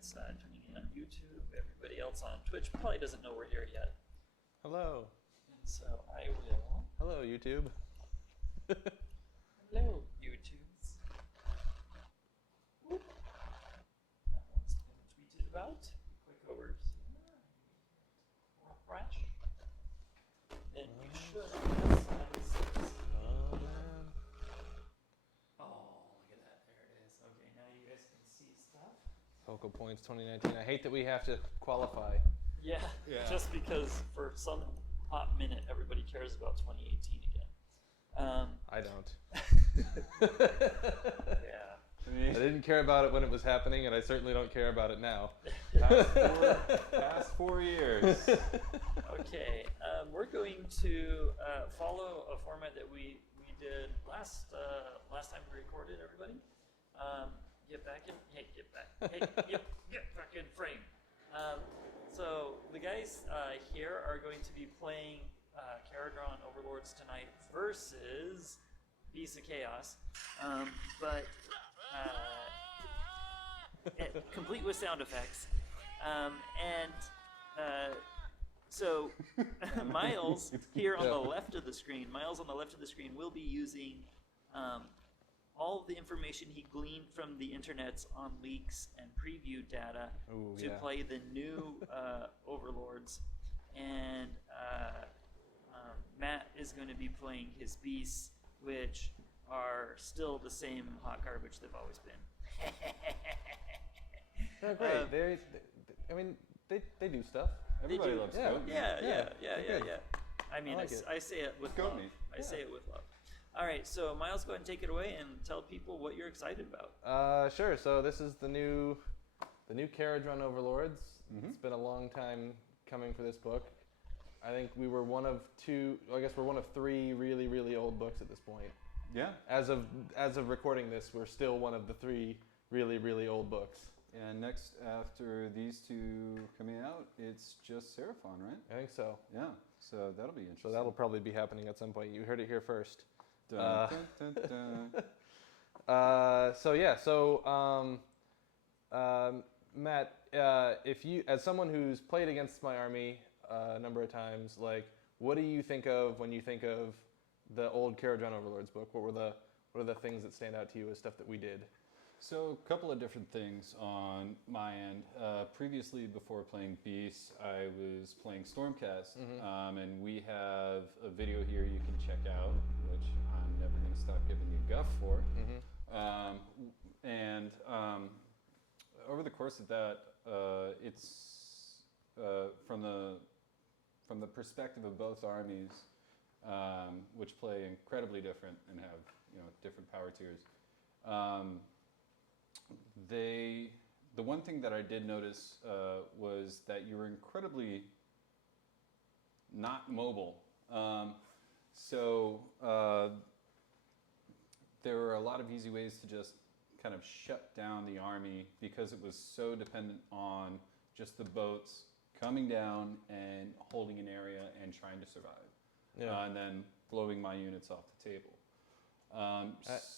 that's tuning in on YouTube. Everybody else on Twitch probably doesn't know we're here yet. Hello. And so I will. Hello, YouTube. Hello, YouTubes. Whoop. That one's been tweeted about. Click over refresh. Then you should. Oh, man. Oh, look at that. There it is. Okay, now you guys can see stuff. Focal Points 2019. I hate that we have to qualify. Yeah, just because for some hot minute everybody cares about 2018 again. I don't. Yeah. I didn't care about it when it was happening, and I certainly don't care about it now. Past 4 years. Okay, we're going to follow a format that we did last time we recorded. Everybody, get back in. Hey, get back. Hey, get back in frame. So the guys here are going to be playing Kharadron Overlords tonight versus Beasts of Chaos, but complete with sound effects. So Miles here on the left of the screen, will be using all of the information he gleaned from the internets on leaks and preview data to play the new Overlords, and Matt is going to be playing his beasts, which are still the same hot garbage they've always been. They're great. They do stuff. Everybody loves goat meat. Yeah. I mean, like it. I say it with Goat love. meat. I say it with love. All right, so Miles, go ahead and take it away and tell people what you're excited about. Sure. So this is the new Kharadron Overlords. Mm-hmm. It's been a long time coming for this book. I think we were one of two. I guess we're one of three really, really old books at this point. Yeah. As of recording this, we're still one of the three really, really old books. And next, after these two coming out, it's just Seraphon, right? I think so. Yeah. So that'll be interesting. So that'll probably be happening at some point. You heard it here first. Dun, dun, dun, dun. Matt, if you, as someone who's played against my army a number of times, like, what do you think of when you think of the old Kharadron Overlords book? What are the things that stand out to you as stuff that we did? So a couple of different things on my end. Previously, before playing Beasts, I was playing Stormcast, and we have a video here you can check out, which I'm never going to stop giving you guff for. Over the course of that, it's from the perspective of both armies, which play incredibly different and have different power tiers. The one thing that I did notice was that you were incredibly not mobile. There were a lot of easy ways to just kind of shut down the army because it was so dependent on just the boats coming down and holding an area and trying to survive, and then blowing my units off the table.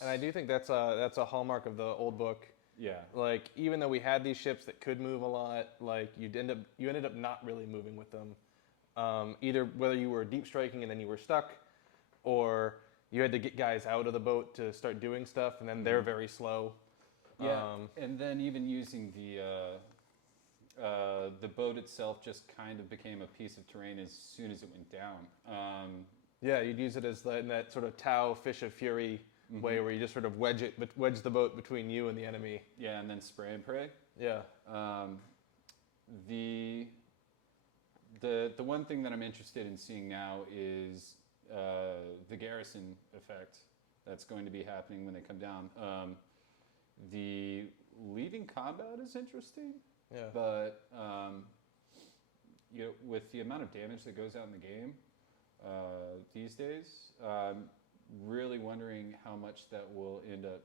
And I do think that's a hallmark of the old book. Yeah. Like, even though we had these ships that could move a lot, like you ended up not really moving with them. Either whether you were deep striking and then you were stuck, or you had to get guys out of the boat to start doing stuff, and then they're very slow. Yeah. And then even using the boat itself just kind of became a piece of terrain as soon as it went down. Yeah, you'd use it as in that sort of Tau Fish of Fury way, where you just sort of wedge the boat between you and the enemy. Yeah, and then spray and pray. Yeah. The one thing that I'm interested in seeing now is the garrison effect that's going to be happening when they come down. The leaving combat is interesting, but with the amount of damage that goes out in the game these days, really wondering how much that will end up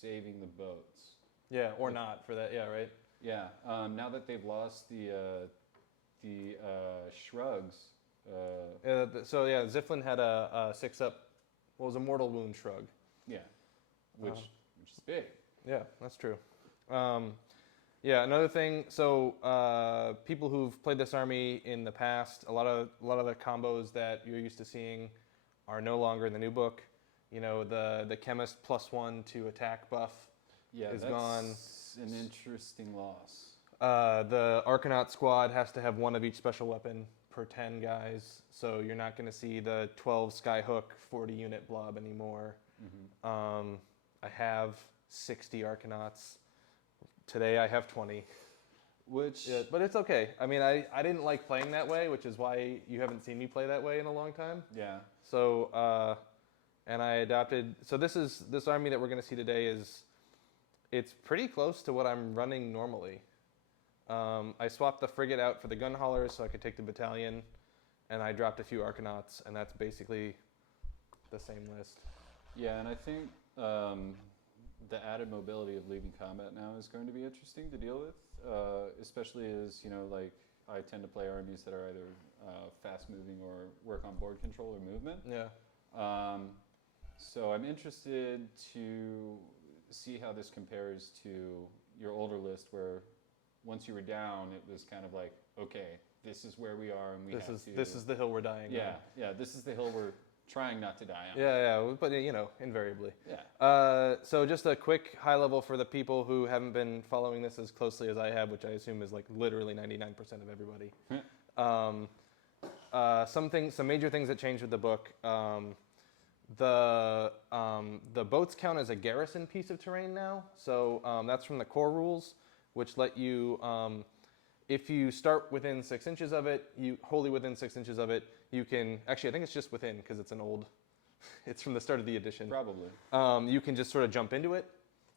saving the boats. Yeah, or not for that. Yeah, right. Yeah. Now that they've lost the shrugs. Ziflin had a 6-up. What was a mortal wound shrug? Yeah, which is big. Yeah, that's true. Yeah, another thing. So people who've played this army in the past, a lot of the combos that you're used to seeing are no longer in the new book. You know, the chemist +1 to attack buff is gone. That's an interesting loss. The Arcanaut squad has to have one of each special weapon per 10 guys, so you're not going to see the 12 Skyhook 40 unit blob anymore. I have 60 Arcanauts. Today I have 20. Which, Yeah, but it's okay. I mean, I didn't like playing that way, which is why you haven't seen me play that way in a long time. yeah, So, and I adopted. So this army that we're going to see today it's pretty close to what I'm running normally. I swapped the frigate out for the gun haulers so I could take the battalion, and I dropped a few Arcanauts, and that's basically the same list. yeah, and I think the added mobility of leaving combat now is going to be interesting to deal with, especially as, you know, like I tend to play armies that are either fast moving or work on board control or movement. Yeah. So I'm interested to see how this compares to your older list, where once you were down, it was kind of like, okay, this is where we are, and This is the hill we're dying on. yeah, this is the hill we're trying not to die on. Yeah, but you know, invariably. Yeah. So just a quick high level for the people who haven't been following this as closely as I have, which I assume is like literally 99% of everybody. Some major things that changed with the book. The boats count as a garrison piece of terrain now. So that's from the core rules, which let you, if you start within 6 inches of it, wholly within 6 inches of it, you can, actually I think it's just within because it's it's from the start of the edition. Probably. You can just sort of jump into it,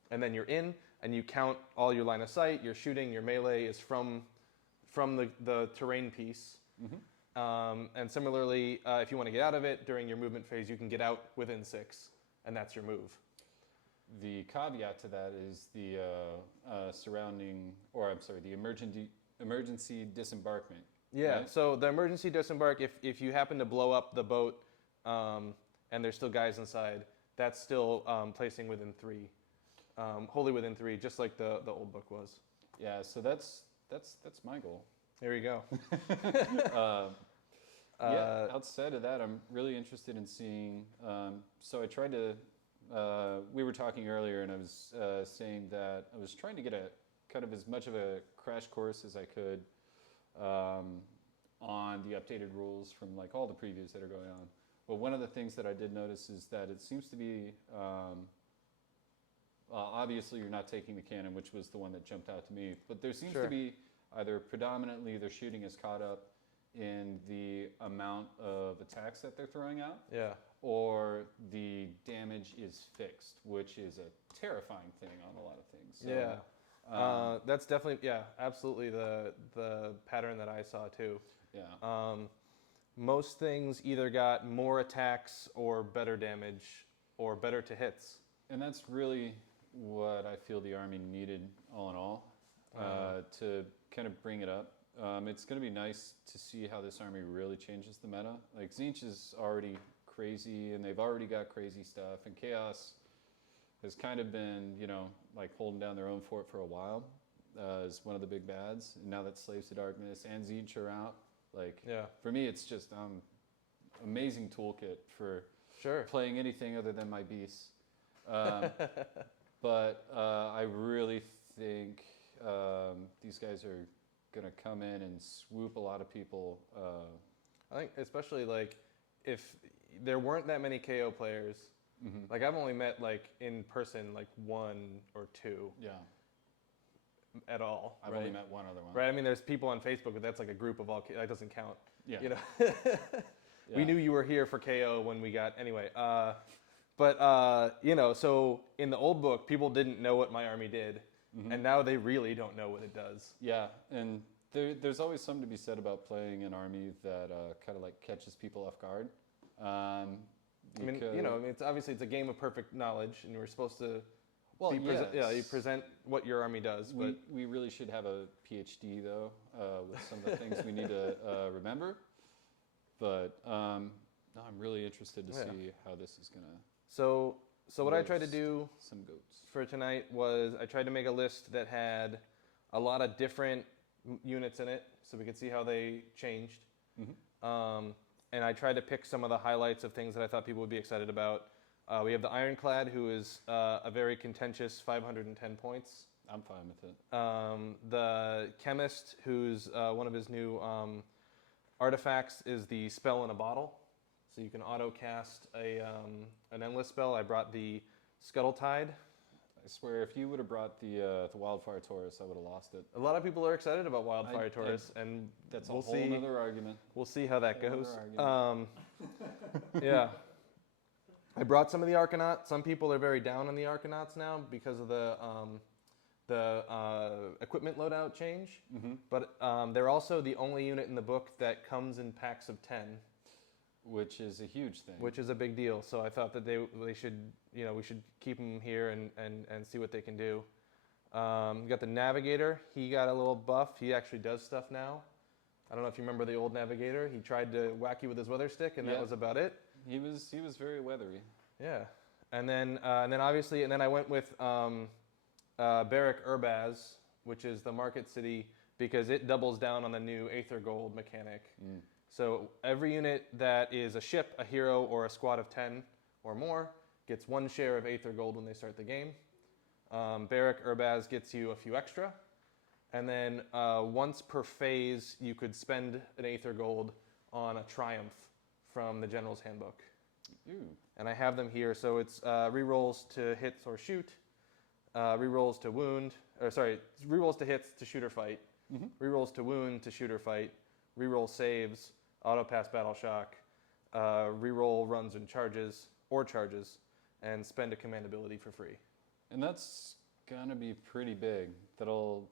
and then you're in, and you count all your line of sight, your shooting, your melee is from the terrain piece. And similarly, if you want to get out of it during your movement phase, you can get out within 6, and that's your move. The caveat to that is the the emergency disembarkment. Yeah, right? so the emergency disembark, if you happen to blow up the boat and there's still guys inside, that's still placing within 3, wholly within 3, just like the old book was. Yeah, so that's my goal. There you go. Yeah, outside of that, I'm really interested in seeing. So I tried to. We were talking earlier, and I was saying that I was trying to get a kind of as much of a crash course as I could on the updated rules from like all the previews that are going on. But one of the things that I did notice is that it seems to be. Obviously, you're not taking the cannon, which was the one that jumped out to me. But there seems to be either predominantly their shooting is caught up in the amount of attacks that they're throwing out. Yeah. Or the damage is fixed, which is a terrifying thing on a lot of things. So, yeah. That's definitely, absolutely the pattern that I saw too. Yeah. Most things either got more attacks or better damage or better to hits. And that's really what I feel the Army needed all in all to kind of bring it up. It's going to be nice to see how this Army really changes the meta. Like, Tzeentch is already crazy, and they've already got crazy stuff, and Chaos has kind of been, you know, like holding down their own fort for a while as one of the big bads. And now that Slaves to Darkness and Tzeentch are out, like, for me, it's just amazing toolkit for playing anything other than my beasts. But I really think these guys are going to come in and swoop a lot of people. I think especially like if there weren't that many KO players, like I've only met like in person like 1 or 2 at all. I've only met one other one. Right, I mean there's people on Facebook, but that's like a group of all, that doesn't count. Yeah. You know, we knew you were here for KO when we got, anyway. But you know, so in the old book, people didn't know what my army did. And now they really don't know what it does. Yeah, and there's always something to be said about playing an army that kind of like catches people off guard. I mean, you know, it's obviously it's a game of perfect knowledge, and we're supposed to. Well, you present what your army does. But we really should have a PhD though with some of the things we need to remember. But no, I'm really interested to see how this is gonna. So what I tried to do some goats for tonight was I tried to make a list that had a lot of different units in it, so we could see how they changed. And I tried to pick some of the highlights of things that I thought people would be excited about. We have the Ironclad, who is a very contentious 510 points. I'm fine with it. The Chemist, who's one of his new artifacts, is the Spell in a Bottle. So you can auto-cast an endless spell. I brought the Scuttle Tide. I swear, if you would have brought the Wildfire Taurus, I would have lost it. A lot of people are excited about Wildfire Taurus, and That's we'll a whole see. other argument. We'll see how that Whole goes. other Yeah. I brought some of the Arcanauts. Some people are very down on the Arcanauts now because of the equipment loadout change. But they're also the only unit in the book that comes in packs of 10. Which is a huge thing. Which is a big deal. So I thought that they should, we should keep them here and see what they can do. You got the Navigator. He got a little buff. He actually does stuff now. I don't know if you remember the old Navigator. He tried to whack you with his weather stick, and that was about it. He was very weathery. Yeah, and then obviously, I went with Barrack Urbaz, which is the Market City, because it doubles down on the new Aether Gold mechanic. So every unit that is a ship, a hero, or a squad of 10 or more gets 1 share of Aether Gold when they start the game. Barrack Urbaz gets you a few extra. And then once per phase, you could spend an Aether Gold on a Triumph from the General's Handbook. Ooh. And I have them here. So it's rerolls to hits or shoot, rerolls to wound, rerolls to hits to shoot or fight, rerolls to wound to shoot or fight, reroll saves, auto pass battle shock, reroll runs and charges, and spend a command ability for free. And that's gonna be pretty big. That'll.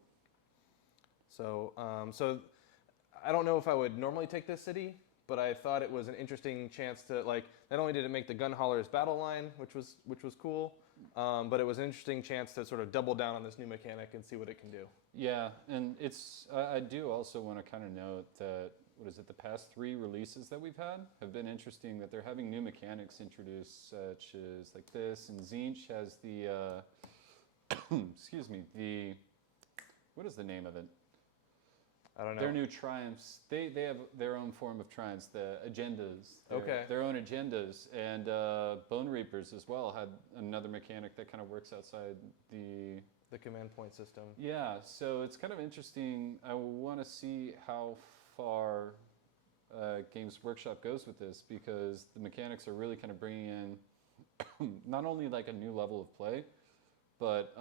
So I don't know if I would normally take this city, but I thought it was an interesting chance to, not only did it make the Gun Haulers battle line, which was cool, but it was an interesting chance to sort of double down on this new mechanic and see what it can do. Yeah, and I do also want to kind of note that, the past 3 releases that we've had have been interesting, that they're having new mechanics introduced, such as like this, and Tzeentch has the, what is the name of it? I don't know. Their new triumphs, they have their own form of triumphs, the agendas. Okay. Their own agendas. And Bone Reapers as well had another mechanic that kind of works outside the command point system. Yeah, so it's kind of interesting. I want to see how far Games Workshop goes with this, because the mechanics are really kind of bringing in not only like a new level of play, but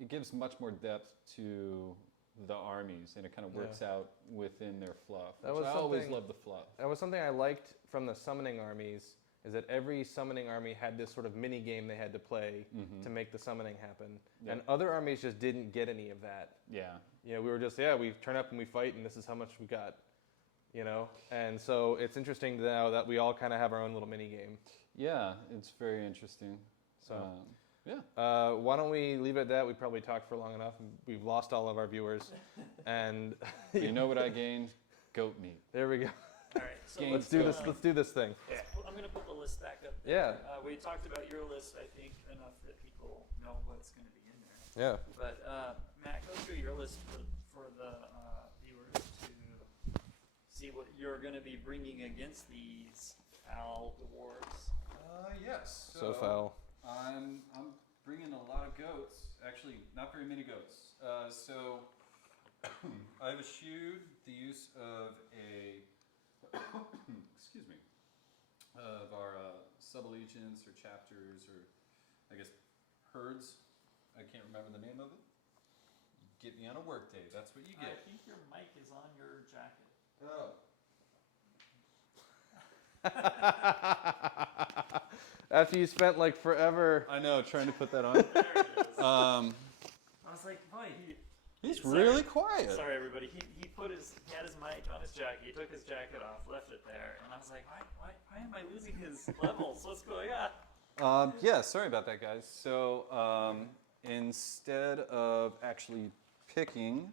it gives much more depth to the armies, and it kind of works out within their fluff. I always love the fluff. That was something I liked from the summoning armies, is that every summoning army had this sort of mini game they had to play to make the summoning happen. Yep. And other armies just didn't get any of that. Yeah. We were just, we turn up and we fight, and this is how much we got. And so it's interesting now that we all kind of have our own little mini game. Yeah, it's very interesting. So, yeah. Why don't we leave it at that? We probably talked for long enough. We've lost all of our viewers. And you know what I gained? Goat meat. There we go. All right, so Let's do this. Let's do this thing. Yeah, I'm gonna put the list back up. Yeah. We talked about your list, I think, enough that people know what's gonna be in there. Yeah. But Matt, go through your list for the viewers to see what you're gonna be bringing against these foul dwarves. Yes. So foul. I'm bringing a lot of goats. Actually, not very many goats. So I've eschewed the use of excuse me, of our sub-allegiance or chapters, or I guess herds. I can't remember the name of it. Get me on a work day. That's what you I get. think your mic is on your jacket. Oh. After you spent like forever. I know, trying to put that on. There it is. I was like, boy, He's Sorry. really quiet. Sorry, everybody. He had his mic on his jacket. He took his jacket off, left it there, and I was like, why am I losing his levels? What's going on? Yeah, sorry about that, guys. So instead of actually picking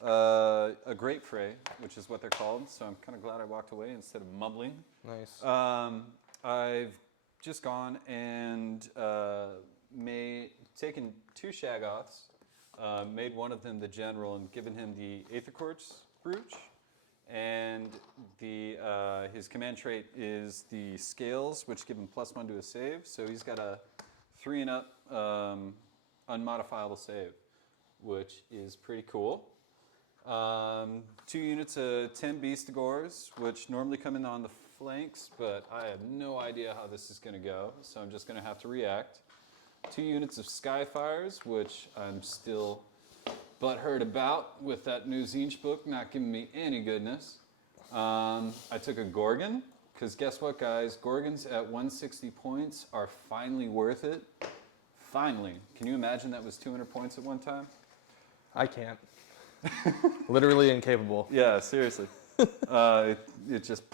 a grape fray, which is what they're called, so I'm kind of glad I walked away instead of mumbling. Nice. I've just gone and taken 2 Shaggoths, made one of them the general and given him the Aether Quartz brooch. And his command trait is the Scales, which give him +1 to a save. So he's got a 3 and up unmodifiable save, which is pretty cool. 2 units of 10 Beastigors, which normally come in on the flanks, but I have no idea how this is going to go, so I'm just going to have to react. 2 units of Skyfires, which I'm still butthurt about with that new Zinch book not giving me any goodness. I took a Gorgon, because guess what, guys? Gorgons at 160 points are finally worth it. Finally. Can you imagine that was 200 points at one time? I can't. Literally incapable. Yeah, seriously. It just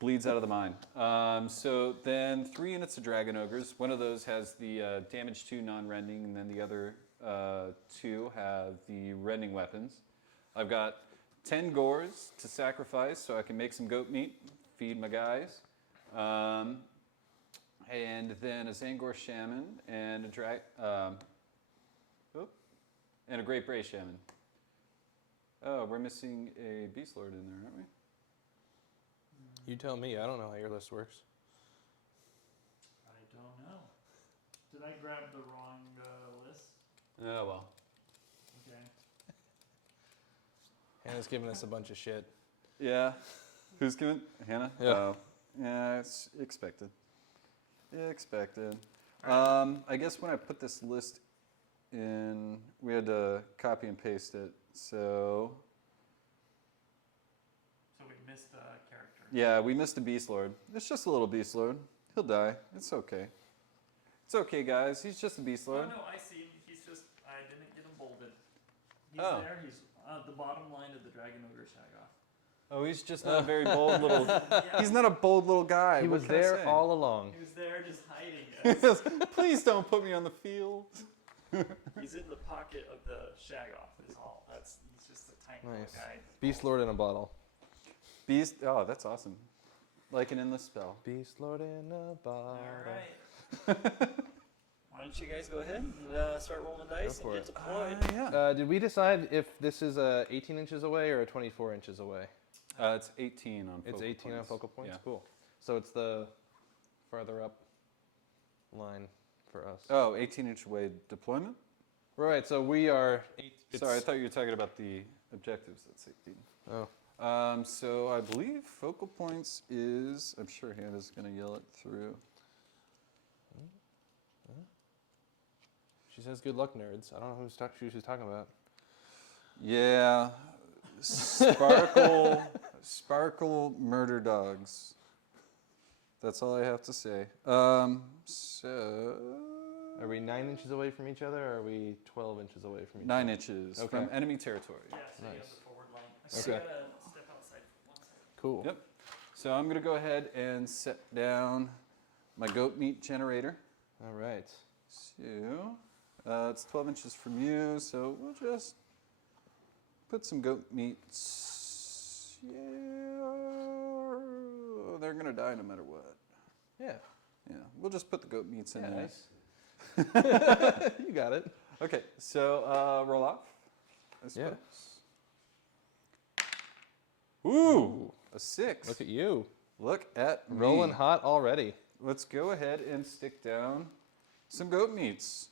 bleeds out of the mind. So then 3 units of Dragon Ogres. One of those has the damage 2 non-rending, and then the other 2 have the rending weapons. I've got 10 Gores to sacrifice so I can make some goat meat, feed my guys. And then a Zangor Shaman and a Great Bray Shaman. Oh, we're missing a Beast Lord in there, aren't we? You tell me. I don't know how your list works. I don't know. Did I grab the wrong list? Oh, well. Okay. Hannah's giving us a bunch of shit. Yeah. Who's giving? Hannah? Yeah. Oh. Yeah, it's expected. Expected. I guess when I put this list in, we had to copy and paste it. So we missed a character. yeah, we missed a Beast Lord. It's just a little Beast Lord. He'll die. It's okay. It's okay, guys. He's just a Beast Lord. Oh, no, I see him. He's just, I didn't get him bolded. He's Oh. there. He's the bottom line of the Dragon Ogre Shaggoth. Oh, he's just not a very bold little. Yeah. He's not a bold little guy. He What was can I there say? all along. He was there just hiding. Guys. Please don't put me on the field. He's in the pocket of the Shaggoth is all. He's just a tiny little Nice. guy. Beast Lord in a bottle. Beast. Oh, that's awesome. Like an endless spell. Beast Lord in a bottle. All right. Why don't you guys go ahead and start rolling dice Go and for get it. deployed? Yeah. Did we decide if this is 18 inches away or 24 inches away? It's 18 on. It's focal 18 on points. focal points? Yeah. Cool. So it's the farther up line for us. Oh, 18-inch away deployment. Right, so we are... Sorry, I thought you were talking about the objectives. That's 18. Oh. So I believe focal points is. I'm sure Hannah's going to yell it through. She says good luck, nerds. I don't know who she's talking about. Yeah. Sparkle murder dogs. That's all I have to say. So. Are we 9 inches away from each other, or are we 12 inches away from each 9 other? inches Okay. from enemy territory. Yeah, so you have Nice. the forward line. I Okay. still gotta step outside for 1 second. Cool. Yep. So I'm going to go ahead and set down my goat meat generator. All right. So it's 12 inches from you, so we'll just put some goat meats. Yeah, they're going to die no matter what. Yeah. Yeah, we'll just put the goat meats in Yeah, there. nice. You got it. Okay, so roll off, I Yeah. suppose. Ooh, a 6. Look at you. Look at me. Rolling hot already. Let's go ahead and stick down some goat meats.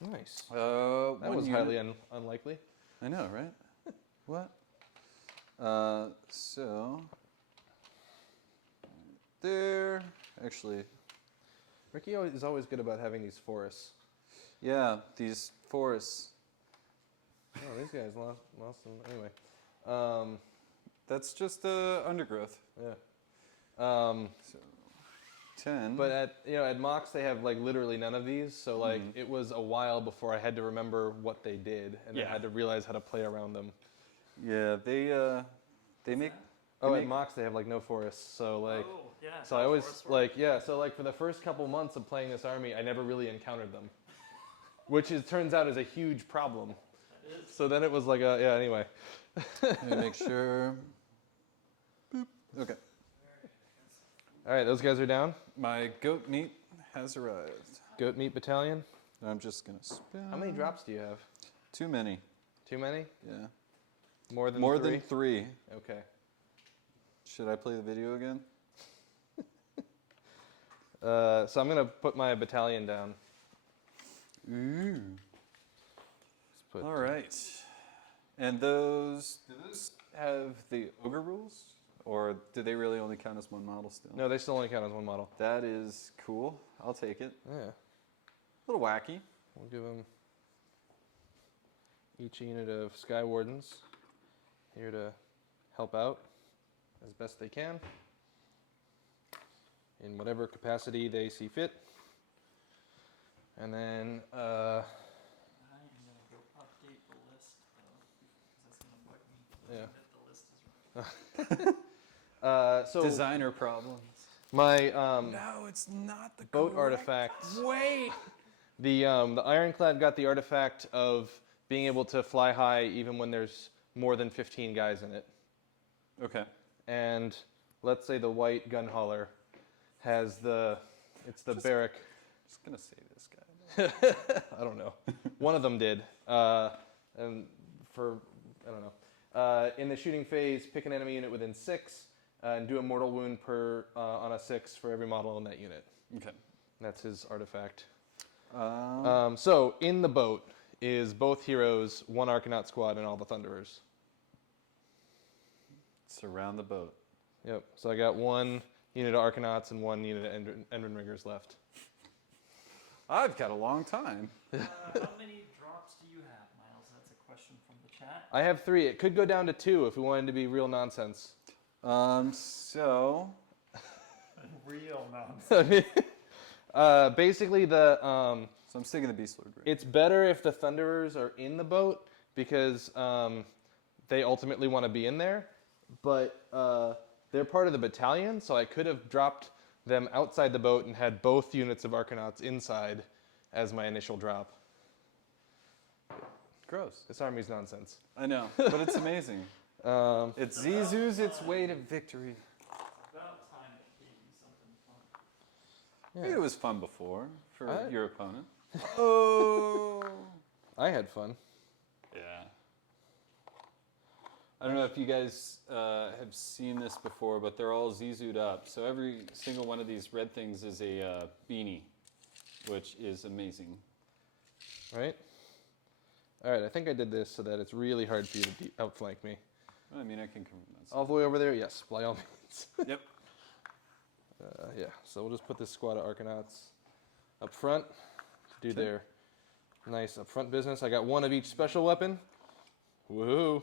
Nice. That That was highly unlikely. I know, right? What? So there. Actually, Ricky is always good about having these forests. yeah, these forests. Oh, these guys lost them. Anyway. That's just undergrowth. Yeah. So 10. But at Mox they have like literally none of these, so like it was a while before I had to remember what they did, and then I Yeah. had to realize how to play around them. yeah, they make. Oh, they at Mox they have like no forests, so like Oh, yeah. so I always forest work. like so like for the first couple months of playing this army, I never really encountered them, which turns out is a huge problem. That is. So then it was like anyway. Let me make sure. Boop. Okay. All right, those guys are down. My goat meat has arrived. Goat Meat Battalion. I'm just gonna spin. How many drops do you have? Too many. Too many? Yeah. More than More three? than 3. Okay. Should I play the video again? So I'm gonna put my battalion down. Ooh. Let's put, All right. And do those have the ogre rules? Or do they really only count as one model still? No, they still only count as one model. That is cool. I'll take it. Yeah. A little wacky. We'll give them each unit of Sky Wardens here to help out as best they can in whatever capacity they see fit. And then I am gonna go update the list though, because that's gonna bug me. Yeah. That the list is So Designer problems. my No, it's not the boat artifact. Wait. The Ironclad got the artifact of being able to fly high even when there's more than 15 guys in it. Okay. And let's say the white gun hauler has it's the barrack. Just gonna say this guy. I don't know. One of them did. And for, I don't know. In the shooting phase, pick an enemy unit within 6 and do a mortal wound on a 6 for every model in that unit. Okay. That's his artifact. Um, So in the boat is both heroes, 1 Arcanaut squad, and all the Thunderers. surround the boat. Yep. So I got 1 unit of Arcanauts and 1 unit of Endrinriggers left. I've got a long time. How many drops do you have, Miles? That's a question from the chat. I have 3. It could go down to 2 if we wanted to be real nonsense. So Real nonsense. Basically, so I'm sticking the Beast Lord. Right? it's better if the Thunderers are in the boat because they ultimately want to be in there. But they're part of the battalion, so I could have dropped them outside the boat and had both units of Arcanauts inside as my initial drop. Gross. This army's nonsense. I know, but it's amazing. It's Zizou's its way to victory. It's about time that gave you something fun. Maybe it was fun before for I- your opponent. Oh. I had fun. Yeah. I don't know if you guys have seen this before, but they're all Zizou'd up. So every single one of these red things is a beanie, which is amazing. Right? All right, I think I did this so that it's really hard for you to outflank me. I mean, I can come from that side. All the way over there? Yes, by all means. Yep. Yeah, so we'll just put this squad of Arcanauts up front to do their nice up front business. I got 1 of each special weapon. Woohoo!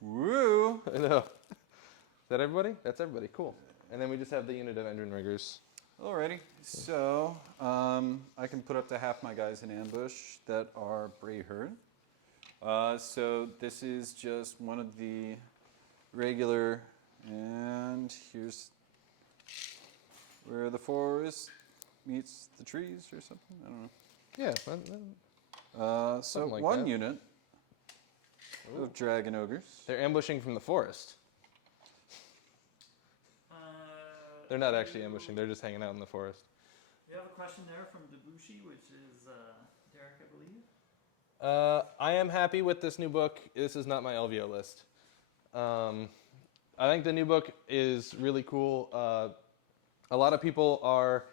Woo! I know. Is that everybody? That's everybody. Cool. And then we just have the unit of Endrinriggers. Alrighty. So I can put up to half my guys in ambush that are Brayherd. So this is just one of the regular, and here's where the forest meets the trees or something. I don't know. Yeah. So Something like one that. unit of dragon ogres. They're ambushing from the forest. They're not actually ambushing. They're just hanging out in the forest. We have a question there from Debussy, which is Derek, I believe. I am happy with this new book. This is not my LVO list. I think the new book is really cool. A lot of people are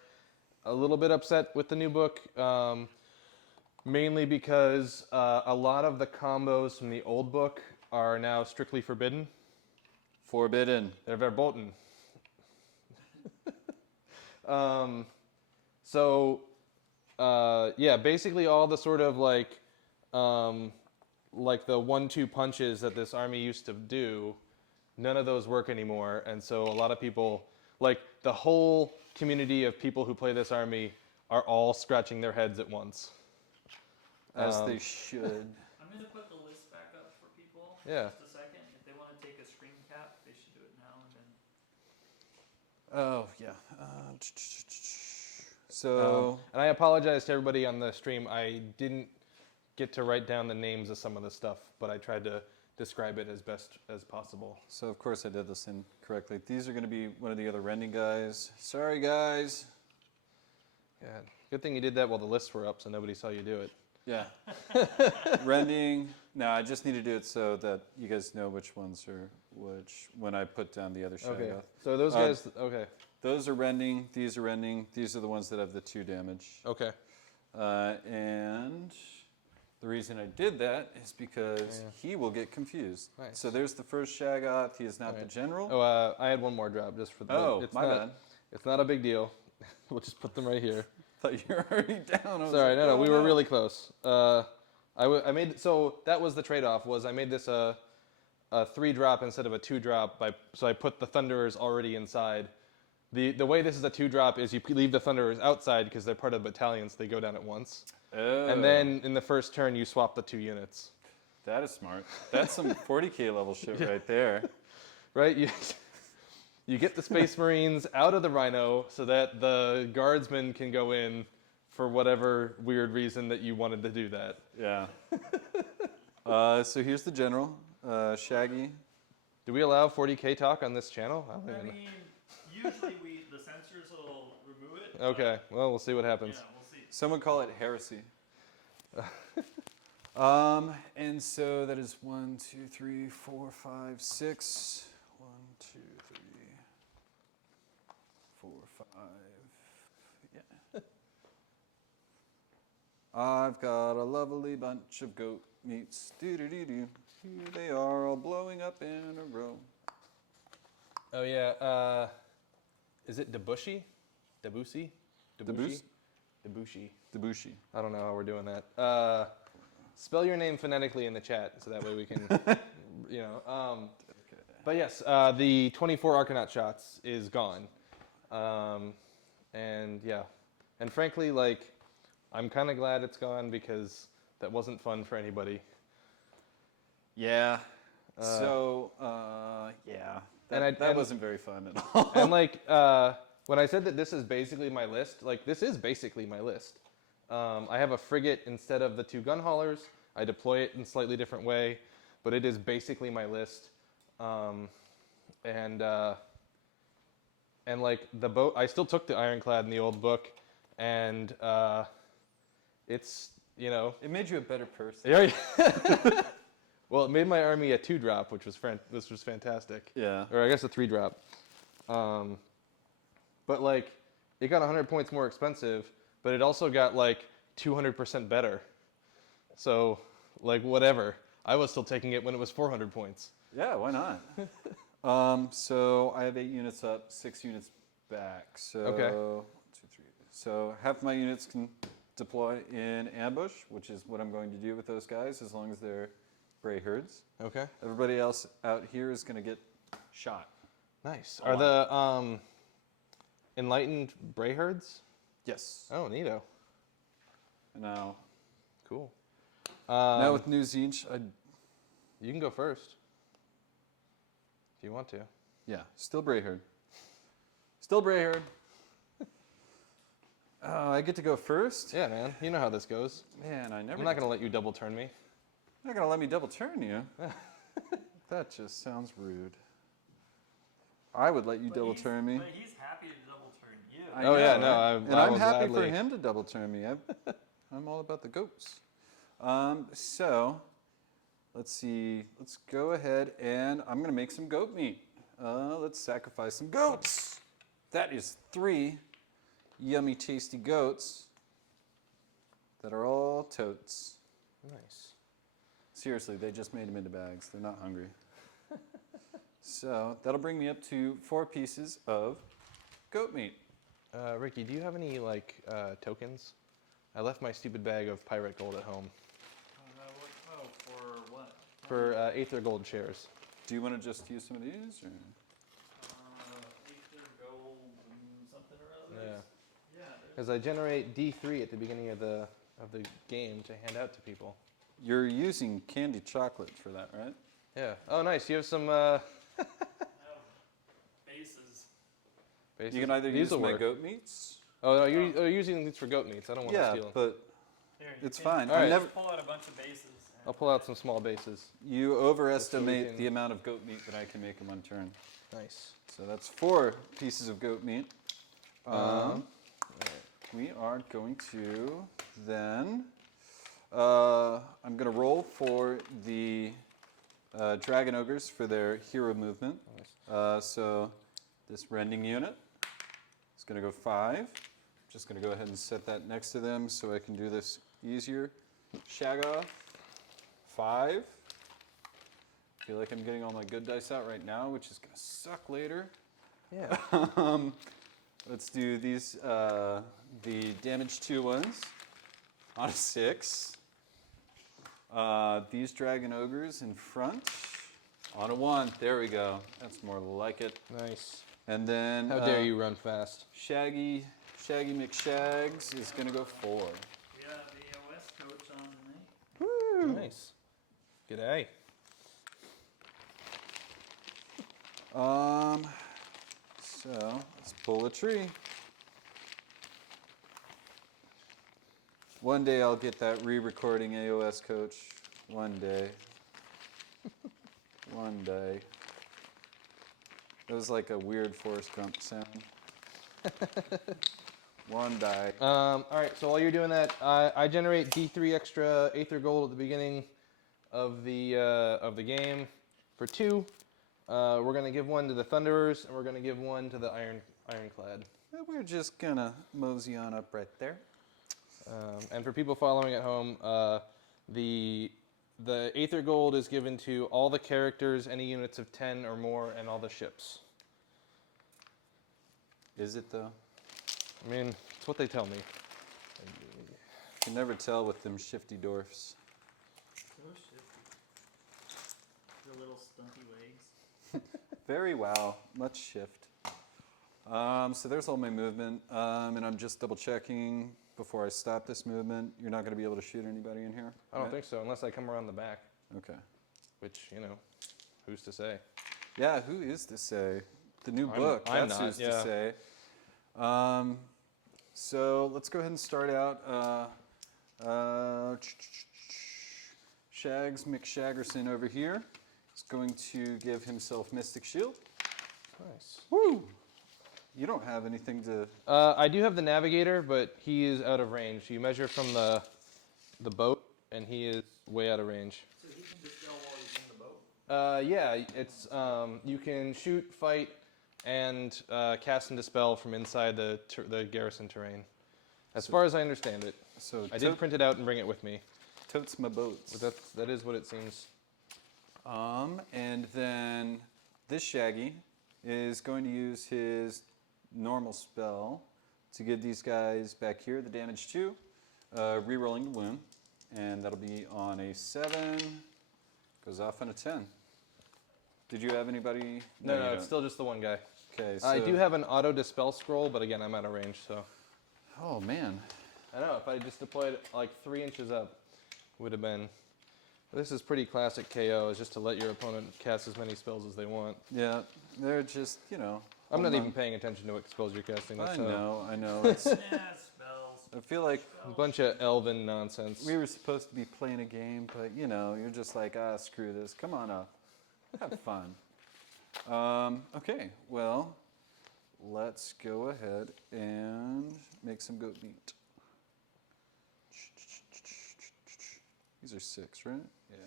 a little bit upset with the new book, mainly because a lot of the combos from the old book are now strictly forbidden. Forbidden. They're verboten. Yeah, basically all the sort of like the 1-2 punches that this army used to do, none of those work anymore. And so a lot of people, like the whole community of people who play this army are all scratching their heads at once. As they should. I'm going to put the list back up for people Yeah. just a second. If they want to take a screen cap, they should do it now and then. Oh, yeah. So, And I apologize to everybody on the stream. I didn't get to write down the names of some of the stuff, but I tried to describe it as best as possible. so of course I did this incorrectly. These are going to be one of the other rending guys. Sorry, guys. God. Good thing you did that while the lists were up, so nobody saw you do it. Yeah. Rending. No, I just need to do it so that you guys know which ones are which when I put down the other Shaggoth. Okay. So those guys. Okay. Those are rending. These are rending. These are the ones that have the 2 damage. Okay. And the reason I did that is because he will get confused. Nice. So there's the first Shaggoth. He is not the general. Oh, I had one more drop just for the. Oh, it's my not, bad. It's not a big deal. We'll just put them right here. Thought you were already down. I was Sorry, like, no, oh, we were really close. I made so that was the trade-off. Was I made this a 3-drop instead of a 2-drop so I put the Thunderers already inside. The way this is a 2-drop is you leave the Thunderers outside because they're part of the battalion, so they go down at once. Oh. And then in the first turn you swap the 2 units. That is smart. That's some 40k level shit right there. Right? You get the Space Marines out of the Rhino so that the Guardsmen can go in for whatever weird reason that you wanted to do that. Yeah. So here's the general, Shaggy. Do we allow 40k talk on this channel? I don't I even know. mean, usually the censors will remove it. Okay, well, we'll see what Yeah, happens. we'll see. Some would call it heresy. And so that is 1, 2, 3, 4, 5, 6. 1, 2, 3, 4, 5. Yeah. I've got a lovely bunch of goat meats. Doo-doo-doo-doo. Here they are, all blowing up in a row. Oh, yeah, is it Debussy? Debussy? Debussy? Debussy. Debussy. I don't know how we're doing that. Spell your name phonetically in the chat so that way we can, you know. But yes, the 24 Arcanaut shots is gone. And yeah, and frankly, like, I'm kind of glad it's gone because that wasn't fun for anybody. Yeah. Yeah. That wasn't very fun at all. And like, when I said that this is basically my list, like, this is basically my list. I have a frigate instead of the 2 gun haulers. I deploy it in a slightly different way, but it is basically my list. And like the boat, I still took the Ironclad in the old book, and it's, you know. It made you a better person. Yeah. Well, it made my army a 2-drop, which was fantastic. Yeah. Or I guess a 3-drop. But like, it got 100 points more expensive, but it also got like 200% better. So, like, whatever. I was still taking it when it was 400 points. Yeah, why not? So I have 8 units up, 6 units back. So Okay. 1, 2, 3. So half my units can deploy in ambush, which is what I'm going to do with those guys, as long as they're Grey Herds. Okay. Everybody else out here is going to get shot. Nice. Are the enlightened Bray herds? Yes. Oh, neato. Now, Cool. now with New Zinch, You can go first. If you want to. yeah, still Bray Herd. Still Bray Herd. I get to go first? Yeah, man. You know how this goes. Man, I never. I'm not going to let you double turn me. You're not going to let me double turn you. That just sounds rude. I would let you double turn me. But he's happy to double turn you. I Oh, yeah, know, no, right? I and I'm will happy for gladly- him to double turn me. I'm all about the goats. So, let's see. Let's go ahead and I'm going to make some goat meat. Let's sacrifice some goats. That is 3 yummy, tasty goats that are all totes. Nice. Seriously, they just made them into bags. They're not hungry. So that'll bring me up to 4 pieces of goat meat. Ricky, do you have any, like, tokens? I left my stupid bag of pirate gold at home. For what? For Aether Gold shares. Do you want to just use some of these? Or? Aether gold and something or other. Yeah. Yeah. Because I generate D3 at the beginning of the game to hand out to people. You're using candy chocolate for that, right? Yeah. Oh, nice. You have some Bases. bases. You can either These use will my work. goat meats. Oh, no, you're using these for goat meats. I don't want to Yeah, steal them. but Here, you it's can fine. All right. Never, pull out a bunch of bases. I'll pull out some small bases. you overestimate can- the amount of goat meat that I can make in one turn. Nice. So that's 4 pieces of goat meat. Alright. we are going to then, I'm going to roll for the Dragon Ogres for their hero movement. So this rending unit is going to go 5. Just going to go ahead and set that next to them so I can do this easier. Shag off, 5. Feel like I'm getting all my good dice out right now, which is going to suck later. Yeah. Let's do these, the damage 2 ones on a 6. These Dragon Ogres in front on a 1. There we go. That's more like it. Nice. And then How dare you run fast? Shaggy McShags is going to go 4. We have the OS coach on tonight. Woo! Nice. G'day. So let's pull a tree. One day I'll get that re-recording AOS coach. One day. One day. It was like a weird Forrest Gump sound. One day. All right, so while you're doing that, I generate D3 extra Aether Gold at the beginning of the game for 2. We're gonna give 1 to the Thunderers, and we're gonna give 1 to the Ironclad. We're just gonna mosey on up right there. And for people following at home, the Aether Gold is given to all the characters, any units of 10 or more, and all the ships. Is it though? I mean, it's what they tell me. You can never tell with them shifty dwarfs. So shifty. The little stunty legs. Very well. Let's shift. So there's all my movement, and I'm just double checking before I stop this movement. You're not going to be able to shoot anybody in here? I don't think so, unless I come around the back, Okay. which, you know, who's to say? Yeah, who is to say? The new book, I'm that's not, who's to yeah. say. So let's go ahead and start out. Shags McShaggerson over here is going to give himself Mystic Shield. Nice. Woo! You don't have anything to... I do have the Navigator, but he is out of range. You measure from the boat, and he is way out of range. So he can dispel while he's in the boat? Yeah, it's you can shoot, fight, and cast and dispel from inside the garrison terrain. As far as I understand it. So I did print it out and bring it with me. totes my boats. But that is what it seems. And then this Shaggy is going to use his normal spell to give these guys back here the damage 2, re-rolling the wound, and that'll be on a 7, goes off on a 10. Did you have anybody? No, you it's don't. still just the one guy. Okay, so... I do have an auto dispel scroll, but again, I'm out of range, so. Oh, man. I know, if I just deployed like 3 inches up, would have been. This is pretty classic KO, is just to let your opponent cast as many spells as they want. Yeah, they're just, you know... I'm not even paying attention to what spells you're casting. That's I know. It's, Yeah, spells. I feel like a bunch of elven nonsense. we were supposed to be playing a game, but, you know, you're just like, screw this. Come on up. Have fun. Okay, well, let's go ahead and make some goat meat. These are 6, right? Yeah.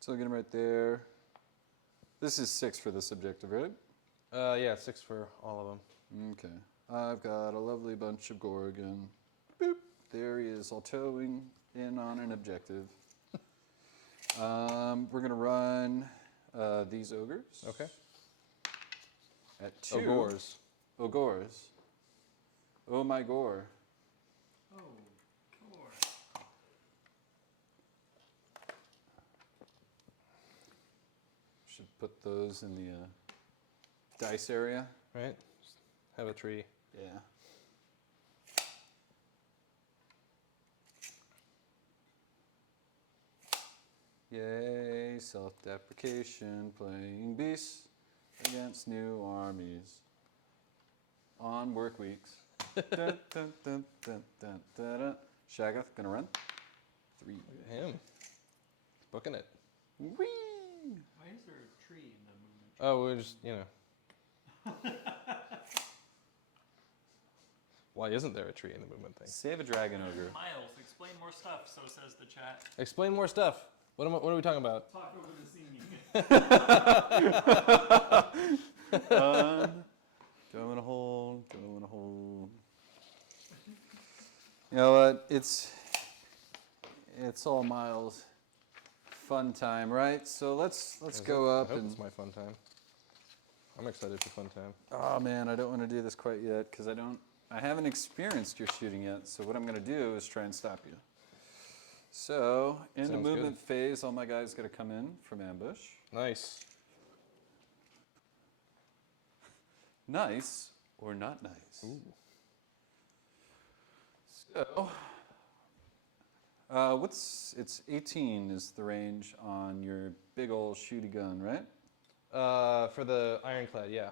So I'll get them right there. This is 6 for this objective, right? Yeah, 6 for all of them. Okay. I've got a lovely bunch of Gorgon. Boop. There he is, all towing in on an objective. We're going to run these ogres. Okay. At 2. Ogres. Ogres. Oh my gore. Oh, core. Should put those in the dice area. Right? Just have a tree. Yeah. Yay, self-deprecation, playing beasts against new armies on work weeks. Dun, dun, dun, dun, dun, dun, dun. Shagath, gonna run. 3. Look at him. Booking it. Whee! Why is there a tree in the movement? Oh, we're just, you know. Why isn't there a tree in the movement thing? Save a dragon ogre. Miles, explain more stuff, so says the chat. Explain more stuff. What are we talking about? Talk over the scene. Go in a hole. Go in a hole. You know what? It's all Miles. Fun time, right? So let's go up I hope and. it's my fun time. I'm excited for fun time. Oh man, I don't want to do this quite yet because I haven't experienced your shooting yet. So what I'm going to do is try and stop you. So in the Sounds movement phase, all my guys got to come in from ambush. Nice. Nice or not nice. Ooh. So, it's 18 is the range on your big old shooty gun, right? For the ironclad, yeah.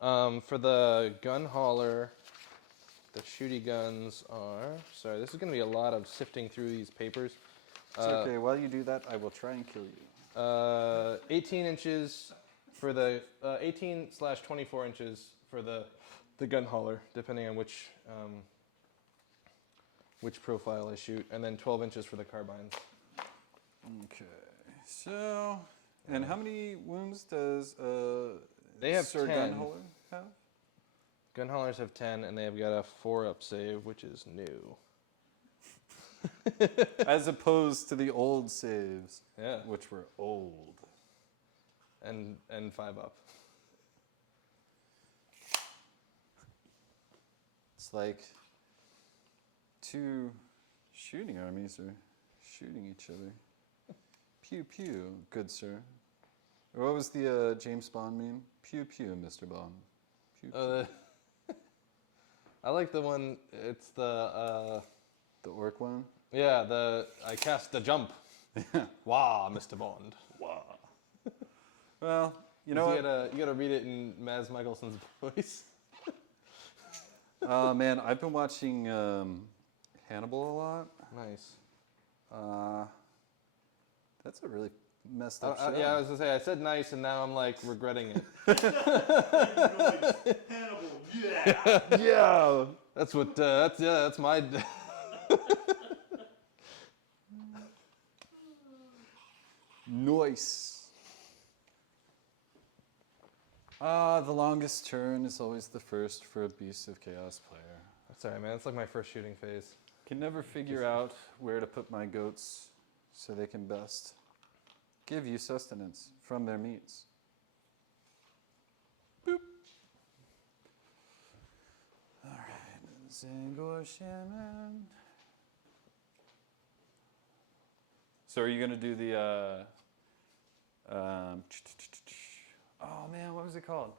Mhm. For the gun hauler, the shooty guns are. Sorry, this is going to be a lot of sifting through these papers. It's okay. While you do that, I will try and kill you. 18 inches for the 18/24 inches for the gun hauler, depending on which profile I shoot, and then 12 inches for the carbines. Okay. So, and how many wounds does They have Sir 10. Gunholder have? Gun haulers have 10, and they've got a 4-up save, which is new. As opposed to the old saves, Yeah, which were old. and 5-up. It's like two shooting armies are shooting each other. Pew pew, good sir. Or what was the James Bond meme? Pew pew, Mr. Bond. Pew pew. I like the one. It's the The orc one? yeah. I cast the jump. Wah, Mr. Bond. Wow. Well, you know you what? You gotta read it in Mads Mikkelsen's voice. Oh man, I've been watching Hannibal a lot. Nice. That's a really messed up show. Yeah, I was gonna say I said nice, and now I'm like regretting it. Hannibal, yeah. Yeah. That's what. That's my. Nice. The longest turn is always the first for a Beast of Chaos player. That's alright, man. It's like my first shooting phase. Can never figure out where to put my goats so they can best give you sustenance from their meats. Boop. Alright, Zangor Shaman. So are you gonna do the oh man, what was it called?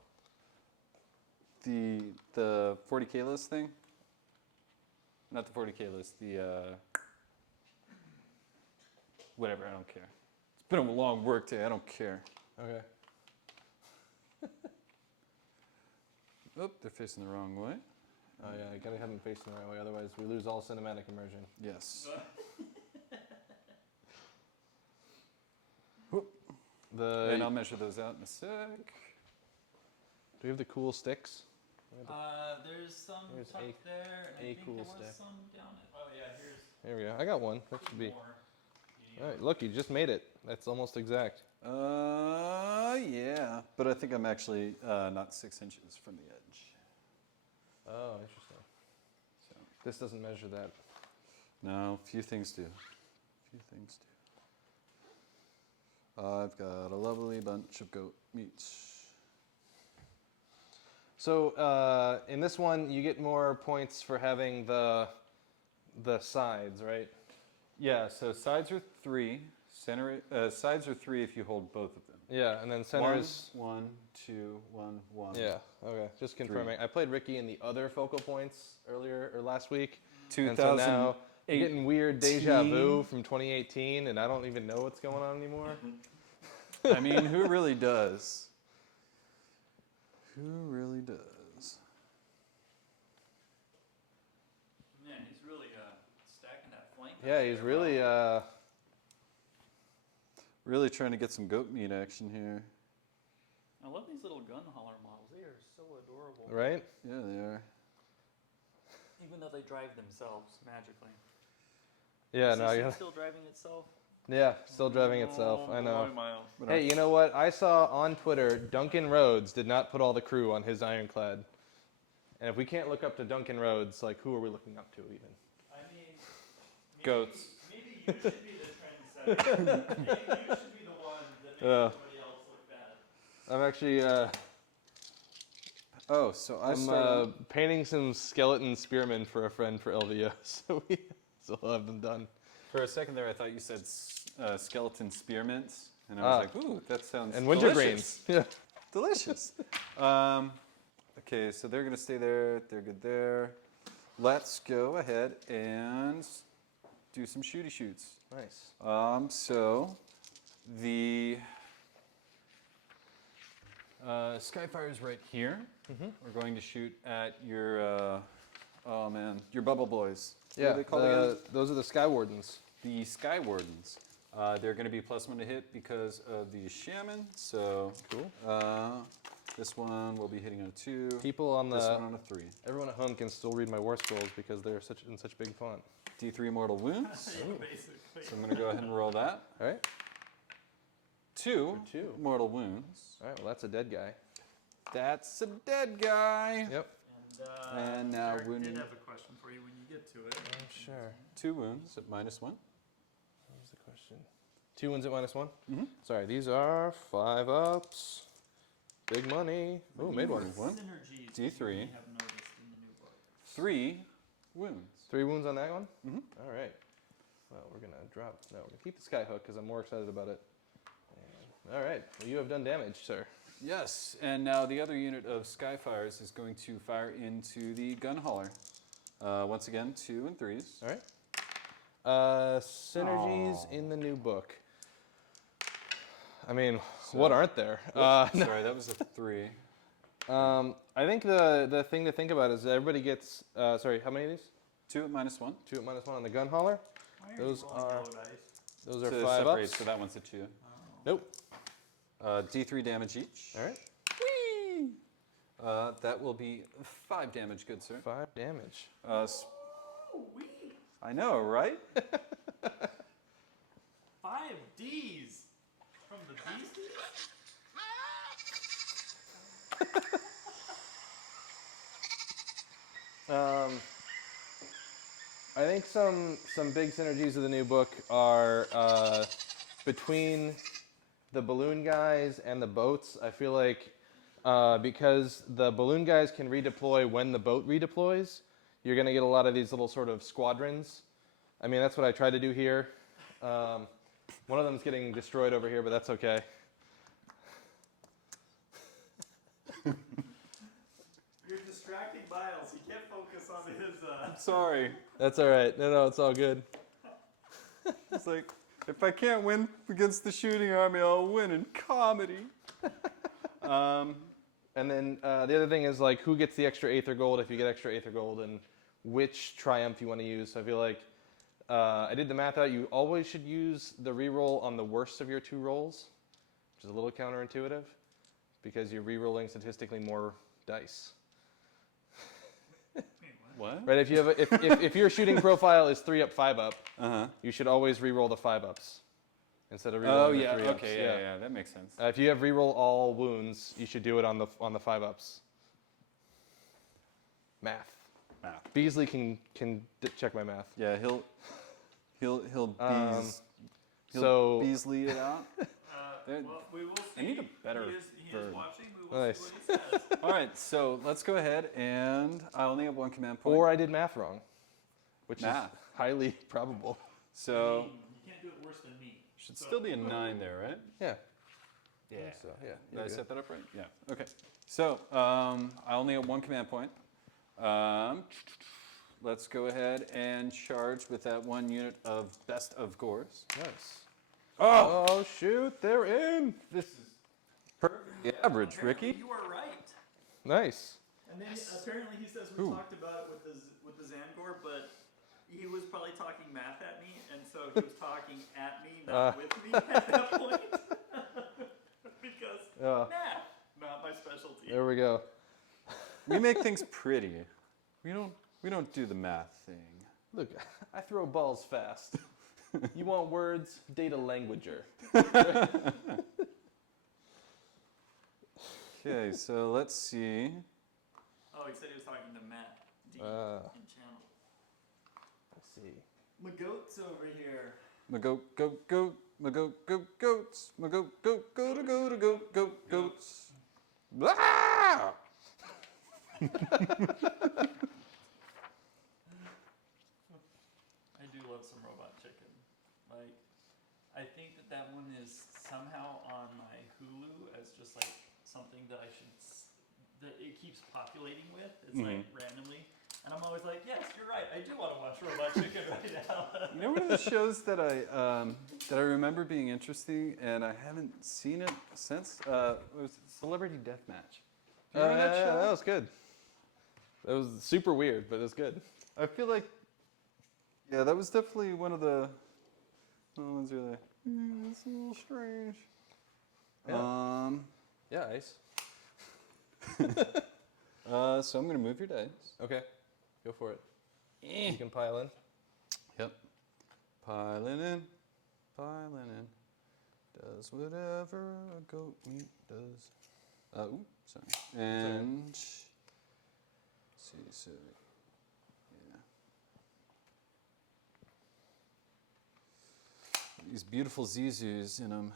The 40k list thing? Not the 40k list, the whatever, I don't care. It's been a long work day, I don't care. Okay. Oh, they're facing the wrong way. Oh yeah, I gotta have them facing the right way, otherwise we lose all cinematic immersion. Yes. And I'll measure those out in a sec. Do we have the cool sticks? There's some Here's tucked there, and I think cool there was stick. some down it. Oh yeah, here's There we go. I got one. That should be. more. All right, look, you just made it. That's almost exact. Yeah. But I think I'm actually not 6 inches from the edge. Oh, interesting. So, This doesn't measure that. no, few things do. Few things do. I've got a lovely bunch of goat meats. So in this one, you get more points for having the sides, right? Yeah, so sides are 3. Sides are 3 if you hold both of them. Yeah, and then center is 1, 2, 1, 1. yeah. Okay, just confirming. I played Ricky in the other focal points earlier or last week, 2000. and so now I'm getting weird deja vu from 2018, and I don't even know what's going on anymore. I mean, who really does? Who really does? Man, he's really stacking that flank. Yeah, he's really Really trying to get some goat meat action here. I love these little gun hauler models. They are so adorable. right. Yeah, they are. Even though they drive themselves magically. Yeah, Is no, this you thing still driving itself? yeah, still driving itself. I know. Miles. Hey, you know what? I saw on Twitter Duncan Rhodes did not put all the crew on his ironclad. And if we can't look up to Duncan Rhodes, like who are we looking up to even? I mean, maybe, Goats. Maybe you should be the trendsetter. Maybe you should be the one that makes everybody else look bad. I'm actually Oh, so I'm painting some skeleton spearmen for a friend for LVO, so we still have them done. For a second there, I thought you said skeleton spearmints, and I was like, ooh, that sounds And wintergreens. delicious. Yeah. Delicious. Okay, so they're going to stay there. They're good there. Let's go ahead and do some shooty shoots. Nice. So the Skyfire's right here. Mm-hmm. We're going to shoot at your, oh man, your bubble boys. What Yeah, are they called again? those are the Sky Wardens. The Sky Wardens. They're going to be +1 to hit because of the Shaman. So Cool. this one will be hitting on a 2. People on This the one on a 3. everyone at home can still read my war scrolls because they're in such big font. D3 mortal wounds. Basically. So I'm going to go ahead and roll that. All right. 2 For 2. mortal wounds. All right. Well, that's a dead guy. That's a dead guy. Yep. And now Eric wounding. did have a question for you when you get to it. Sure. 2 wounds at -1. What was the question? 2 wounds at -1. Mhm. Sorry, these are 5 ups. Big money. Oh, made one. One. Synergies D3. we have noticed in the new book. 3 wounds. 3 wounds on that one. Mhm. All right. Well, we're gonna drop. No, we're gonna keep the sky hook because I'm more excited about it. And, all right. Well, you have done damage, sir. Yes, and now the other unit of Skyfires is going to fire into the gun hauler. Once again, 2 and 3s. All right. Synergies in the new book. I mean, what aren't there? Sorry, that was a 3. I think the thing to think about is that everybody gets. Sorry, how many of these? 2 at -1. 2 at -1 on the gun hauler. Why are Those you rolling are- yellow dice? Those are To 5 separate, ups. so that one's a 2. Nope. D3 damage each. All right. Whee! That will be 5 damage, good sir. 5 damage. Wee! I know, right? 5 Ds from the beasties? I think some big synergies of the new book are between the balloon guys and the boats. I feel like because the balloon guys can redeploy when the boat redeploys, you're going to get a lot of these little sort of squadrons. I mean, that's what I tried to do here. One of them's getting destroyed over here, but that's okay. You're distracting Miles. He can't focus on his. Sorry. That's all right. No, it's all good. It's like, if I can't win against the shooting army, I'll win in comedy. And then the other thing is like who gets the extra Aether Gold if you get extra Aether Gold and which Triumph you want to use. So I feel like I did the math out. You always should use the reroll on the worst of your 2 rolls, which is a little counterintuitive because you're rerolling statistically more dice. What? Right? If you have if your shooting profile is 3 up, 5 up, Uh-huh. you should always reroll the 5 ups instead of Oh, rerolling yeah, the 3 ups. okay, yeah, that makes sense. If you have reroll all wounds, you should do it on the 5 ups. Math. Math. Beasley can check my math. Yeah, he'll So Beasley it out. Well, we will see. I need a better He is verb. watching. We will Nice. see what he says. All right, so let's go ahead, and I only have 1 command point. Or I did math wrong, which Math. is highly probable. So You can't do it worse than me. should still be a 9 there, right? Yeah. Yeah. So yeah. Did you're I good. set that up right? Yeah. Okay. So I only have 1 command point. Let's go ahead and charge with that 1 unit of Best of Gores. Nice. Oh, Oh shoot! They're in. this is perfectly average, Apparently Ricky. You are right. Nice. And then apparently he says we Who? talked about it with the Zangor, but he was probably talking math at me, and so he was talking at me, not with me at that point. Because math, not my specialty. There we go. We make things pretty. We We don't do the math thing. Look, I throw balls fast. You want words? Data languager. Okay, so let's see. Oh, he said he was talking to Matt D in channel. Let's see. My goat's over here. My goat, goats. My goat, goats. Ah! I do love some robot chicken. Like, I think that one is somehow on my Hulu as just like something that I should, that it keeps populating with. It's like randomly. And I'm always like, yes, you're right. I do want to watch Robot Chicken right now. You know, one of the shows that I remember being interesting, and I haven't seen it since, was Celebrity Deathmatch. Do you remember that show? Yeah, that was good. That was super weird, but it was good. I feel like, yeah, that was definitely one of the ones where like, it's a little strange. Yeah. Yeah, Ice. So I'm gonna move your dice. Okay, go for it. You can pile in. Yep. Piling in. Does whatever a goat meat does. Sorry. And let's see, so yeah. These beautiful Zizus, and I'm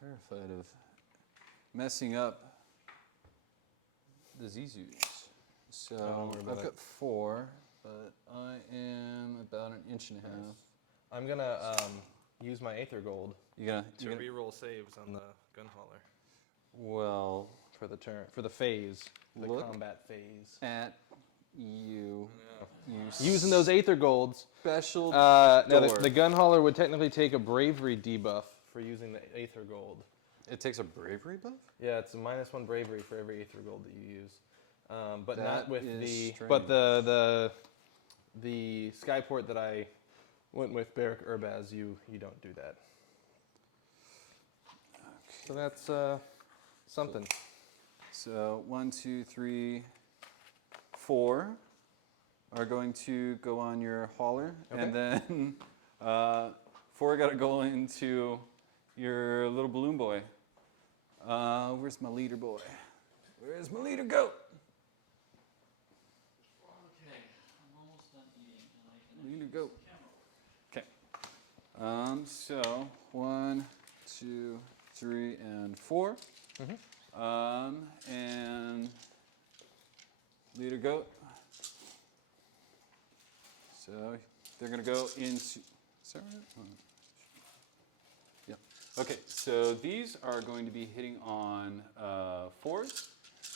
terrified of messing up the Zizus. So Don't worry about I've got 4, but I am about an inch and a half. I'm gonna use my Aether Gold You to gonna reroll saves on the gun hauler well, for the turn, for the phase, the Look combat phase. at you. You Using those Aether Golds. special Now door. the gun hauler would technically take a bravery debuff for using the Aether Gold. It takes a bravery buff? Yeah, it's a -1 bravery for every Aether Gold that you use, but That not with is the. strange. But the Skyport that I went with Beric Urbaz, you don't do that. So that's something. So 1, 2, 3, 4 are going to go on your hauler, and then 4 got to go into your little balloon boy. Where's my leader boy? Where's my leader goat? Okay, I'm almost done eating, and I can Leader use goat. the camera. Okay. So 1, 2, 3, and 4. And leader goat. So they're going to go into. Is that right? Yeah. Okay. So these are going to be hitting on 4s,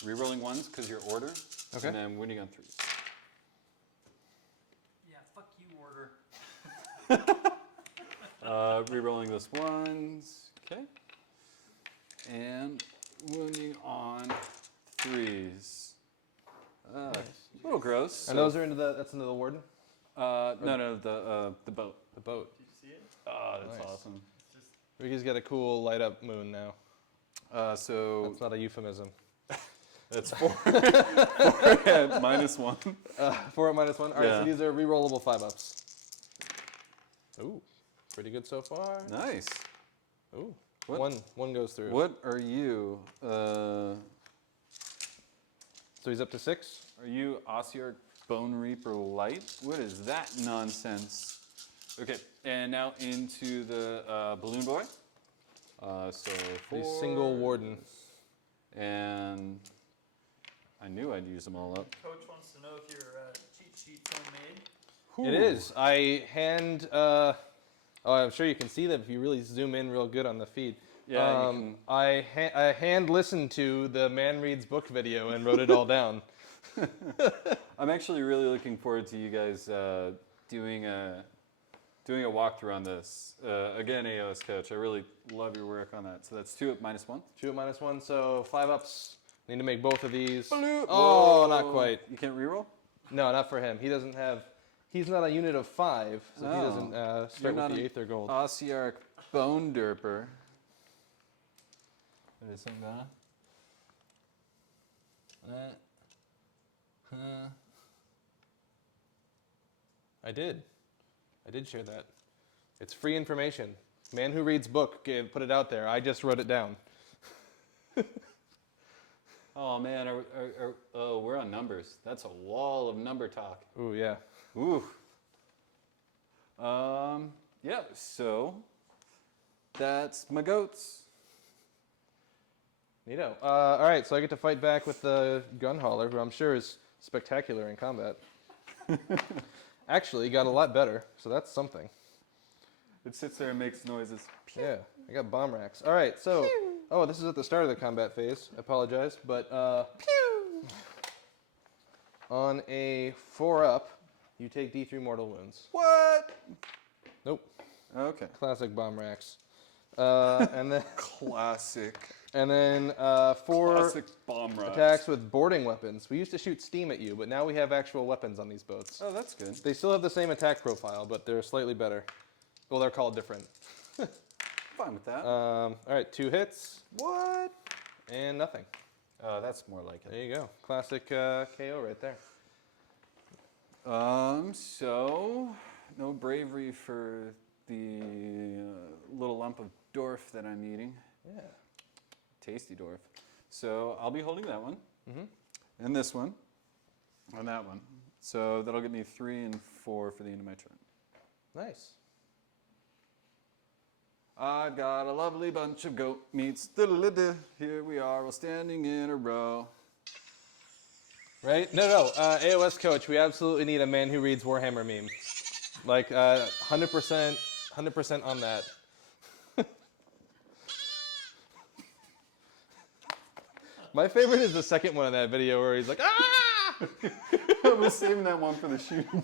rerolling 1s because you're order, Okay. and then winning on 3s. Yeah, fuck you, order. Rerolling those 1s. Okay. And wounding on 3s. A little gross. And those are that's into the warden. No, the boat. The boat. Did you see it? Oh, that's Nice. awesome. It's just, Ricky's got a cool light up moon now. So That's not a euphemism. that's 4 at -1. 4 at -1. All right, Yeah. so these are rerollable 5-ups. Ooh, pretty good so far. Nice. Ooh, What? one goes through. What are you? So he's up to 6. Are you Ossiarch Bone Reaper Light? What is that nonsense? Okay, and now into the balloon boy. So 4. The single warden. And I knew I'd use them all up. Coach wants to know if your cheat sheet's homemade. It is. I hand. I'm sure you can see that if you really zoom in real good on the feed. Yeah, you can. I hand listened to the Man Reads book video and wrote it all down. I'm actually really looking forward to you guys doing a walkthrough on this. Again, AOS Coach, I really love your work on that. So that's 2 at -1. 2 at -1, so 5-ups. Need to make both of these. Balloon- Oh, Whoa. not quite. You can't reroll? No, not for him. He doesn't have. He's not a unit of 5, so he Oh. doesn't You're start not with the an Aether Gold. Ossiarch Bone Derper. Is something going on? I did share that. It's free information. Man who reads book put it out there. I just wrote it down. Oh man, oh, we're on numbers. That's a wall of number talk. Ooh, yeah. Ooh. Yeah, so that's my goats. Neato. All right, so I get to fight back with the gun hauler, who I'm sure is spectacular in combat. Actually, got a lot better, so that's something. It sits there and makes noises. Yeah, I got bomb racks. All right, so, oh, this is at the start of the combat phase. I apologize, but on a 4-up, you take D3 mortal wounds. What? Nope. Okay. Classic bomb racks. And then Classic. and then 4 Classic bomb racks. attacks with boarding weapons. We used to shoot steam at you, but now we have actual weapons on these boats. Oh, that's good. They still have the same attack profile, but they're slightly better. Well, they're called different. Fine with that. All right, 2 hits What? and nothing. Oh, that's more like it. There you go. Classic KO right there. So no bravery for the little lump of dwarf that I'm eating. Yeah. Tasty dwarf. So I'll be holding that one, Mm-hmm. and this one, and that one. So that'll give me 3 and 4 for the end of my turn. Nice. I've got a lovely bunch of goat meats. Here we are, all standing in a row. Right? No. AOS coach, we absolutely need a man who reads Warhammer meme. Like 100% on that. My favorite is the second one in that video where he's like, ah! I was saving that one for the shooting.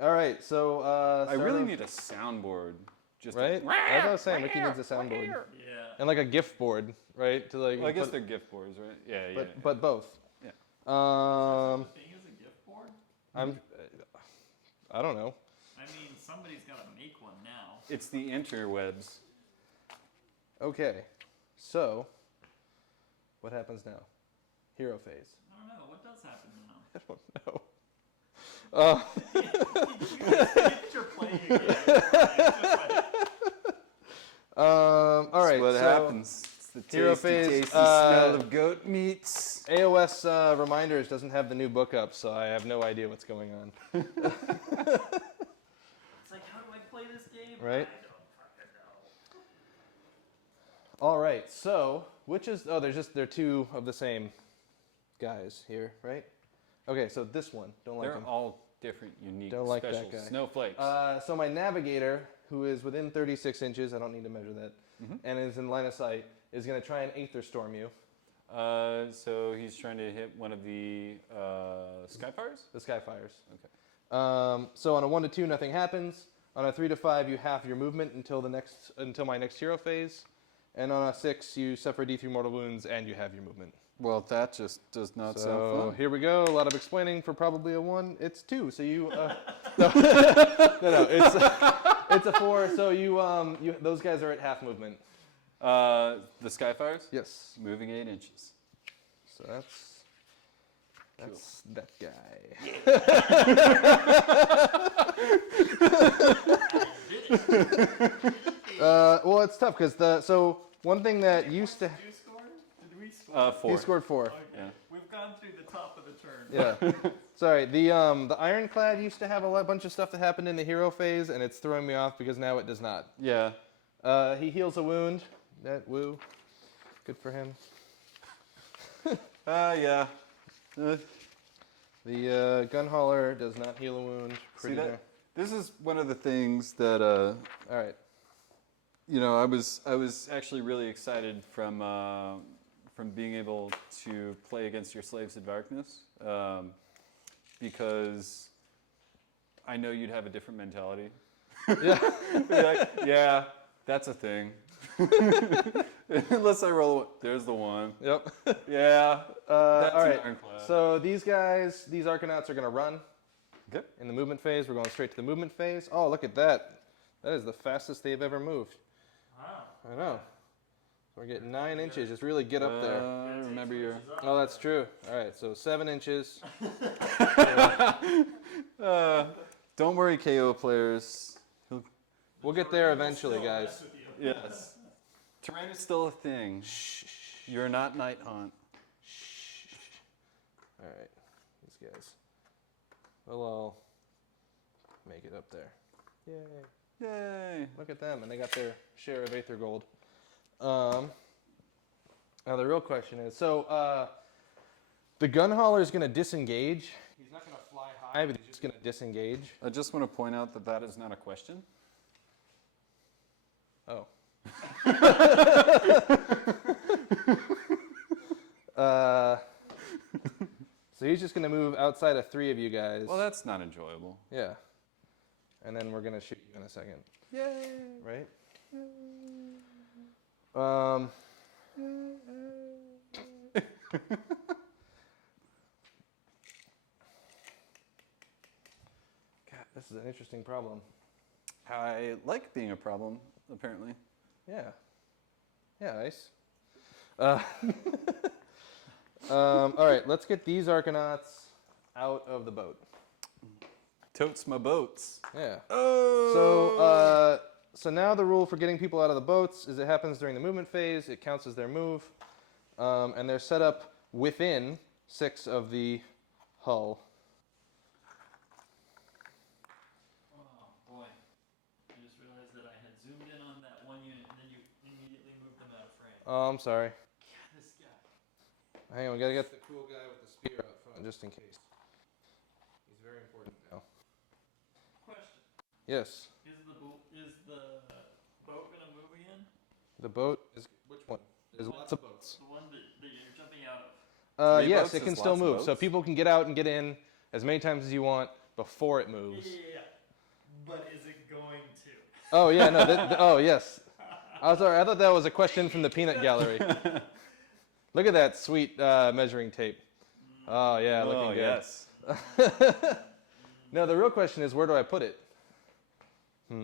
All right, so I really need a soundboard. Just right. As I was saying, Mickey needs a soundboard Yeah. and like a GIF board, right? To like. Well, I guess put- they're gift boards, right? Yeah, yeah. but both. Yeah. Thing is a gift board? I don't know. I mean, somebody's got to make one now. It's the interwebs. Okay, so what happens now? Hero phase. I don't know. What does happen now? I don't know. You're playing a game. All right. That's what so happens. It's the tasty, hero phase, tasty smell of goat meats. AOS reminders doesn't have the new book up, so I have no idea what's going on. It's like, how do I play this game? Right. I don't fucking know. All right. So which is? Oh, they're 2 of the same guys here, right? Okay. So this one, don't like They're him. all different, unique, Don't like that special guy. snowflakes. So my navigator, who is within 36 inches, I don't need to measure that, and is in line of sight, is going to try and Aether Storm you. So he's trying to hit one of the Skyfires? The Skyfires. Okay. So on a 1 to 2, nothing happens. On a 3 to 5, you halve your movement until my next hero phase, and on a 6, you suffer D3 mortal wounds and you have your movement. Well, that just does not sound So fun. here we go. A lot of explaining for probably a 1. It's 2. So you no, it's a 4. So you those guys are at half movement. The Skyfires? Yes. Moving 8 inches. So that's that guy. Well, it's tough because one thing that used to Did you score? Did we score? 4. he scored 4. Okay. Yeah. We've gone through the top of the turn. Yeah. Sorry. The Ironclad used to have a bunch of stuff that happened in the hero phase, and it's throwing me off because now it does not. Yeah. He heals a wound. That woo. Good for him. Yeah. The gun hauler does not heal a wound. Pretty that- there. This is one of the things that All right. I was actually really excited from being able to play against your Slaves of Darkness, because I know you'd have a different mentality. Yeah. Be like, yeah, that's a thing. Unless I roll, there's the one. Yep. Yeah, that's all an right. ironclad. So these Arcanauts are going to run Okay. in the movement phase. We're going straight to the movement phase. Oh, look at that. That is the fastest they've ever moved. Wow. I know. We're getting 9 inches. Just really get up there. Remember your. Oh, that's true. All right, so 7 inches. Don't worry, KO players. We'll get there eventually, guys. Yes. Terrain is still a thing. Shh. You're not Night Haunt. All right, these guys. We'll all make it up there. Yay. Yay. Look at them, and they got their share of Aether Gold. Now the real question is, so the gun hauler is going to disengage. He's not going to fly high, but he's just going to disengage. I just want to point out that that is not a question. Oh. So he's just going to move outside of 3 of you guys. Well, that's not enjoyable. Yeah. And then we're going to shoot you in a second. Yay. Right? God, this is an interesting problem. I like being a problem, apparently. Yeah. Yeah, nice. All right, let's get these Arcanauts out of the boat. Totes my boats. Yeah. Oh. So now the rule for getting people out of the boats is it happens during the movement phase. It counts as their move, and they're set up within 6 of the hull. Oh boy! I just realized that I had zoomed in on that one unit, and then you immediately moved them out of frame. Oh, I'm sorry. God, this guy. Hang on, we gotta get the cool guy with the spear up front just in case. He's very important now. Question: Yes. Is the boat gonna move again? The boat is which one? There's lots of boats. The one that you're jumping out of. Three Yes, boats it can is still lots of move. So boats? people can get out and get in as many times as you want before it moves. Yeah. But is it going to? Oh yeah, no. Oh yes. I was sorry. I thought that was a question from the peanut gallery. Look at that sweet measuring tape. Oh yeah, looking good. Yes. No, the real question is where do I put it? Well,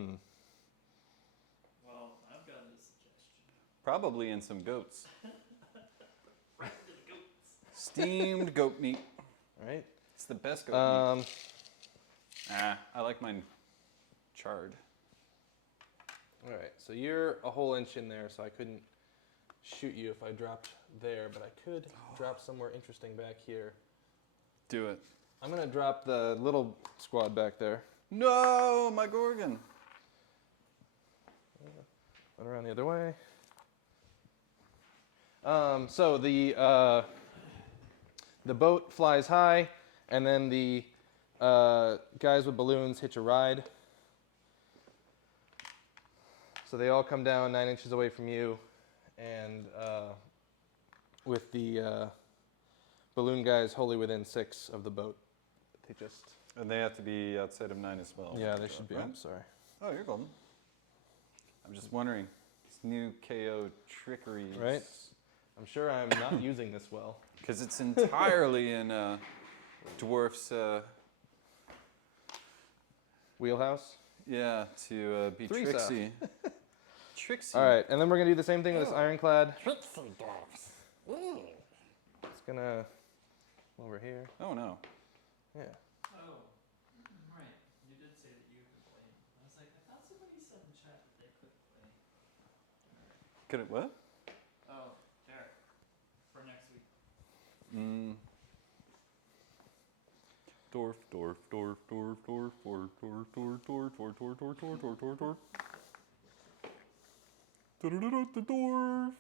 I've got a suggestion. Probably in some goats. Right to the goats. Steamed goat meat. Right. It's the best goat meat. I like mine charred. All right. So you're a whole inch in there, so I couldn't shoot you if I dropped there, but I could drop somewhere interesting back here. Do it. I'm gonna drop the little squad back there. No, my Gorgon. Run around the other way. So the boat flies high, and then the guys with balloons hitch a ride. So they all come down 9 inches away from you, and with the balloon guys wholly within 6 of the boat. They just... And they have to be outside of 9 as well. Yeah, they should be. Right? I'm sorry. Oh, you're golden. I'm just wondering. These new KO trickeries. Right? I'm sure I'm not using this well. Because it's entirely in Dwarf's, Wheelhouse. yeah, to be Three tricksy. Tricksy. All right, and then we're gonna do the same thing with this ironclad. Trixie dogs. It's gonna over here. Oh, no. Yeah. Oh, right. You did say that you could play. I was like, I thought somebody said in chat that they could play. Could it, what? Oh, Derek. For next week. Dwarf, dwarf, dwarf, dwarf, dwarf, dwarf, dwarf, dwarf, dwarf, dwarf, dwarf, dwarf, dwarf, dwarf, dwarf, dwarf. The dwarf.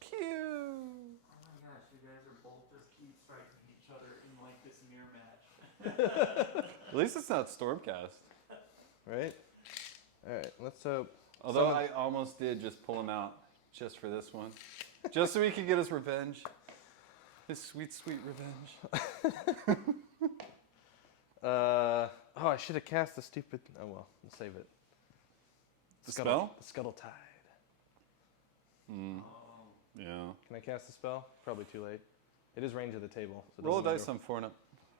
Pew. Oh my gosh, you guys are both just keep striking each other in like this mirror match. At least it's not Stormcast. Right. All right. Let's hope. Although I almost did just pull him out just for this one. Just so he could get his revenge. His sweet, sweet revenge. Oh, I should have cast the stupid. Oh well, we'll save it. The spell? The Scuttle Tide. Hmm. Oh. Yeah. Can I cast the spell? Probably too late. It is range of the table. So it Roll a doesn't dice matter. on 4 and up.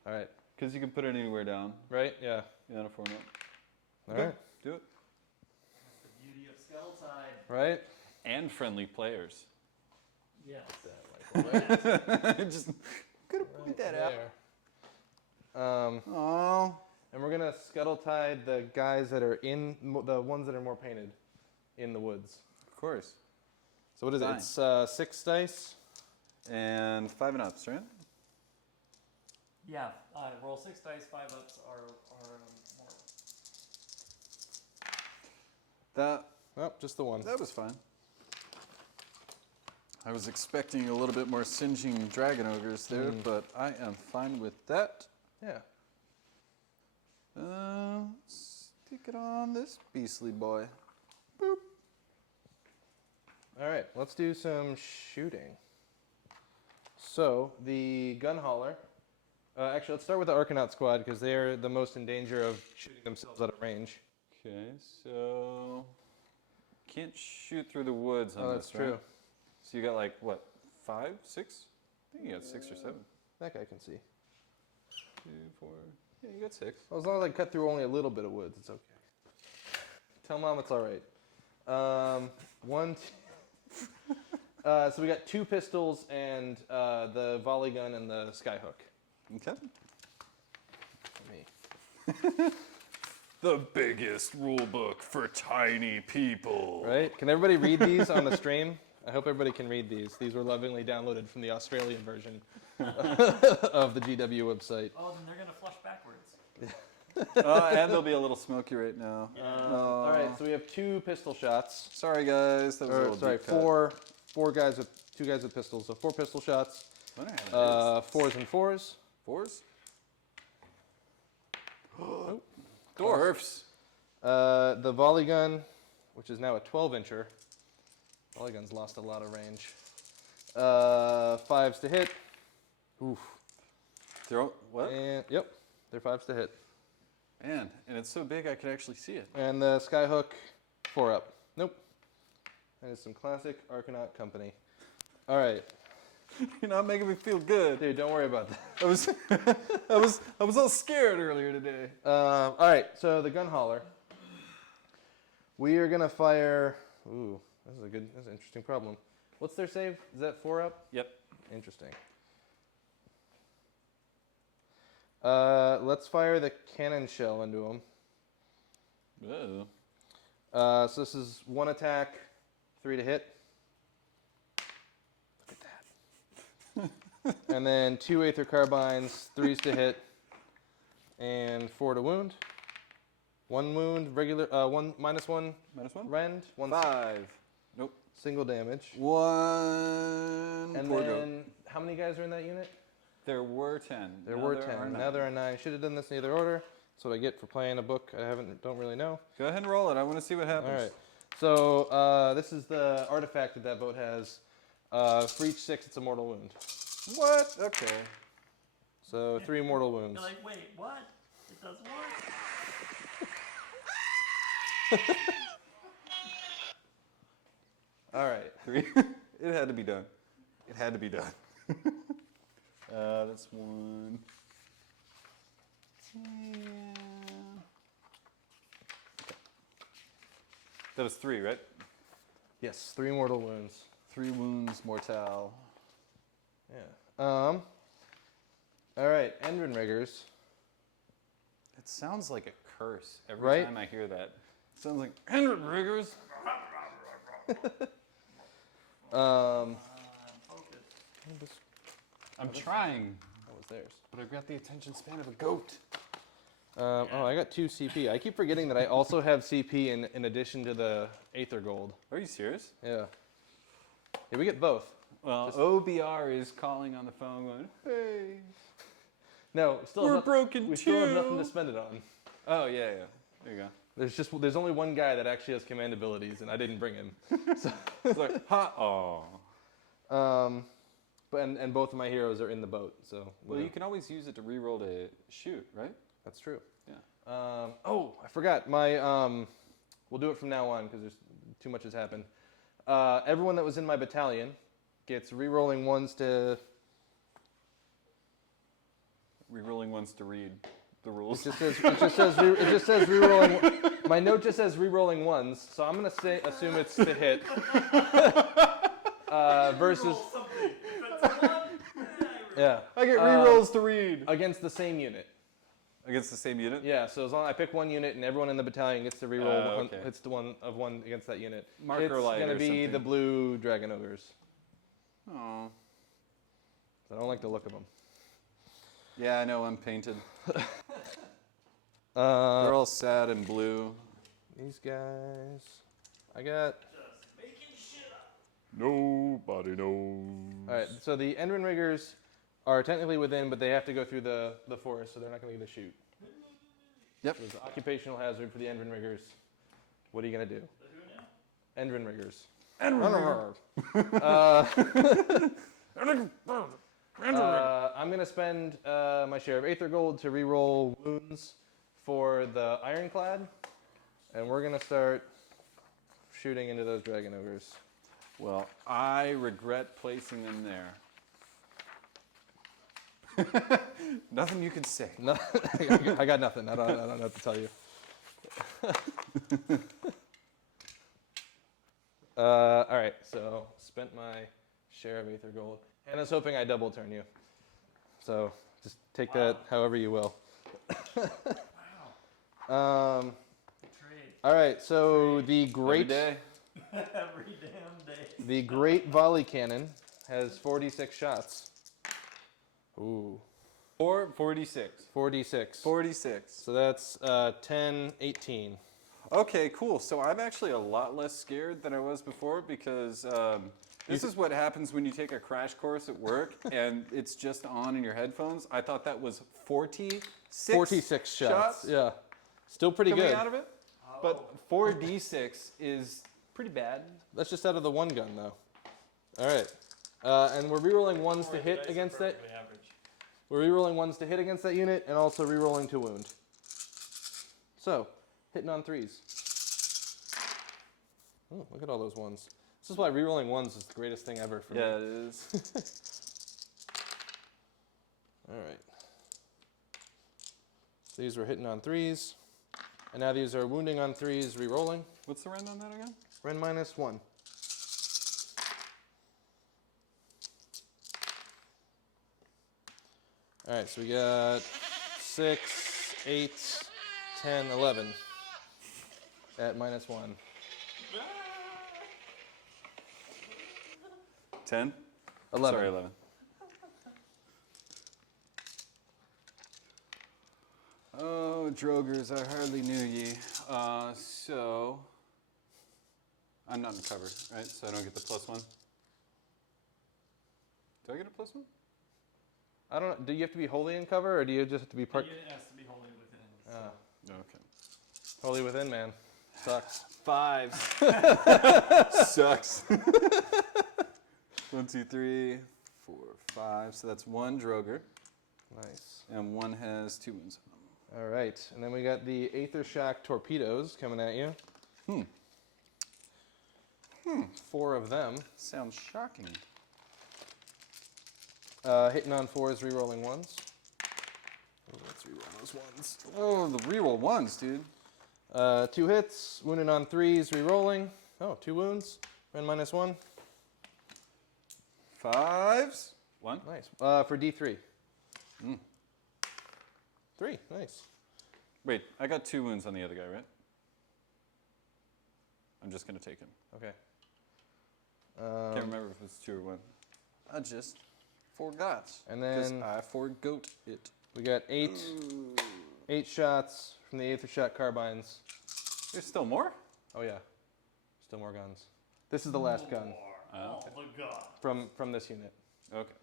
All right. Because you can put it anywhere down. Right? Yeah. Yeah, on a 4 and up. All Okay, right. do it. That's the beauty of Skull Tide. right? And friendly players. Yes. Just gonna point that out. There. Oh. And we're gonna scuttle tide the guys that are in the ones that are more painted in the woods. Of course. So what is Fine. it? It's 6 dice. And 5 and ups, right? Yeah. Roll 6 dice. 5 ups are more. That Oh, just the one. was fine. I was expecting a little bit more singeing dragon ogres there, but I am fine with that. Yeah. Stick it on this beastly boy. Boop. All right, let's do some shooting. So the gun hauler. Actually, let's start with the Arcanaut squad because they're the most in danger of shooting themselves out of range. Okay, so can't shoot through the woods on Oh, this, that's true. right? So you got like what, 5, 6? I think you got 6 or 7. That guy can see. 2, 4. Yeah, you got 6. Well, as long as I cut through only a little bit of woods, it's okay. Tell Mom it's all right. One. So we got 2 pistols and the volley gun and the skyhook. Okay. Me. The biggest rule book for tiny people. Right? Can everybody read these on the stream? I hope everybody can read these. These were lovingly downloaded from the Australian version of the GW website. Oh, then they're gonna flush backwards. And they'll be a little smoky right now. All right, so we have 2 pistol shots. Sorry guys, that was a Or, little sorry, deep cut. 4 guys with 2 guys with pistols. So 4 pistol shots. What are 4s and 4s. 4s? Dwarfs. The volley gun, which is now a 12-incher. Volley gun's lost a lot of range. 5s to hit. Oof. Throw what? And yep, they're 5s to hit. Man, and it's so big I could actually see it. And the skyhook, 4 up. Nope. That is some classic Arcanaut company. All right, You're not making me feel good. dude, don't worry about that. I was all scared earlier today. All right, so the gun hauler. We are gonna fire. Ooh, that's an interesting problem. What's their save? Is that 4 up? Yep. Interesting. Let's fire the cannon shell into them. Oh. So this is 1 attack, 3 to hit. Look at that. And then 2 Aether Carbines, 3s to hit, and 4 to wound. 1 wound, regular, 1 -1 -1? rend, 1 5. Nope. single damage. 1. And Poor then, goat. how many guys are in that unit? There were 10. There Now were there 10. are Now 9. there are 9. Should have done this in either order. That's what I get for playing a book I don't really know. Go ahead and roll it. I want to see what happens. All right. So this is the artifact that boat has. For each 6, it's a mortal wound. What? Okay. So 3 mortal wounds. You're like, wait, what? It does what? All right. 3. It had to be done. It had to be done. That's 1. Yeah. That was 3, right? Yes, 3 mortal wounds. 3 wounds, mortal. Yeah. All right, Endrin Riggers. It sounds like a curse every Right? time I hear that. It sounds like Hendrik Riggers. Focus. I'm trying, That was theirs. but I've got the attention span of a goat. Oh, I got 2 CP. I keep forgetting that I also have CP in addition to the Aether Gold. Are you serious? Yeah. Yeah, we get both. Well, Just- OBR is calling on the phone going, hey, No, we still we're have broken we too. still have nothing to spend it on. Oh, yeah. There you go. There's only one guy that actually has command abilities, and I didn't bring him. It's like, ha, oh. But and both of my heroes are in the boat, so Well, you can always use it to reroll to shoot, right? that's true. Yeah. Oh, I forgot. We'll do it from now on because there's too much has happened. Everyone that was in my battalion gets rerolling 1s to Rerolling ones to read. the rules. It just says rerolling. My note just says rerolling ones, so I'm gonna assume it's to hit. Versus. Roll something. If that's a one, Yeah. I get rerolls to read. Against the same unit. Against the same unit? Yeah, so as long as I pick one unit and everyone in the battalion gets to reroll Okay. hits the one against that unit. Marker it's light gonna or be something. the blue dragon ogres. Oh. I don't like the look of them. Yeah, I know, I'm painted. They're Uh, all sad and blue. these guys, I got. just making shit up. Nobody knows. All right, so the Endrin riggers are technically within, but they have to go through the forest, so they're not going to get a shoot. Yep. So it's an occupational hazard for the Endrin riggers. What are you going to do? The who now? Endrin riggers. I'm going to spend my share of Aether Gold to reroll wounds for the Ironclad, and we're going to start shooting into those dragon ogres. Well, I regret placing them there. Nothing you can say. No, I got nothing. I don't know what to tell you. All right, so spent my share of Aether Gold. And I was hoping I double turn you. So just take that however you will. Wow. Trade. All right, so the Every great day. Every damn day. the great volley cannon has 46 shots. Ooh, 46. 46. 46. So that's 10, 18. Okay, cool. So I'm actually a lot less scared than I was before because this is what happens when you take a crash course at work and it's just on in your headphones. I thought that was 46 shots. Yeah, still pretty coming good. out of it. But 4d6 is pretty bad. That's just out of the one gun, though. All right, and we're rerolling ones to hit against that. Average. We're rerolling ones to hit against that unit, and also rerolling to wound. So, hitting on threes. Oh, look at all those ones. This is why rerolling ones is the greatest thing ever for me. Yeah, it is. All right. So these were hitting on threes, and now these are wounding on threes, rerolling. What's the rend on that again? Rend -1. All right, so we got 6, 8, 10, 11 at -1. 10? 11. Sorry, 11. Oh, Drogers, I hardly knew ye. So, I'm not in cover, right? So I don't get the +1. Do I get a +1? I don't know. Do you have to be wholly in cover, or do you just have to be The part? unit has to be wholly within. So. Okay. Wholly within, man. Sucks. 5. Sucks. 1, 2, 3, 4, 5. So that's 1 Droger, Nice. and 1 has 2 wounds on him. All right, and then we got the Aether Shock torpedoes coming at you. 4 of them. Sounds shocking. Hitting on 4s, rerolling 1s. Oh, let's reroll those 1s. Oh, the reroll 1s, dude. 2 hits, wounding on 3s, rerolling. Oh, 2 wounds, rend -1. 5s. 1. Nice. For D3. 3, nice. Wait, I got 2 wounds on the other guy, right? I'm just gonna take him. Okay. Can't remember if it's 2 or 1. I just forgot. And Because then I forgot it. we got 8 shots from the Aether Shock carbines. There's still more? Oh yeah, still more guns. This is the last gun Oh, the god. from this unit. Okay.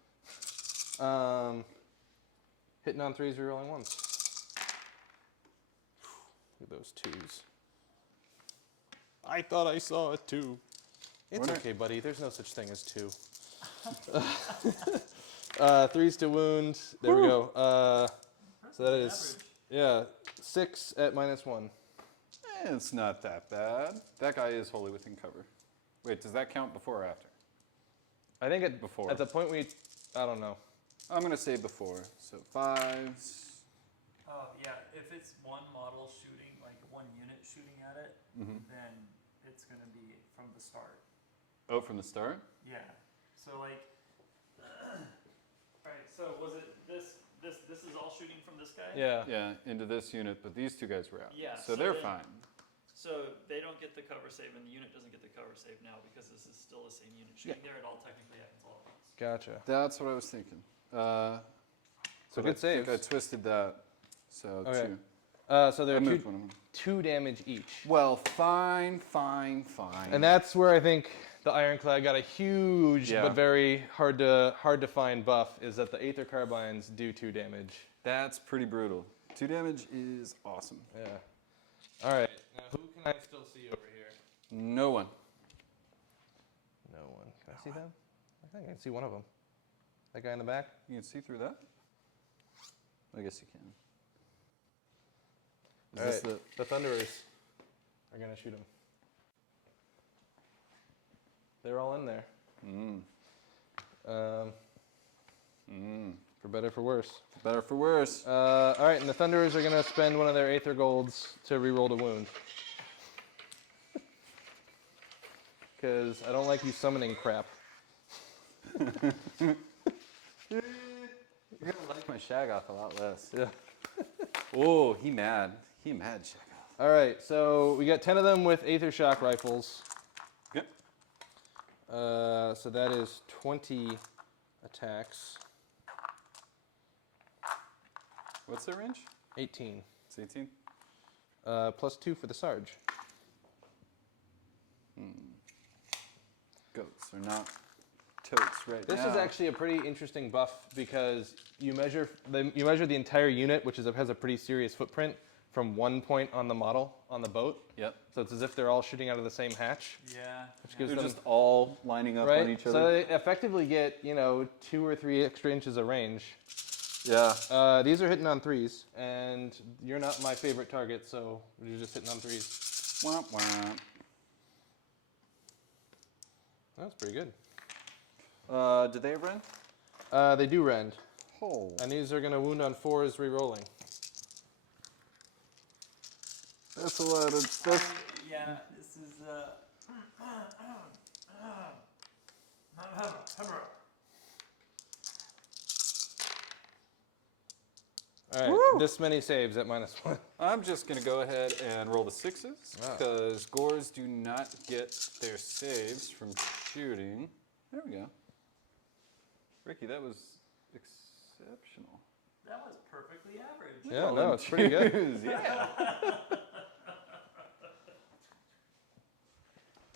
Hitting on 3s, rerolling 1s. Look at those 2s. I thought I saw a 2. It's Wonder- okay, buddy. There's no such thing as 2. 3s to wound. There we go. So that is, yeah, 6 at -1. It's not that bad. That guy is wholly within cover. Wait, does that count before or after? I think at Before. At the point I don't know. I'm gonna say before. So 5s. Oh, yeah, if it's one model shooting, like one unit shooting at it, Mm-hmm. then it's going to be from the start. Oh, from the start? Yeah. So like, alright, so was it this is all shooting from this guy? Yeah. Yeah, into this unit, but these two guys were out. Yeah, So so they're then- fine. So they don't get the cover save and the unit doesn't get the cover save now because this is still the same unit shooting there. It all technically happens all at once. Gotcha. That's what I was thinking. So but good I think saves. I twisted that. So Okay. 2. So there I are moved one of them. 2 damage each. Well, fine. And that's where I think the Ironclad got a huge Yeah. but very hard to find buff, is that the Aether Carbines do 2 damage. That's pretty brutal. 2 damage is awesome. Yeah. All right. Now who can I still see over here? No one. No one. Can I see them? I think I can see one of them. That guy in the back? You can see through that? I guess you can. Is All this right. The Thunderers are going to shoot him. They're all in there. For better, for worse. Better for worse. All right, and the Thunderers are going to spend one of their Aether Golds to reroll the wound. Because I don't like you summoning crap. You're gonna like my Shaggoth a lot less. Yeah. Oh, he mad. He mad Shaggoth. All right, so we got 10 of them with Aether Shock Rifles. Yep. So that is 20 attacks. What's their range? 18. It's 18. Plus 2 for the Sarge. Goats are not totes right This now. is actually a pretty interesting buff because you measure the entire unit, which has a pretty serious footprint, from one point on the model on the boat. Yep. So it's as if they're all shooting out of the same hatch, Yeah. which gives They're them just all lining up right. on each So other. they effectively get 2 or 3 extra inches of range. Yeah. These are hitting on 3s, and you're not my favorite target, so you're just hitting on 3s. Womp womp. That's pretty good. Did they have rend? They do rend, Oh. and these are going to wound on 4s re-rolling. That's a lot of. Yeah, this is All right, Woo! this many saves at -1. I'm just gonna go ahead and roll the 6s Wow. because Gores do not get their saves from shooting. There we go. Ricky, that was exceptional. that was perfectly average. Yeah, Well, no, in it's pretty good. twos, yeah.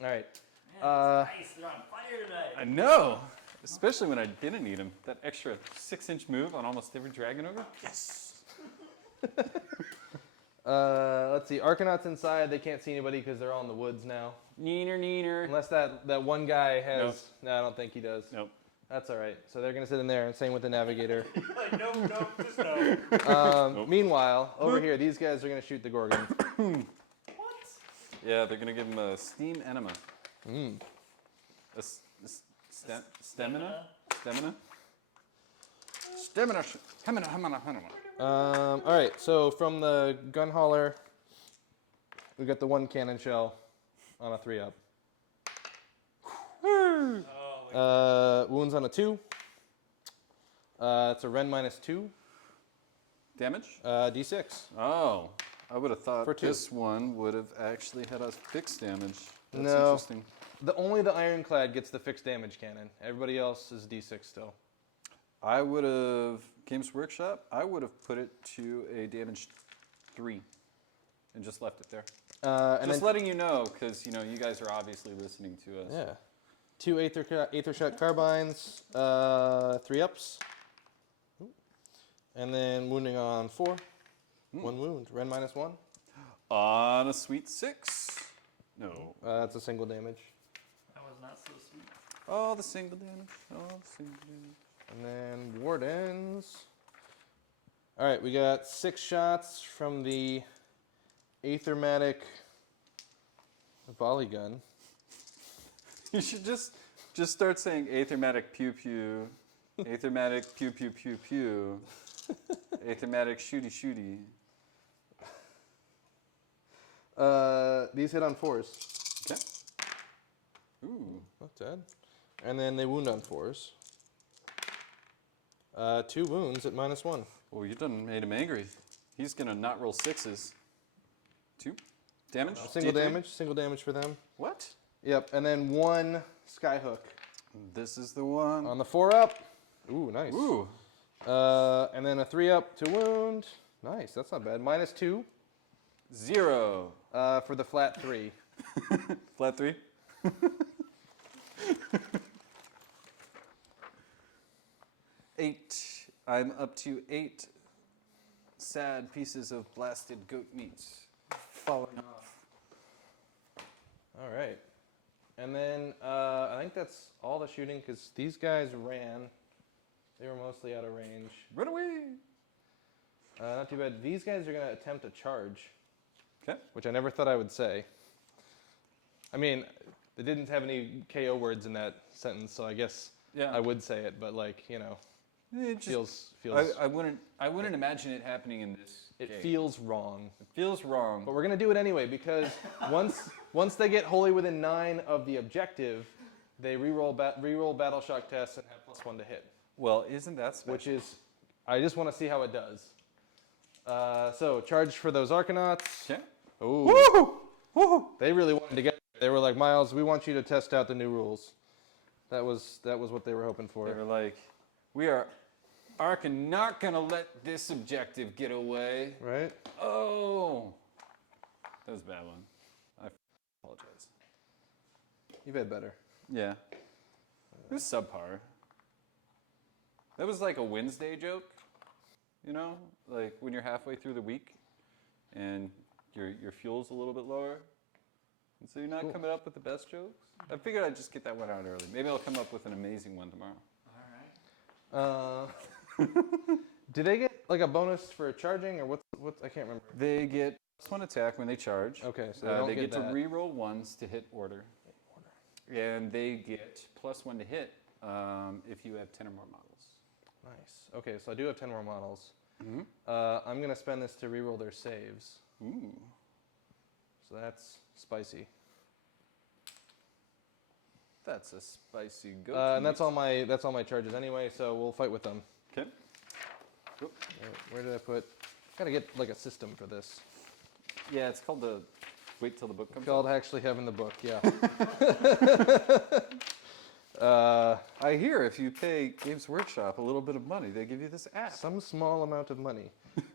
All right. Man, these dice, they're on fire tonight. I know, especially when I didn't need him. That extra 6-inch move on almost every Dragon Ogre. Yes. Let's see. Arcanauts inside. They can't see anybody because they're all in the woods now. Neener, neener. Unless that one guy has. No, I don't think he does. Nope. That's all right. So they're going to sit in there, and same with the Navigator. Like, no, just no. Nope. Meanwhile, over here, these guys are going to shoot the Gorgon. What? Yeah, they're gonna give him a steam enema. Mm. Stamina? Stamina? Stamina. Stamina. All right. So from the gun hauler, we got the 1 cannon shell on a 3-up. Oh, Wounds on a 2. It's a Ren -2. Damage? D6. Oh, I would have thought For 2. this one would have actually had us fixed damage. That's No. interesting. Only the Ironclad gets the fixed damage cannon. Everybody else is D6 still. I would have, Games Workshop, I would have put it to a damage 3 and just left it there. And Just then, letting you know, because you guys are obviously listening to us. yeah. 2 Aether Shot Carbines, 3-ups. And then wounding on 4. 1 wound. Ren -1. On a sweet 6. No. That's a single damage. that was not so sweet. Oh, the single damage. Oh, the single damage. And then Wardens. All right, we got 6 shots from the Aethermatic volley gun. You should just start saying Aethermatic pew pew, Aethermatic pew pew pew pew, Athematic shooty. These hit on 4s. Okay. Ooh. Not bad. And then they wound on 4s. 2 wounds at -1. Well, you done made him angry. He's gonna not roll 6s. 2 damage. Single D3? damage for them. What? Yep, and then 1 skyhook This is the one. on the 4-up. Ooh, nice. Ooh. And then a 3-up to wound. Nice, that's not bad. -2 0. for the flat 3. Flat 3. 8. I'm up to 8 sad pieces of blasted goat meat falling off. All right. And then I think that's all the shooting because these guys ran. They were mostly out of range. Run away. Not too bad. These guys are going to attempt a charge. Okay. Which I never thought I would say. I mean, they didn't have any KO words in that sentence, so I guess I would say it. But like, you know, It just, feels. I wouldn't imagine it happening in this. It game. feels wrong. It feels wrong. But we're gonna do it anyway because once they get wholly within 9 of the objective, they reroll battle shock tests and have +1 to hit. Well, isn't that special? Which is, I just want to see how it does. So charge for those Arcanauts. Okay. Ooh. Woo! Woo! They really wanted to get. They were like, Miles, we want you to test out the new rules. That was what they were hoping for. They were like, we are not gonna let this objective get away. Right? Oh, that was a bad one. I apologize. You've had better. Yeah, it was subpar. That was like a Wednesday joke, you know, like when you're halfway through the week and your fuel's a little bit lower, and so you're not coming up with the best jokes. I figured I'd just get that one out early. Maybe I'll come up with an amazing one tomorrow. Do they get like a bonus for charging or what? I can't remember. They get +1 attack when they charge. Okay, so they don't they get get to that. reroll 1s to hit order. And they get +1 to hit if you have 10 or more models. Nice. Okay, so I do have 10 more models. Mm-hmm. I'm gonna spend this to reroll their saves. Ooh. So that's spicy. That's a spicy goat. And that's all my charges anyway. So we'll fight with them. Okay. Cool. Where did I put? Gotta get like a system for this. Yeah, it's called the wait till the book comes Called out. actually having the book. Yeah. I hear if you pay Games Workshop a little bit of money, they give you this app. Some small amount of money.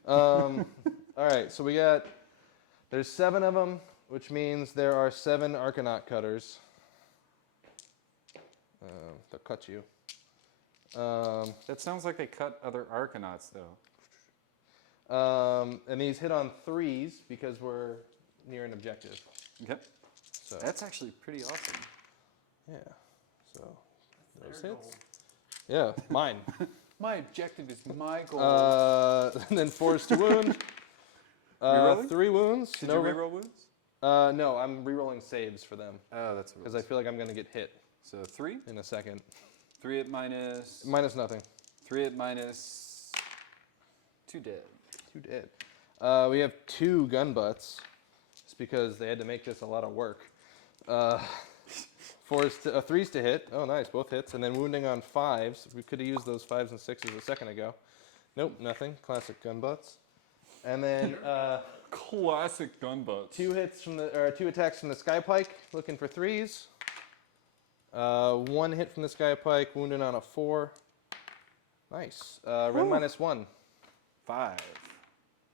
All right, so there's 7 of them, which means there are 7 Arcanaut cutters. They'll cut you. That sounds like they cut other Arcanauts, though. And these hit on 3s because we're near an objective. Okay. So That's actually pretty awesome. yeah. So those Their hits. goal. Yeah, mine. My objective is my goal. And then 4s to wound. Rerolling? 3 wounds. Did no you reroll wounds? No, I'm rerolling saves for them Oh, that's what it because was. I feel like I'm gonna get hit So 3. in a second. 3 at minus. Minus nothing. 3 at minus. 2 dead. 2 dead. We have 2 gun butts, just because they had to make this a lot of work. 3s to hit. Oh, nice, both hits, and then wounding on 5s. We could have used those 5s and 6s a second ago. Nope, nothing. Classic gun butts. And then Classic gun butts. 2 attacks from the sky pike, looking for 3s. 1 hit from the sky pike, wounded on a 4. Nice. Ren -1. 5.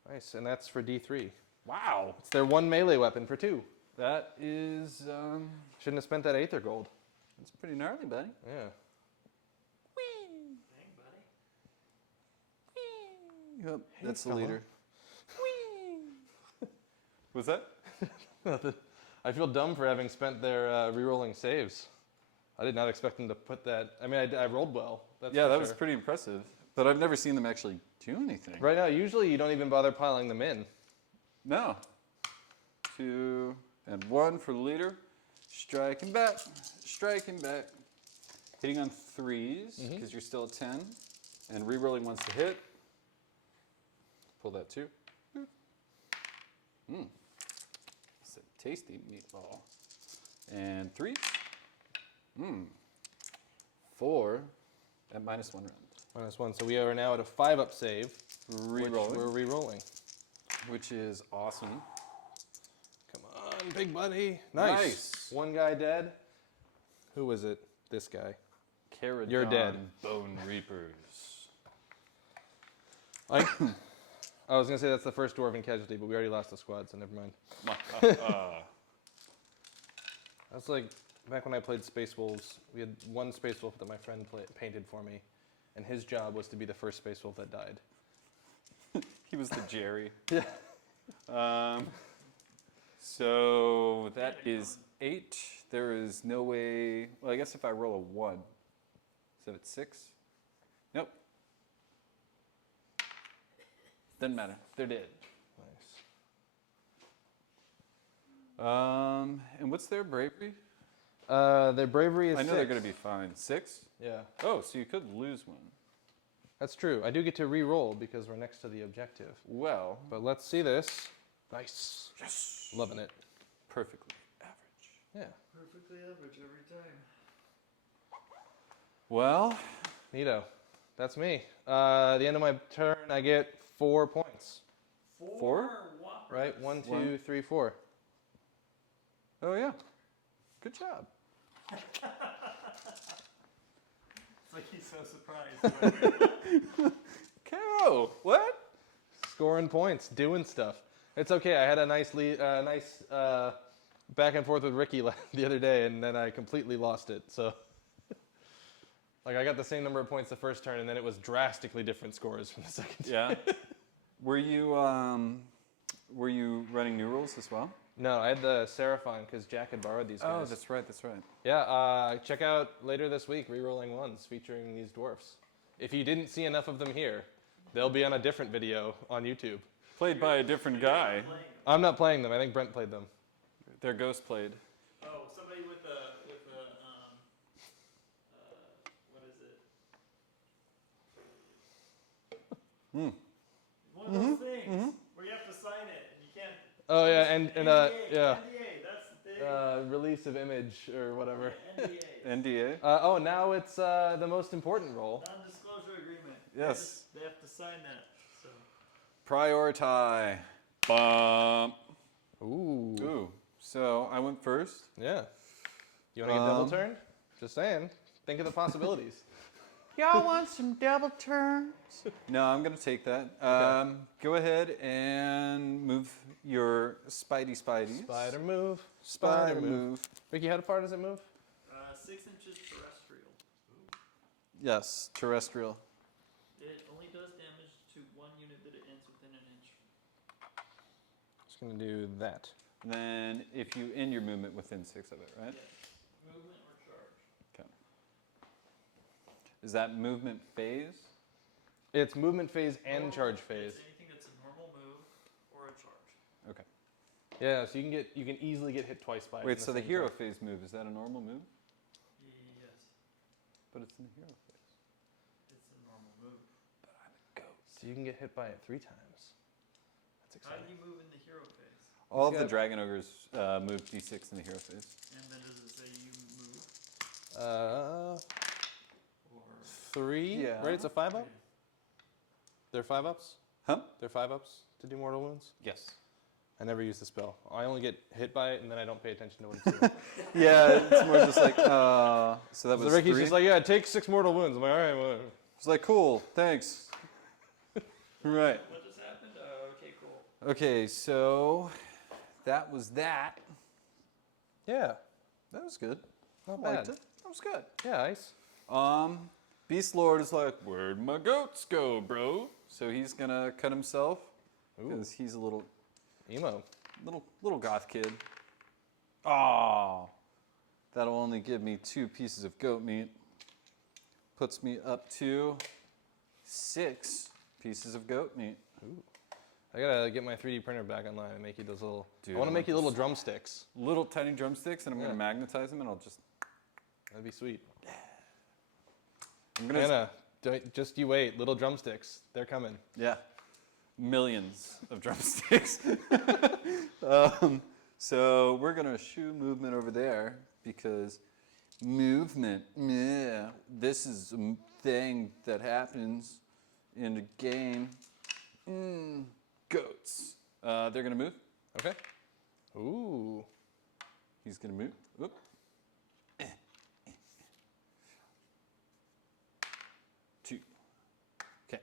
Nice, and that's for D3. Wow. It's their 1 melee weapon for 2. That is Shouldn't have spent that Aether gold. that's pretty gnarly, buddy. Yeah. Dang, buddy. Yep, Hey, that's the fella. leader. What's that? I feel dumb for having spent their rerolling saves. I did not expect them to put that. I mean, I rolled well. That's Yeah, for that was sure. pretty impressive. But I've never seen them actually do anything. Right now, usually you don't even bother piling them in. No. 2 and 1 for the leader. Striking back. Striking back. Hitting on 3s because you're still at 10. And rerolling 1s to hit. pull that too. It's a tasty meatball. And 3. 4 at -1 round. -1. So we are now at a 5-up save. Rerolling. Which we're re-rolling. Which is awesome. Come on, big buddy. Nice. One guy dead. Who was it? This guy. Kharadron You're dead. Bone Reapers. I was going to say that's the first dwarven casualty, but we already lost the squad, so never mind. That's like back when I played Space Wolves. We had one Space Wolf that my friend painted for me, and his job was to be the first Space Wolf that died. He was the Jerry. Yeah. So that is 8. There is no way. Well, I guess if I roll a 1, so it's 6. Nope. Doesn't matter. They're dead. Nice. And what's their bravery? Their bravery is I know 6. they're going to be fine. 6? Yeah. Oh, so you could lose one. That's true. I do get to re-roll because we're next to the objective. Well, But let's see this. Nice. yes. Loving it. Perfectly average. Yeah. Perfectly average every time. Well, Neato. That's me. At the end of my turn, I get 4 points. 4? Whoppers. Right? 1, 2, 1. 3, 4. oh yeah. Good job. It's like he's so surprised. Caro, what? Scoring points, doing stuff. It's okay. I had a nice back and forth with Ricky the other day, and then I completely lost it. So, like, I got the same number of points the first turn, and then it was drastically different scores from the second. Yeah. Were you running new rules as well? No, I had the Seraphon because Jack had borrowed these guys. Oh, that's right. That's right. Yeah, check out later this week, Rerolling Ones, featuring these dwarfs. If you didn't see enough of them here, they'll be on a different video on YouTube. Played by a different guy. I'm not playing them. I think Brent played them. Their ghost played. Oh, somebody with a what is it? One of those things where you have to sign it and you can't. Oh yeah, and NDA, yeah, NDA, that's the thing. release of image or whatever. NDA. NDA. Now it's the most important role. Non-disclosure agreement. Yes. They have to sign that. So. Prioritize. Bump. Ooh. Ooh. So I went first. Yeah. You want to get double turned? Just saying. Think of the possibilities. Y'all want some double turns? No, I'm gonna take that. Okay. Go ahead and move your Spideys. Spider move. Spider move. Ricky, how far does it move? 6 inches terrestrial. Yes, terrestrial. It only does damage to one unit that it ends within an inch. Just gonna do that. Then if you end your movement within 6 of it, right? Yes. Movement or charge. Okay. Is that movement phase? It's movement phase and charge phase. It's anything that's a normal move or a charge. Okay. Yeah, so you can easily get hit twice by it. Wait, in so the same hero turn. phase move, is that a normal move? Yes. But it's in the hero phase. It's a normal move. But I'm a ghost. So you can get hit by it 3 times. That's How do exciting. you move in the hero phase? All of He's the got- dragon ogres move d6 in the hero phase. And then does it say you move? 3. Yeah. Right, it's a 5-up. They're 5-ups. Huh? They're 5-ups to do mortal wounds. Yes. I never use the spell. I only get hit by it, and then I don't pay attention to what it's doing. Yeah, it's more just like, so that So was Ricky's 3? just like, yeah, take 6 mortal wounds. I'm like, all right, well. It's like, cool, thanks. Right. What just happened? Okay, cool. Okay, so that was that. Yeah, That was good. not I liked bad. it. That was good. Yeah, ice. Beast Lord is like, where'd my goats go, bro? So he's gonna cut himself Ooh, because he's a little emo. goth kid. Oh, that'll only give me 2 pieces of goat meat. Puts me up to 6 pieces of goat meat. I gotta get my 3D printer back online and make you those little. Dude, I want I to make want you little this. drumsticks. Little tiny drumsticks, and I'm Yeah. gonna magnetize them, and I'll just. That'd be sweet. I'm gonna. Hannah, just you wait. Little drumsticks. They're coming. Yeah. millions of drumsticks. So we're going to shoo movement over there because movement, yeah, this is a thing that happens in the game. Goats. They're going to move. Okay. Ooh. He's going to move. Whoop. Two. Okay.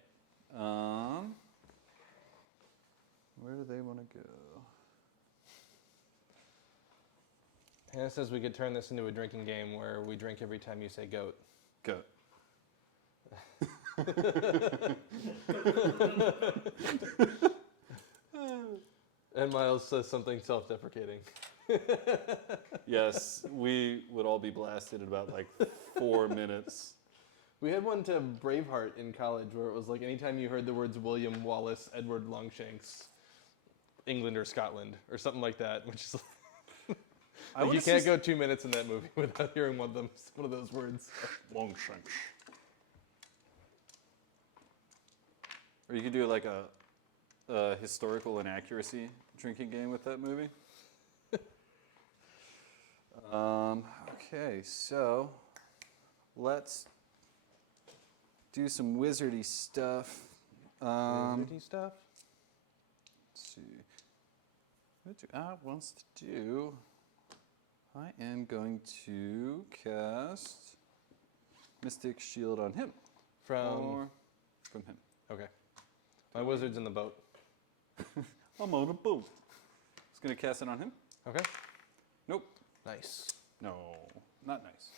Where do they want to go? Hannah says we could turn this into a drinking game where we drink every time you say goat. Goat. And Miles says something self-deprecating. Yes, we would all be blasted in about like 4 minutes. We had one to Braveheart in college where it was like anytime you heard the words William Wallace, Edward Longshanks, England or Scotland, or something like that, which is like you can't go 2 minutes in that movie without hearing one of those words. Longshanks. Or you could do like a historical inaccuracy drinking game with that movie. Okay, so let's do some wizardy stuff. Wizardy stuff? Let's see. What do I want to do? I am going to cast Mystic Shield on him. From him. Okay. My wizard's in the boat. I'm on a boat. He's going to cast it on him. Okay. Nope. Nice. No, not nice.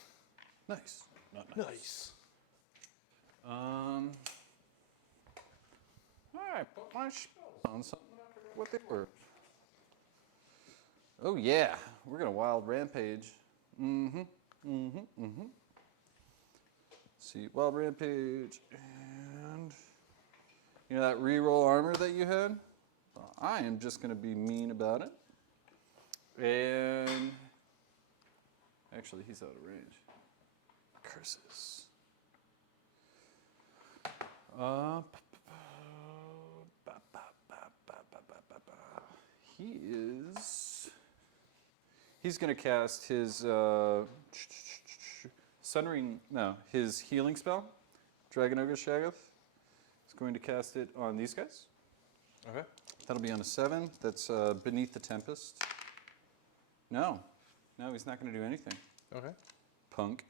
Nice. Not nice. Nice. All right, put my spells on something. I forgot what they were. Oh yeah, we're gonna wild rampage. See, wild rampage, and you know that reroll armor that you had? Well, I am just gonna be mean about it. And actually, he's out of range. Curses. He's going to cast his his healing spell, Dragon Ogre Shaggoth. He's going to cast it on these guys. Okay. That'll be on a 7. That's Beneath the Tempest. No, he's not going to do anything. Okay. Punk.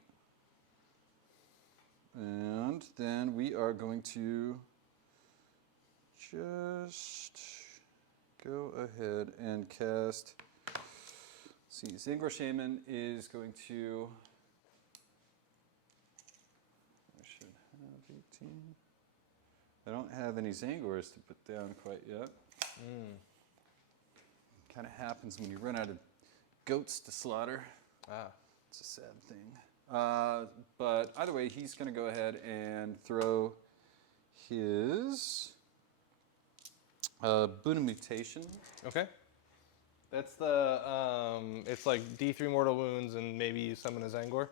And then we are going to just go ahead and cast. Let's see, Zangor Shaman is going to. I should have 18. I don't have any Zangors to put down quite yet. Kind of happens when you run out of goats to slaughter. It's a sad thing. But either way, he's going to go ahead and throw his Boon of Mutation. Okay. That's the, it's like D3 mortal wounds and maybe you summon a Zangor.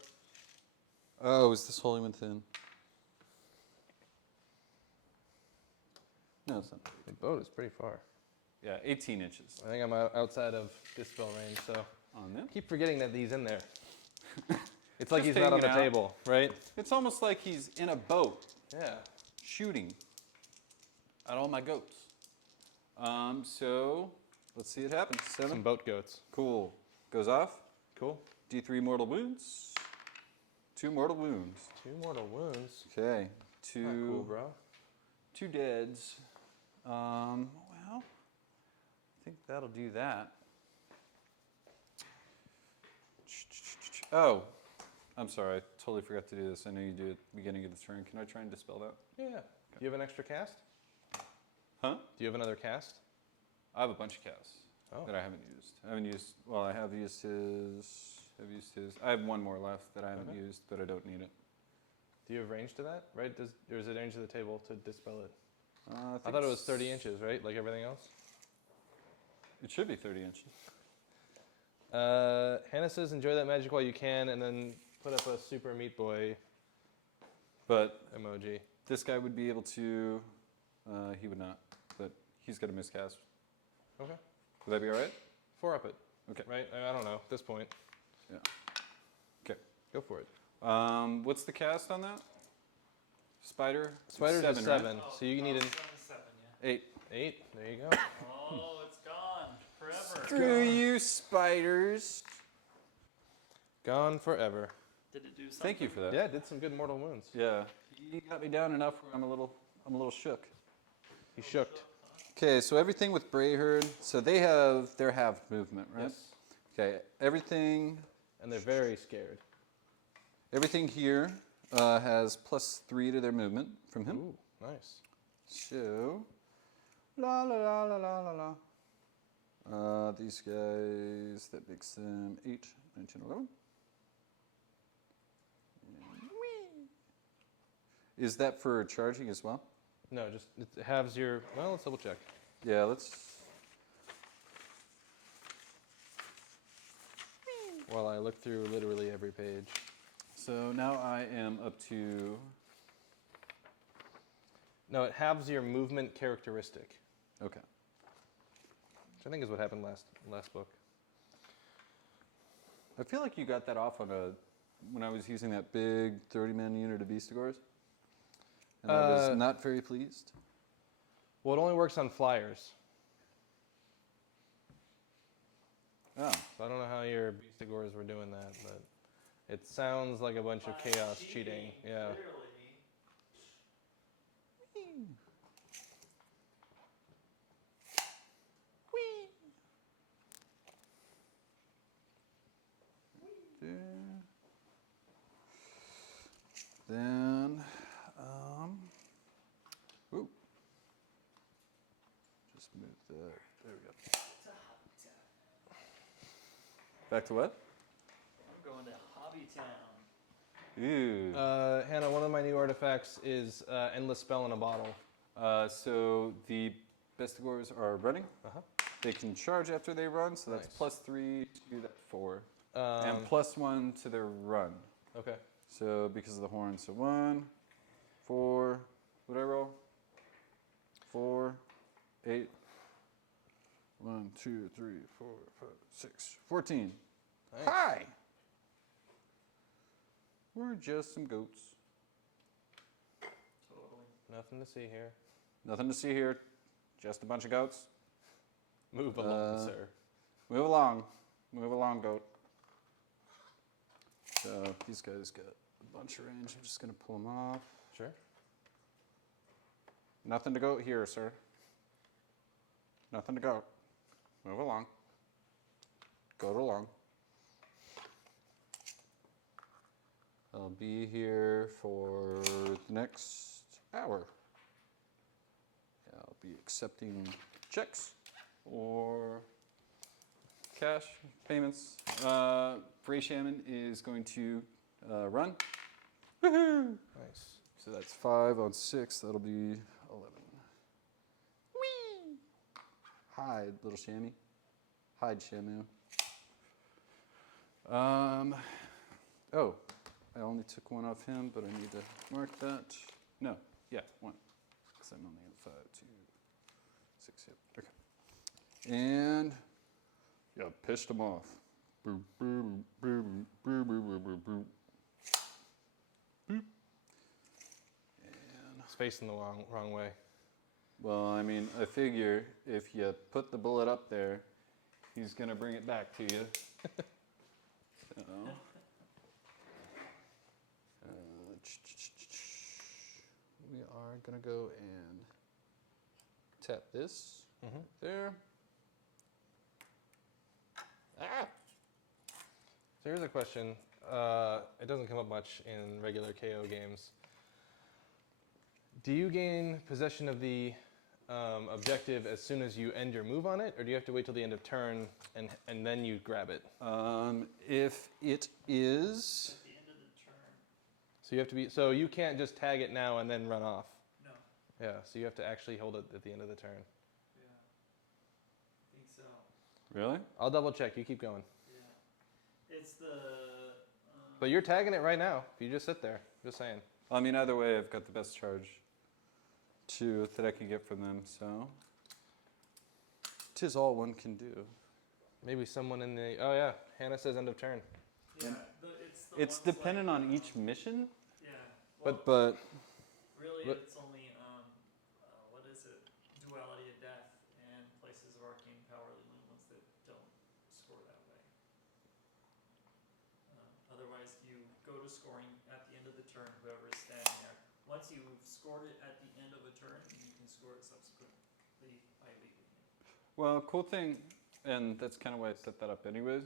Oh, is this Holy Within? No, it's not. The boat is pretty far. Yeah, 18 inches. I think I'm outside of dispel range, so On them? keep forgetting that he's in there. It's like Just he's not on the hanging out. table, right? It's almost like he's in a boat Yeah. shooting at all my goats. So let's see it happen. 7. Some boat goats. Cool. Goes off. Cool. D3 mortal wounds. 2 mortal wounds. 2 mortal wounds. Okay. Not cool, bro. 2 deads. Well, I think that'll do that. Oh, I'm sorry. I totally forgot to do this. I know you do it at the beginning of the turn. Can I try and dispel that? Yeah. Do you have an extra cast? Huh? Do you have another cast? I have a bunch of casts Oh. that I haven't used. I have used his. I have 1 more left that I haven't used, but I don't need it. Do you have range to that? Right? Or is it range to the table to dispel it? I I thought it was 30 inches, right? Like everything else? It should be 30 inches. Hannah says enjoy that magic while you can, and then put up a super meat boy But emoji. this guy would be able to. He would not. But he's got a miscast. Okay. Would that be all right? 4 up it. Okay. Right? I don't know at this point. Yeah. Okay. Go for it. What's the cast on that? Spider? Spider's It's a 7, 7, right? so you need an 7, yeah. 8. 8. There you go. Oh, it's gone forever. Screw you, spiders. Gone forever. Did it do something? Thank you for that. Yeah, did some good mortal wounds. Yeah. You got me down enough where I'm a little shook. He shooked. Okay, so everything with Brayherd, so they have their halved movement, right? Yes. Okay, everything And they're very scared. here has +3 to their movement from him. Ooh, nice. So, la la la la la la la. These guys, that makes them 8, 9, 10, 11. And whee! Is that for charging as well? No, just it halves your. Well, let's double check. Yeah, let's. While I look through literally every page. So now I am up to. No, it halves your movement characteristic, Okay. which I think is what happened last book. I feel like you got that off on when I was using that big 30-man unit of Beastigors. And I was not very pleased. Well, it only works on flyers, Oh. so I don't know how your Beastigors were doing that, but it sounds like a bunch of chaos cheating. Yeah. Clearly. Then, ooh. Just move that. There we go. Back to what? I'm going to Hobby Town. Ooh. Hannah, one of my new artifacts is Endless Spell in a Bottle. So the Bestigors are running. Uh-huh. They can charge after they run, so that's Nice. +3 to that 4. And +1 to their run. Okay. So because of the horn, so 1, 4, what did I roll? 4, 8, 1, 2, 3, 4, 5, 6, 14. Nice. Hi! We're just some goats. Totally. Nothing to see here. Nothing to see here, just a bunch of goats. Move along, sir. Move along, goat. So these guys got a bunch of range. I'm just gonna pull them off. Sure. Nothing to goat here, sir. Nothing to goat. Move along. Goat along. I'll be here for the next hour. I'll be accepting checks or cash payments. Bray Shaman is going to run. Woohoo! Nice. So that's 5 on 6. That'll be 11. Whee! Hide, little chamois. Hide, Shamu. Oh, I only took 1 off him, but I need to mark that. No, yeah, 1. Because I'm only at 5, 2, 6, yep. Okay. And, yeah, pissed him off. Boop, boop, boop, boop, boop, boop, boop, boop. Boop. And, It's facing the wrong way. well, I mean, I figure if you put the bullet up there, he's going to bring it back to you. So, we are going to go and tap this there. Ah! So here's a question. It doesn't come up much in regular KO games. Do you gain possession of the objective as soon as you end your move on it, or do you have to wait till the end of turn and then you grab it? If it is, At the end of the turn. So you have to be. So you can't just tag it now and then run off. No. Yeah. So you have to actually hold it at the end of the turn. Yeah. I think so. really? I'll double check. You keep going. Yeah. It's the. But you're tagging it right now. If you just sit there. Just saying. I mean, either way, I've got the best charge that I can get from them, so. 'Tis all one can do. Maybe someone in the. Oh yeah, Hannah says end of turn. Yeah, the It's ones dependent like, on each mission, Yeah. Well, but really, but- it's only what is it? Duality of Death and Places of Arcane Power are the only ones that don't score that way. Otherwise, you go to scoring at the end of the turn. Whoever is standing there. Once you've scored it at the end of a turn, you can score it subsequently by leaving it. well, cool thing, and that's kind of why I set that up anyways,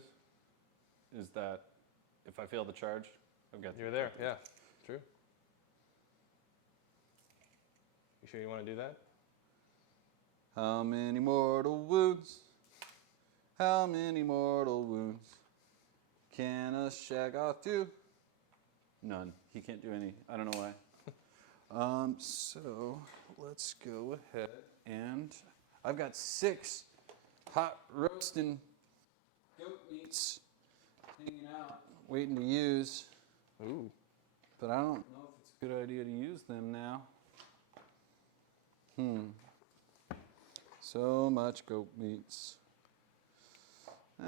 is that if I fail the charge, I've got. You're there. Yeah. True. You sure you want to do that? How many mortal wounds? How many mortal wounds can a Shaggoth do? None. He can't do any. I don't know why. So let's go ahead and I've got 6 hot roasting goat meats hanging out, waiting to use. Ooh. But I don't know if it's a good idea to use them now. So much goat meats. You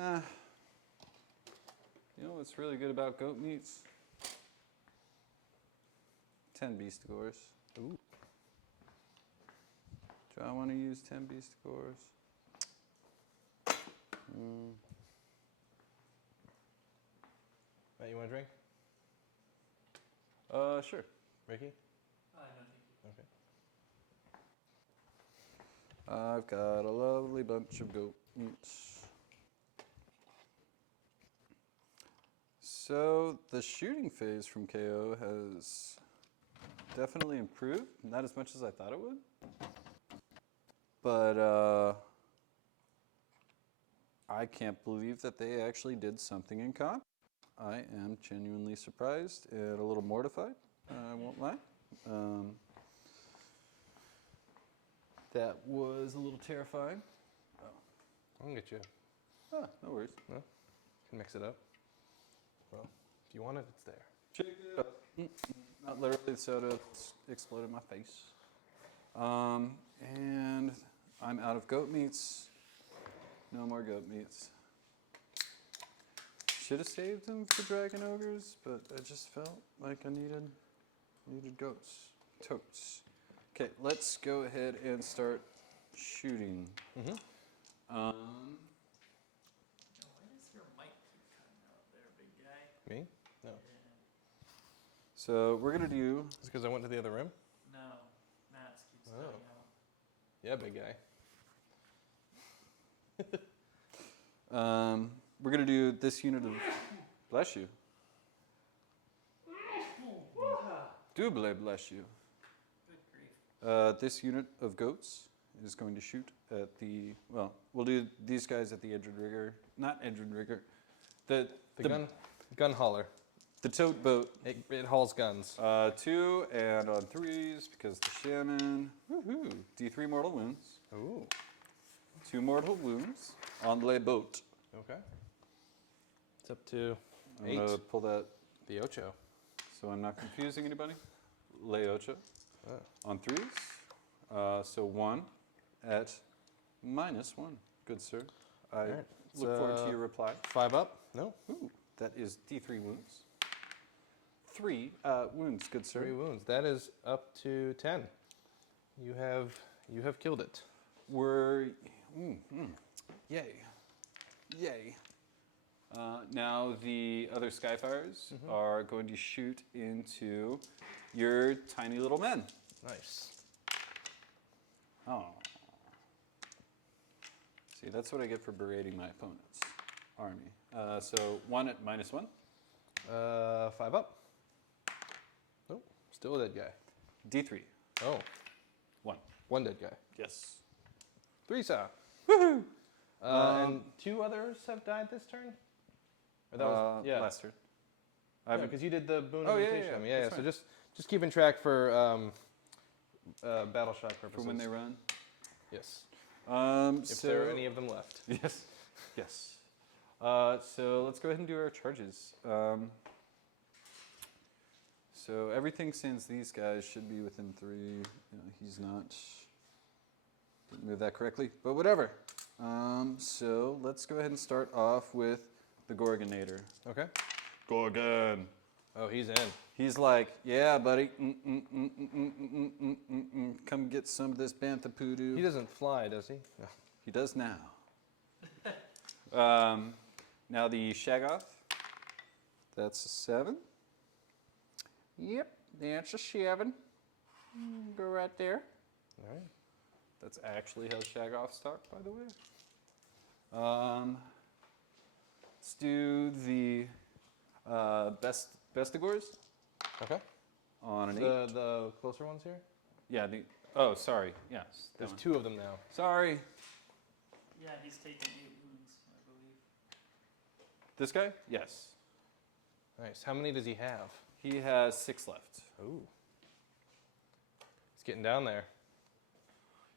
know what's really good about goat meats? 10 beast cores. Ooh. Do I want to use 10 beast cores? Matt, you want a drink? Sure. Ricky? No, thank you. Okay. I've got a lovely bunch of goat meats. So the shooting phase from KO has definitely improved, not as much as I thought it would. But I can't believe that they actually did something in comp. I am genuinely surprised and a little mortified, I won't lie. That was a little terrifying. I can get you. Ah, no worries. Can mix it up. Well, if you want it, it's there. Check it out. Not literally, the soda exploded in my face. And I'm out of goat meats. No more goat meats. Should have saved them for dragon ogres, but I just felt like I needed goats. Totes. Okay, let's go ahead and start shooting. Mm-hmm. Why does your mic keep cutting out there, big guy? Me? No. Yeah. So we're gonna do. It's because I went to the other room? No, Matt's keeps Oh. cutting out. Yeah, big guy. We're gonna do this unit of. Bless you. Double bless you. Good grief. This unit of goats is going to shoot at the. Well, we'll do these guys at the engine rigger. Not engine rigger. The Gun hauler. The tote boat. It hauls guns. 2 and on 3s because the shaman. Woohoo! D3 mortal wounds. Ooh. 2 mortal wounds on the boat. Okay. It's up to I'm 8. gonna pull that The ocho. so I'm not confusing anybody. Lay ocho. Oh. On 3s. So 1 at -1. Good sir. I Alright, look forward to your reply. 5 up? No. Ooh, that is D3 wounds. 3 wounds, good sir. 3 wounds. That is up to 10. You have killed it. We're yay, yay. Now the other Skyfires are going to shoot into your tiny little men. Nice. Oh. See, that's what I get for berating my opponent's army. So 1 at -1. 5 up. Nope. Still a dead guy. D3. Oh. 1. 1 dead guy. Yes. 3 saw. Woohoo! And 2 others have died this turn? Or that was, yeah. Last turn. Because you did the boon Oh, of yeah, mutation. yeah, Yeah, that's so fine. just keeping track for battle shock For purposes. when they run. Yes. If If there are any of them left. Yes. Yes. So let's go ahead and do our charges. So everything since these guys should be within 3. He's not. Didn't move that correctly, but whatever. So let's go ahead and start off with the Gorgonator. Okay. Gorgon. Oh, he's in. He's like, yeah, buddy. Come get some of this bantha poodoo. He doesn't fly, does he? No. He does now. Now the Shaggoth. That's a 7. Yep, that's a 7. Go right there. All right. That's actually how Shaggoths talk, by the way. Let's do the Bestigors Okay. on an 8. The closer ones here? Yeah, oh, sorry. Yes. that There's one. 2 of them now. Sorry. Yeah, he's taking 8 wounds, I believe. This guy? Yes. Nice. How many does he have? He has 6 left. Ooh. He's getting down there.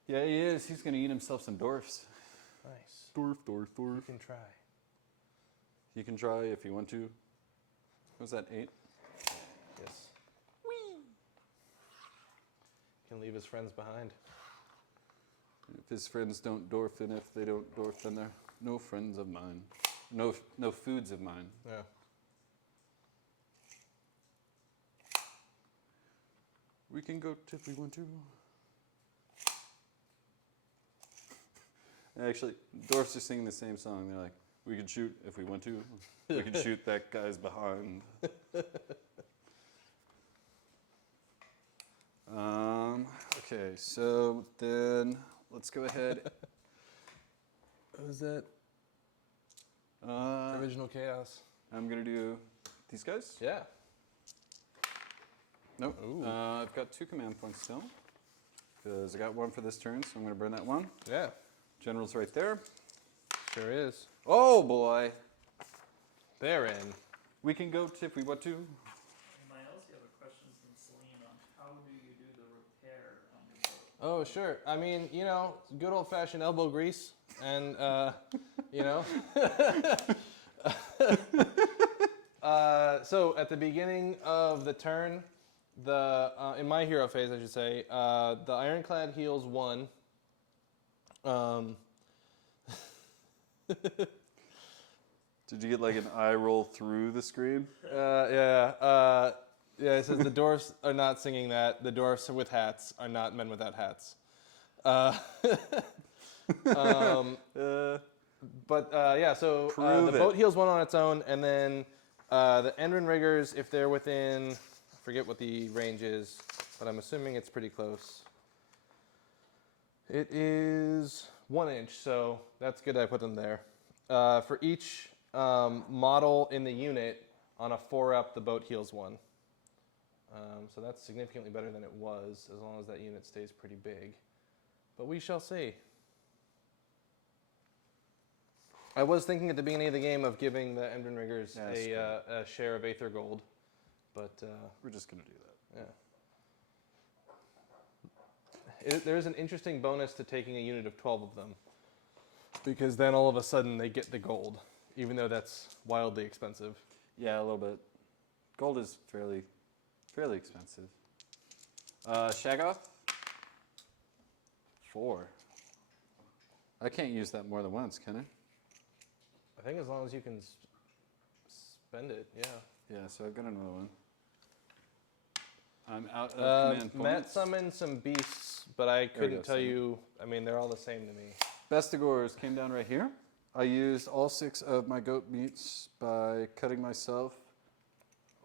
Yeah, he is. He's going to eat himself some dwarfs. Nice. Dwarf. You can try. You can try if you want to. Was that 8? Yes. Whee! Can leave his friends behind. If his friends don't dwarf, and if they don't dwarf, then they're no friends of mine. No foods of mine. Yeah. We can go if we want to. Actually, dwarfs are singing the same song. They're like, we can shoot if we want to. We can shoot that guy's behind. Okay, so then let's go ahead. What was that? Uh, Original Chaos. I'm going to do these guys. Yeah. Nope. Ooh. I've got 2 command points still. Because I got 1 for this turn, so I'm going to burn that 1. Yeah. General's right there. Sure is. Oh boy. They're in. We can go if we want to. Miles, you have a question from Celine on how do you do the repair on your boat? Oh, sure. I mean, you know, good old-fashioned elbow grease, and you know. So at the beginning of the turn, in my hero phase, I should say, the ironclad heals 1. Did you get like an eye roll through the screen? Yeah. Yeah, it says the dwarfs are not singing that. The dwarfs with hats are not men without hats. Yeah, so the boat heals 1 on its own, and then the Endrin riggers, if they're within, I forget what the range is, but I'm assuming it's pretty close. It is 1 inch, so that's good I put them there. For each model in the unit, on a 4-up, the boat heals 1. So that's significantly better than it was, as long as that unit stays pretty big. But we shall see. I was thinking at the beginning of the game of giving the Emden Riggers a share of Aether Gold, but We're just going to do that. yeah. There's an interesting bonus to taking a unit of 12 of them, because then all of a sudden they get the gold, even though that's wildly expensive. Yeah, a little bit. Gold is fairly expensive. Shaggoth? 4. I can't use that more than once, can I? I think as long as you can spend it, yeah. Yeah, so I've got another one. I'm out of command Matt points. summoned some beasts, but I we couldn't go, tell summon. you. I mean, they're all the same to me. Bestigors came down right here. I used all 6 of my goat meats by cutting myself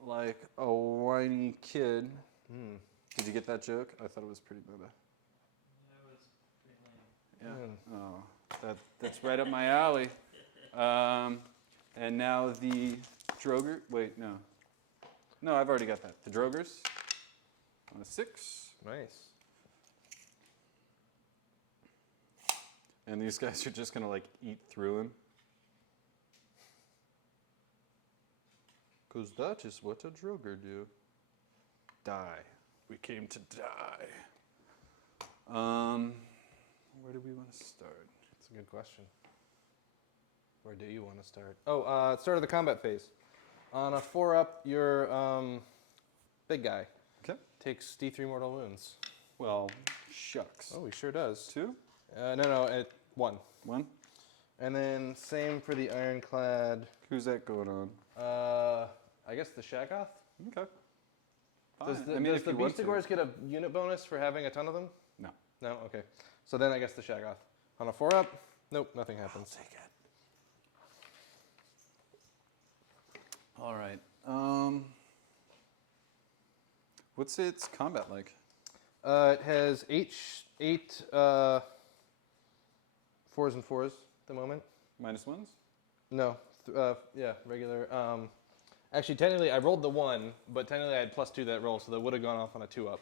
like a whiny kid. Did you get that joke? I thought it was pretty meta. That was pretty lame. Yeah. Oh, that's right up my alley. And now the Droger. Wait, no. No, I've already got that. The Drogers on a 6. Nice. And these guys are just going to like eat through him. Because that is what a Droger do. Die. We came to die. Where do we want to start? That's a good question. Where do you want to start? Oh, start of the combat phase. On a 4-up, your big guy Okay. takes D3 mortal wounds. Well, shucks. Oh, he sure does. 2? No, 1. 1? And then same for the Ironclad. Who's that going on? I guess the Shaggoth? Okay. Does Fine. the, I mean, does if the you want to. Beastigors get a unit bonus for having a ton of them? No. No? Okay. So then I guess the Shaggoth. On a 4-up? Nope, nothing happens. Take it. All right. What's its combat like? It has eight 4s and 4s at the moment. -1s? No, yeah, regular. Actually, technically, I rolled the 1, but technically I had +2 that roll, so that would have gone off on a 2-up.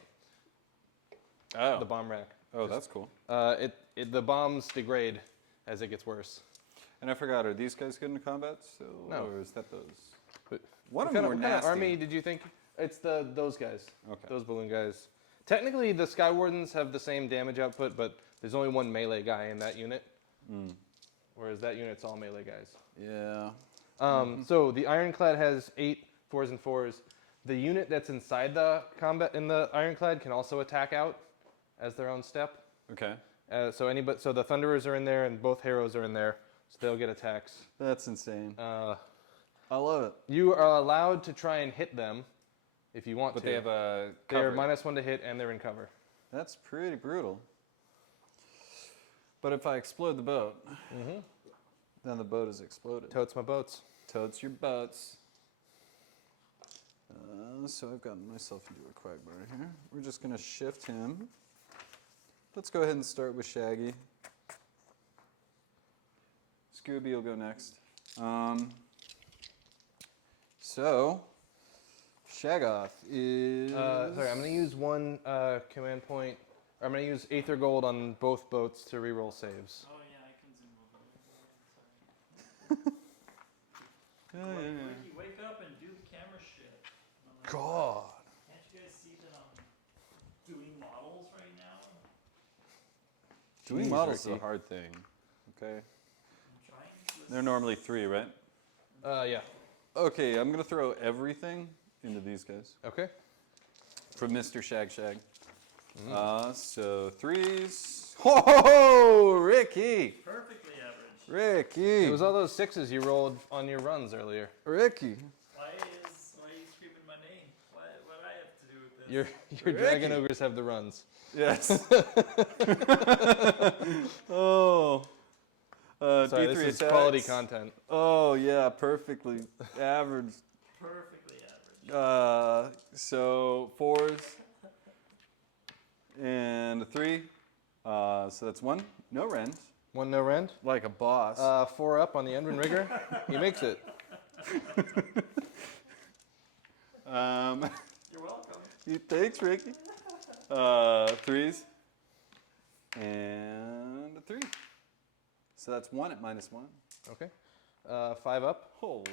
Oh. The bomb rack. Oh, that's cool. The bombs degrade as it gets worse. And I forgot, are these guys good in combat still? No. Or is that those? But What kind more of nasty. army did you think? It's those guys. Okay. Those balloon guys. Technically, the Sky Wardens have the same damage output, but there's only one melee guy in that unit. Whereas that unit's all melee guys. Yeah. So the Ironclad has 8 4s and 4s. The unit that's inside the combat in the Ironclad can also attack out as their own step. Okay. So the Thunderers are in there and both Heroes are in there, so they'll get attacks. That's insane. I love it. You are allowed to try and hit them if you want But to. they have a They're cover. -1 to hit and they're in cover. That's pretty brutal. But if I explode the boat, then the boat is exploded. Totes my boats. Totes your boats. So I've gotten myself into a quagmire here. We're just going to shift him. Let's go ahead and start with Shaggy. Scooby will go next. So, Shaggoth is... Sorry, I'm going to use one command point. I'm going to use Aether Gold on both boats to reroll saves. Oh yeah, I can zoom over. Sorry. Yeah. Ricky, wake up and do the camera shit. I'm like, God. can't you guys see that I'm doing models right now? Doing Jeez, models is a Ricky. hard thing. Okay. I'm trying to. They're normally 3, right? Yeah. Okay, I'm going to throw everything into these guys. Okay. From Mr. Shag. So 3s. Ho, Ricky! Perfectly average. Ricky! It was all those 6s you rolled on your runs earlier. Ricky. Why are you screaming my name? What do I have to do with this? Your Dragon Ogres have the runs. Yes. Oh. Sorry, D3 this is attacks. quality content. Oh, yeah, perfectly average. Perfectly average. So 4s and a 3. So that's 1. No rend. 1 no rend. Like a boss. 4 up on the Endrin Rigger. He makes it. You're welcome. Thanks, Ricky. 3s and a 3. So that's 1 at -1. Okay. 5 up. Holy.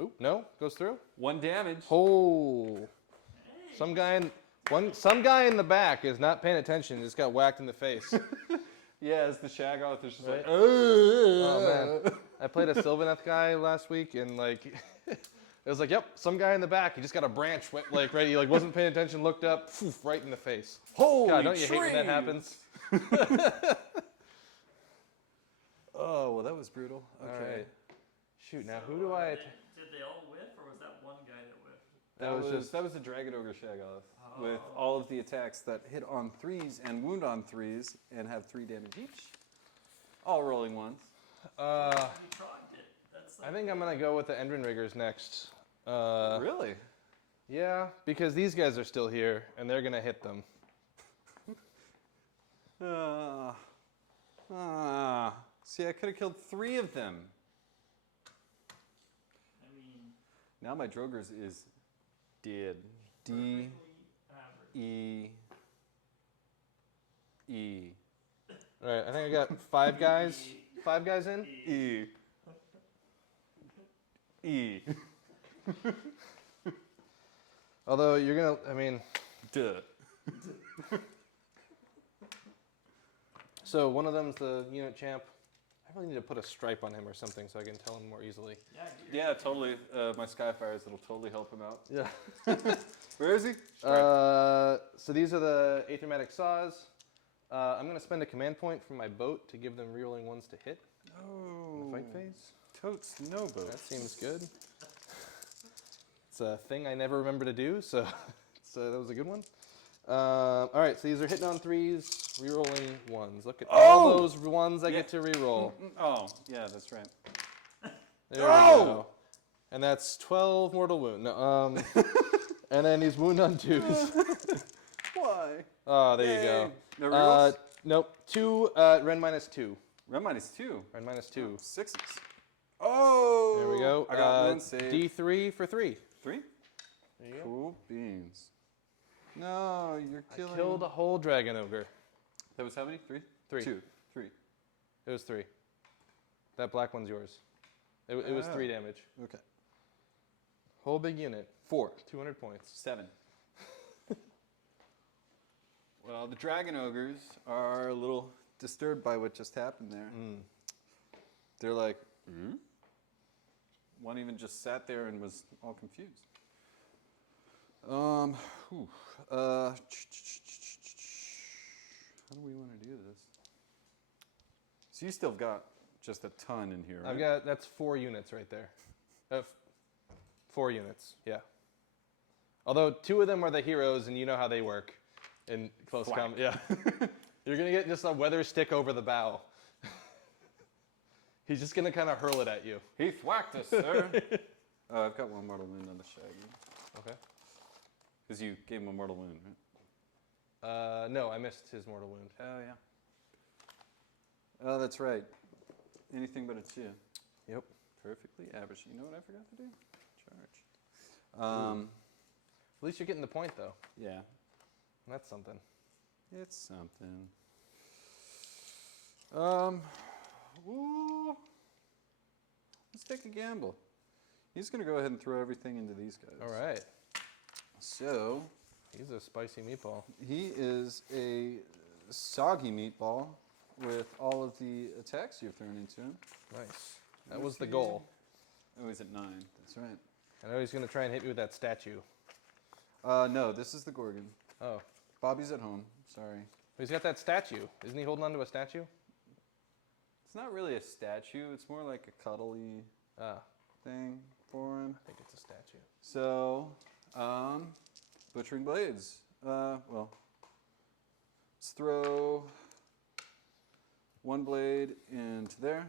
Oop, no, goes through. 1 damage. Oh. Some guy in the back is not paying attention. Just got whacked in the face. Yeah, as the Shaggoth is just Right. like, Oh man, I played a Sylvaneth guy last week, and like, it was like, yep, some guy in the back. He just got a branch, like right. He like wasn't paying attention, looked up, poof, right in the face. holy God, don't you hate when that trees. happens? Oh, well, that was brutal. Okay. All right. Shoot, now who So, do I? Did they all whiff, or was that one guy that whiffed? That was a Dragon Ogre Shaggoth with all of the attacks that hit on 3s and wound on 3s and have 3 damage each. All rolling ones. You trogged it. That's I think I'm gonna go with the Endrin Riggers next. Really? Yeah, because these guys are still here, and they're gonna hit them. See, I could have killed 3 of them. I mean, Now my Drogers is dead. D perfectly average. E E All right, I think I got 5 guys. 5 guys in. E E. Although you're gonna, I mean, Duh. so one of them's the unit champ. I really need to put a stripe on him or something so I can tell him more easily. Yeah, Yeah, totally. My Skyfires, it'll totally help him out. Yeah. Where is he? So these are the Aethermatic Saws. I'm going to spend a command point from my boat to give them rerolling ones to hit in Oh. the fight phase. Totes no boat. That seems good. It's a thing I never remember to do, so that was a good one. All right, so these are hitting on 3s, rerolling 1s. Look at all those ones I get to reroll. Oh, yeah, that's right. There we go. And that's 12 mortal wound. No, and then he's wound on 2s. Why? Oh, there you go. No rerolls? Nope. 2, Ren -2. Ren -2. Ren -2. 6s. Oh! There we go. I got one save. D3 for 3. 3? There you go. Cool beans. No, you're killing. I killed a whole dragon ogre. That was how many? 3? 3. 2. 3. It was 3. That black one's yours. It was 3 damage. Okay. Whole big unit. 4. 200 points. 7. Well, the dragon ogres are a little disturbed by what just happened there. They're like, One even just sat there and was all confused. How do we want to do this? So you still got just a ton in here, right? That's 4 units right there. 4 units, yeah. Although 2 of them are the heroes, and you know how they work in close combat. Yeah. You're going to get just a weather stick over the bow. He's just going to kind of hurl it at you. He thwacked us, sir. I've got 1 mortal wound on the shaggy. Okay. Because you gave him a mortal wound, right? No, I missed his mortal wound. Oh, yeah. Oh, that's right. Anything but a 2. Yep. Perfectly average. You know what I forgot to do? Charge. At least you're getting the point, though. Yeah. That's something. It's something. Ooh. Let's take a gamble. He's going to go ahead and throw everything into these guys. All right. So, He's a spicy meatball. he is a soggy meatball with all of the attacks you've thrown into him. Nice. That was the goal. Oh, he's at 9. That's right. I know he's going to try and hit me with that statue. No, this is the Gorgon. Oh. Bobby's at home. Sorry. He's got that statue. Isn't he holding on to a statue? It's not really a statue. It's more like a cuddly thing for him. I think it's a statue. So, Butchering Blades. Well, let's throw 1 blade into there,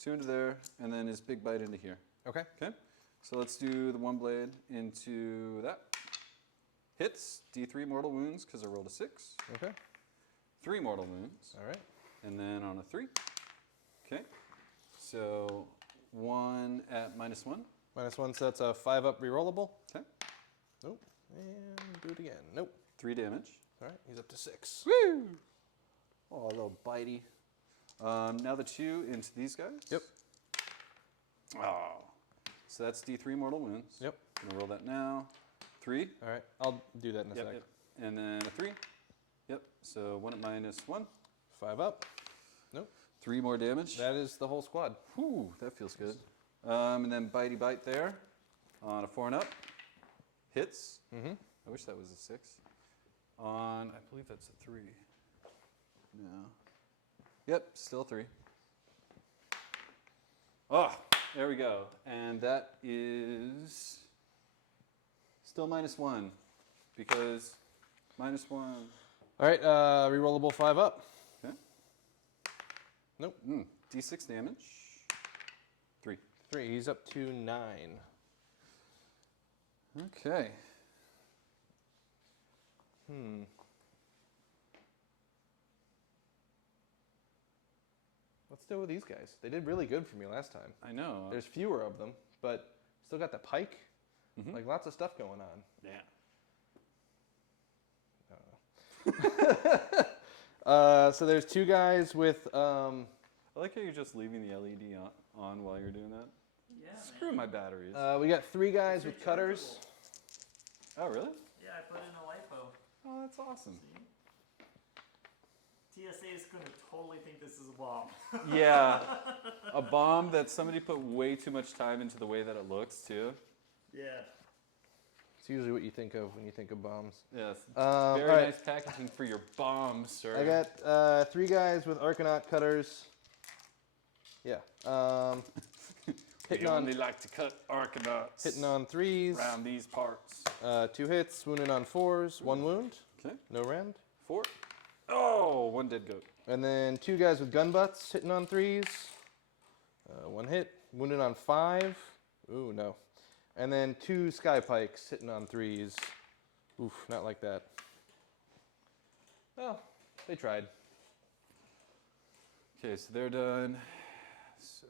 2 into there, and then his big bite into here. Okay. Okay? So let's do the 1 blade into that. Hits, D3 mortal wounds, because I rolled a 6. Okay. 3 mortal wounds. All right. And then on a 3. Okay. So 1 at -1. -1, so that's a 5-up rerollable. Okay. Nope. And do it again. Nope. 3 damage. All right. He's up to 6. Woo! Oh, a little bitey. Now the 2 into these guys. Yep. Oh. So that's D3 mortal wounds. Yep. I'm gonna roll that now. 3. All right. I'll do that in a sec. Yep. And then a 3. Yep. So 1 at -1. 5 up. Nope. 3 more damage. That is the whole squad. Whew, that feels good. And then bitey bite there on a 4 and up. Hits. Mm-hmm. I wish that was a 6. On, I believe that's a 3. No. Yep, still 3. Oh, there we go. And that is still -1 because -1. All right. Rerollable 5 up. Okay. Nope. D6 damage. 3. 3. He's up to 9. Okay. Let's deal with these guys. They did really good for me last time. I know. There's fewer of them, but still got the pike. Like lots of stuff going on. Yeah. So there's 2 guys with. I like how you're just leaving the LED on while you're doing that. Yeah. Screw my batteries. We got 3 guys with cutters. Oh, really? Yeah, I put in a lipo. Oh, that's awesome. TSA is going to totally think this is a bomb. Yeah. A bomb that somebody put way too much time into the way that it looks, too. Yeah. It's usually what you think of when you think of bombs. Yes. All Very right. nice packaging for your bombs, sir. I got 3 guys with Arcanaut cutters. Yeah. We only like to cut Arcanauts. Hitting on 3s. Around these parts. 2 hits, wounding on 4s, 1 wound. Okay. No rend. 4. Oh, 1 dead goat. And then 2 guys with gun butts hitting on 3s. 1 hit, wounded on 5. Ooh, no. And then 2 sky pikes hitting on 3s. Oof, not like that. Oh, they tried. Okay, so they're done. So,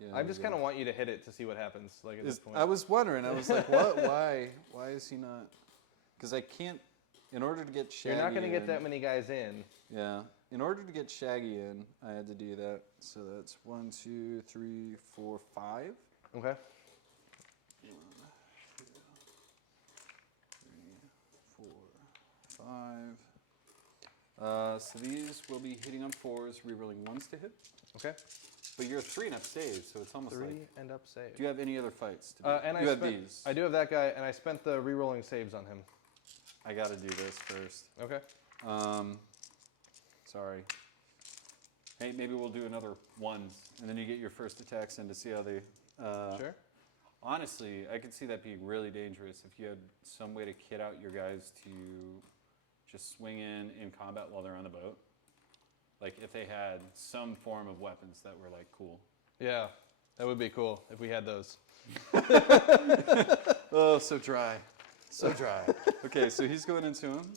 yeah, I just kind of want you to hit it to see what happens. Like at this point. I was wondering. I was like, what? Why? Why is he not? Because I can't. In order to get Shaggy You're not going to get in- that many guys in. Yeah. In order to get Shaggy in, I had to do that. So that's 1, 2, 3, 4, 5. Okay. 1, 2, 3, 4, 5. So these will be hitting on 4s, rerolling 1s to hit. Okay. But you're 3 and up saves, so it's almost 3 like. and up save. Do you have any other fights? To do? And you I have spent, these. I do have that guy, and I spent the re-rolling saves on him. I got to do this first. Okay. Sorry. Hey, maybe we'll do another 1s, and then you get your first attacks in to see how they. Sure. Honestly, I could see that being really dangerous if you had some way to kit out your guys to just swing in combat while they're on the boat. Like if they had some form of weapons that were like cool. Yeah, that would be cool if we had those. Oh, so dry. So dry. Okay, so he's going into him.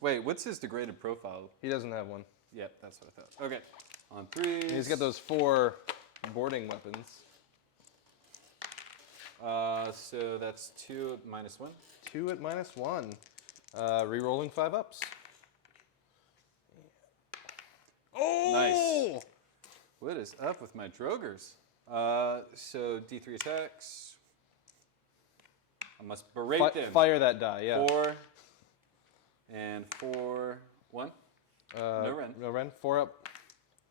Wait, what's his degraded profile? He doesn't have one. Yep, that's what I thought. Okay, on 3. And he's got those 4 boarding weapons. So that's 2 at -1. 2 at -1. Re-rolling 5 ups. Oh! Nice. What is up with my Drogers? So D3 attacks. I must berate them. Fire that die, yeah. 4 and 4, 1. No rend. No rend. 4 up.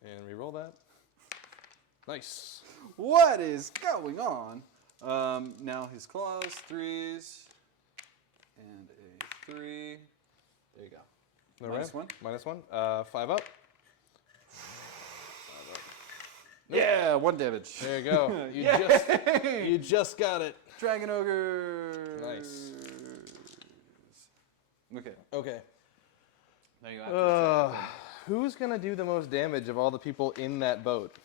And re-roll that. Nice. What is going on? Now his claws, 3s, and a 3. There you go. No -1. -1. 5 up. Nope. Yeah, 1 damage. There you go. You just got it. Dragon Ogre. Nice. Okay. Okay. Now you have to Who's gonna do the most damage of all the people in that boat?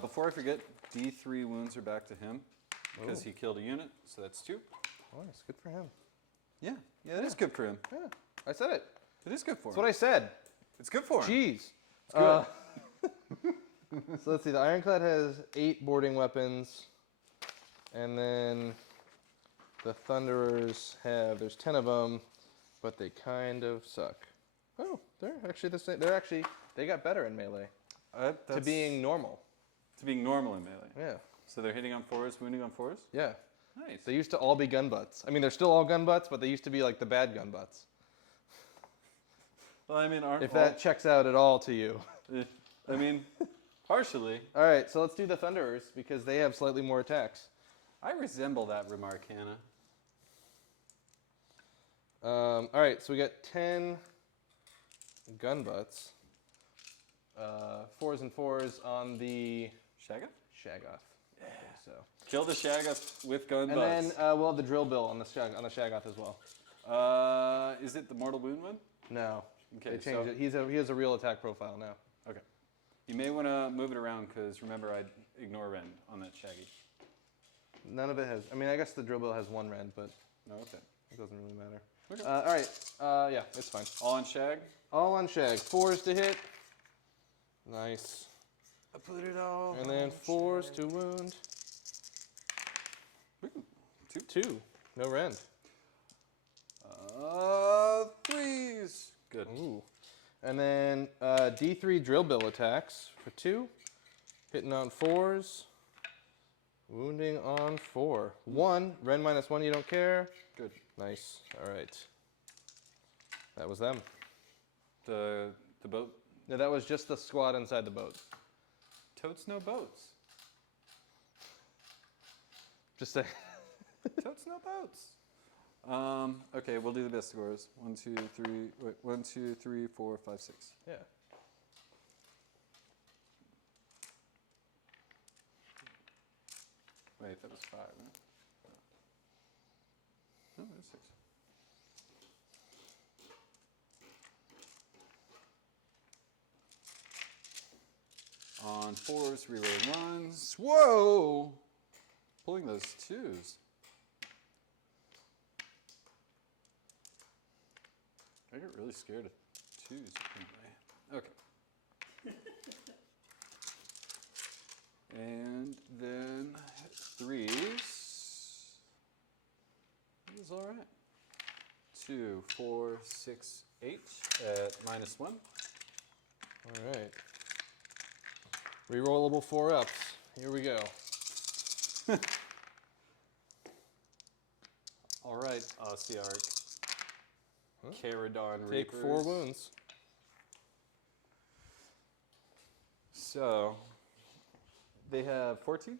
before I forget, D3 wounds are back to him because he killed a unit, so that's 2. Nice. Good for him. Yeah, that is good for him. Yeah, I said it. It is good for That's him. what I said. It's good for him. Jeez. good. So let's see. The Ironclad has 8 boarding weapons, and then the Thunderers have. There's 10 of them, but they kind of suck. Oh, they're actually the same. They got better in melee to being normal. normal in melee. Yeah. So they're hitting on 4s, wounding on 4s? Yeah. Nice. They used to all be gun butts. I mean, they're still all gun butts, but they used to be like the bad gun butts. Well, I mean, If that checks out at all to you. I mean, partially. All right, so let's do the Thunderers because they have slightly more attacks. I resemble that remark, Hannah. All right, so we got 10 gun butts. 4s and 4s on the Shaggoth? Shaggoth. Yeah. So. Kill the Shaggoth with gun And butts. then we'll have the drill bill on the Shaggoth as well. Is it the mortal wound one? No. Okay, They changed it. He has a real attack profile now. Okay. You may want to move it around because remember I ignore rend on that Shaggy. None of it has. I mean, I guess the drill bill has 1 rend, but No, okay. it doesn't really matter. Okay. All right. Yeah, it's fine. All on Shag? All on Shag. 4s to hit. Nice. I put it all. And then 4s to wound. Ooh, 2. No rend. 3s. Good. Ooh. And then D3 drill bill attacks for 2. Hitting on 4s. Wounding on 4. 1. Rend -1, you don't care. Good. Nice. All right. That was them. The boat. No, that was just the squad inside the boat. Totes no boats. Just say. Totes no boats. Okay, we'll do the best scores. 1, 2, 3. Wait, 1, 2, 3, 4, 5, 6. Yeah. Wait, that was 5, right? No, that was 6. On 4s, reroll 1s. Whoa! Pulling those 2s. I get really scared of 2s apparently. Okay. And then 3s. That was all right. 2, 4, 6, 8 at -1. All right. Rerollable 4-ups. Here we go. All right, Ossiarch. Huh? Kharadron Take Reapers. 4 wounds. So, they have 14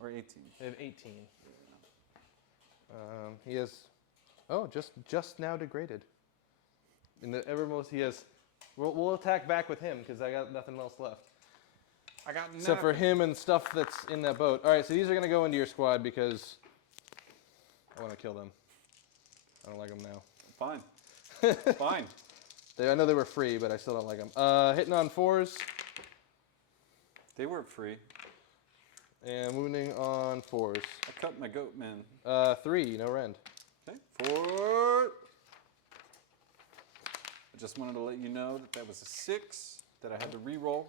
or 18? They have 18. He has, just now degraded. In the Evermost, he has. We'll attack back with him because I got nothing else left. I got Except for him and stuff that's in that boat. All right, so these are going to go into your squad because I want to kill them. I don't like them now. Fine. Fine. I know they were free, but I still don't like them. Hitting on 4s They weren't free. and wounding on 4s. I cut my goat man. 3, no rend. Okay, 4. I just wanted to let you know that that was a 6 that I had to re-roll.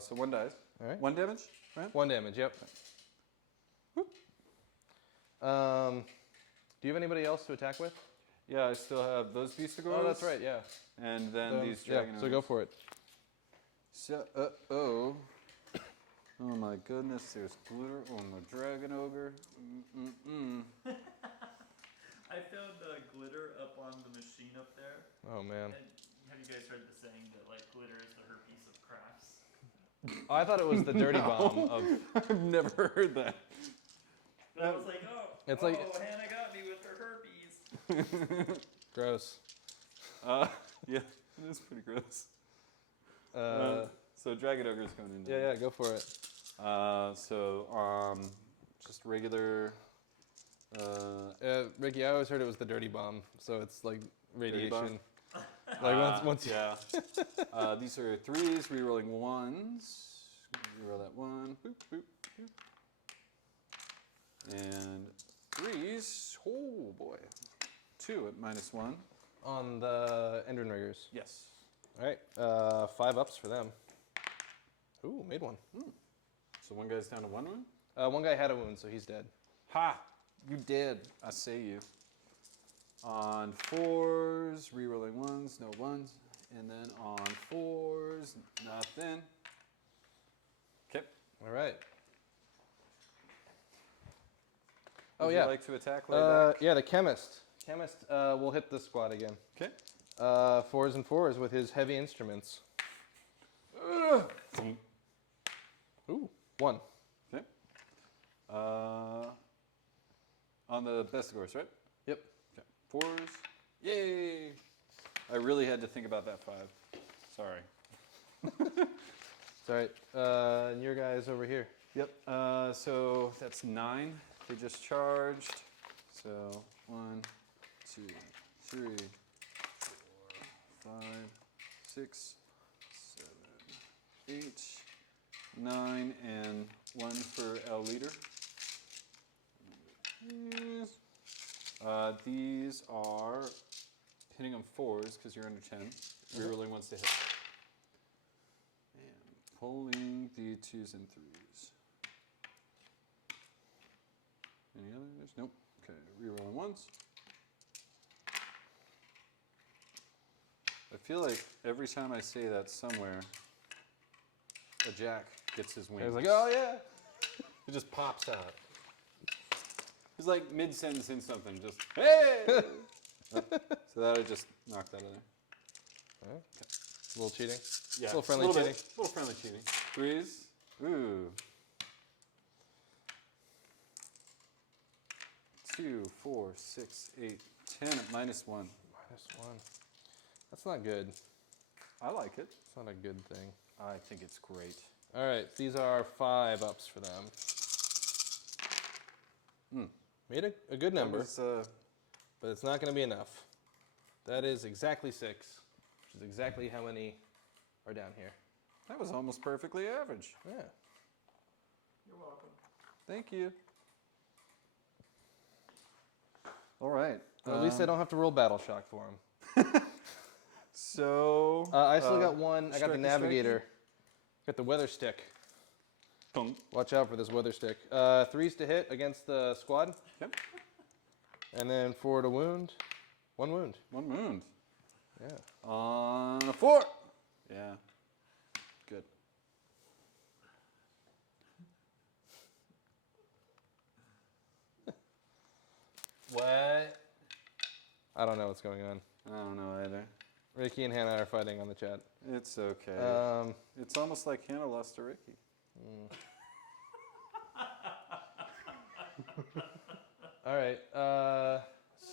So 1 dies. All right. 1 damage, right? 1 damage, yep. Whoop. Do you have anybody else to attack with? Yeah, I still have those Beastigors. Oh, that's right, yeah. And then these Yeah, dragon. so go for it. So, oh my goodness, there's glitter on the dragon ogre. I found glitter up on the machine up there. Oh, man. And have you guys heard the saying that like glitter is the herpes of crafts? Oh, I thought it was the dirty bomb of... I've never heard that. But I was like, It's like- Hannah got me with her herpes. Gross. Yeah, it is pretty gross. Uh, So dragon ogre's going in. yeah, go for it. Just regular. Ricky, I always heard it was the dirty bomb, so it's like Dirty bomb? radiation. Like once you... Yeah. These are 3s, rerolling 1s. Reroll that 1. Boop, boop, boop. And 3s. Oh boy. 2 at -1. On the Endrin Riggers. Yes. All right, 5 ups for them. Ooh, made 1. So 1 guy's down to 1 wound? 1 guy had a wound, so he's dead. Ha! You did. I say you. On 4s, rerolling 1s, no 1s. And then on 4s, nothing. Okay. All right. Would yeah. you like to attack layback? Yeah, the chemist. Chemist will hit the squad again. Okay. 4s and 4s with his heavy instruments. Ooh, 1. Okay. On the Bestigors, right? Yep. Okay. 4s. Yay! I really had to think about that 5. Sorry. It's all right. And your guys over here. Yep. So that's 9. They just charged. So 1, 2, 3, 4, 5, 6, 7, 8, 9, and 1 for L leader. These are hitting on 4s because you're under 10. Rerolling ones to hit. And pulling the 2s and 3s. Any others? Nope. Okay, rerolling ones. I feel like every time I say that somewhere, a jack gets his wings. I was like, oh yeah. It just pops out. He's like mid-sentence in something, just, hey! So that I just knocked out of there. All right. A little cheating. Yeah, A little friendly cheating. A little friendly cheating. 3s. Ooh. 2, 4, 6, 8, 10 at -1. -1. That's not good. I like it. It's not a good thing. I think it's great. All right, these are 5 ups for them. Made a good number, but it's not going to be enough. That is exactly 6, which is exactly how many are down here. That was almost perfectly average. Yeah. You're welcome. Thank you. All right. Well, at least I don't have to roll Battle Shock for them. So I still got one. I got the strikey, Navigator. Got the Weather Stick. Punk. Watch out for this Weather Stick. 3s to hit against the squad. Yep. And then 4 to wound. 1 wound. 1 wound. Yeah. On a 4. Yeah. Good. What? I don't know what's going on. I don't know either. Ricky and Hannah are fighting on the chat. It's okay. It's almost like Hannah lost to Ricky. All right.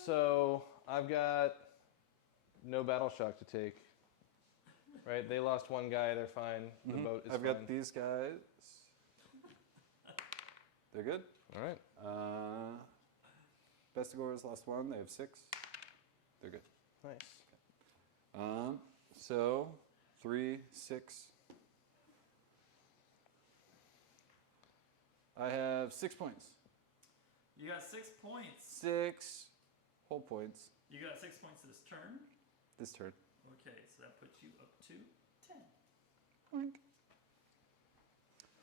So I've got no Battle Shock to take. Right? They lost 1 guy. They're fine. The boat is I've fine. got these guys. They're good. All right. Bestigors lost 1. They have 6. They're good. Nice. So 3, 6. I have 6 points. You got 6 points. 6 whole points You got 6 points this turn. this turn. Okay, so that puts you up to 10. Boink.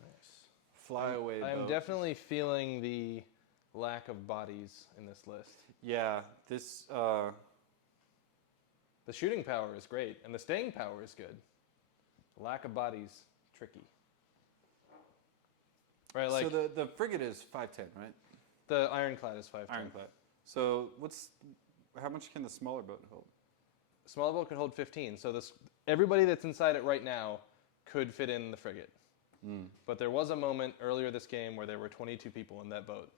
Nice. Fly away. I'm boat. definitely feeling the lack of bodies in this list. Yeah. This. The shooting power is great, and the staying power is good. The lack of bodies, tricky. Right, like so the frigate is 5'10", right? the Ironclad is 5'10". Ironclad. So how much can the smaller boat hold? Smaller boat could hold 15, so everybody that's inside it right now could fit in the frigate. But there was a moment earlier this game where there were 22 people in that boat.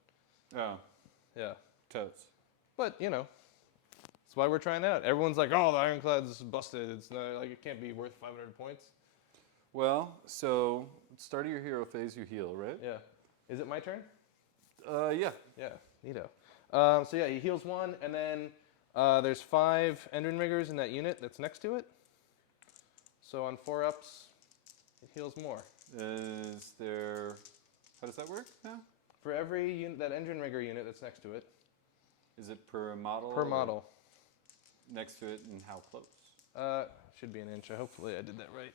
Oh, Yeah. totes. But, that's why we're trying it out. Everyone's like, oh, the Ironclad's busted. It's not, like, it can't be worth 500 points. Well, so start of your hero phase, you heal, right? Yeah. Is it my turn? Yeah. Yeah, neato. So yeah, he heals 1, and then there's 5 Endrin Riggers in that unit that's next to it. So on 4 ups, it heals more. Is there? How does that work now? For every unit, that Endrin Rigger unit that's next to it. Is it per model? Per or model. Next to it, and how close? Should be an inch. Hopefully I did that right.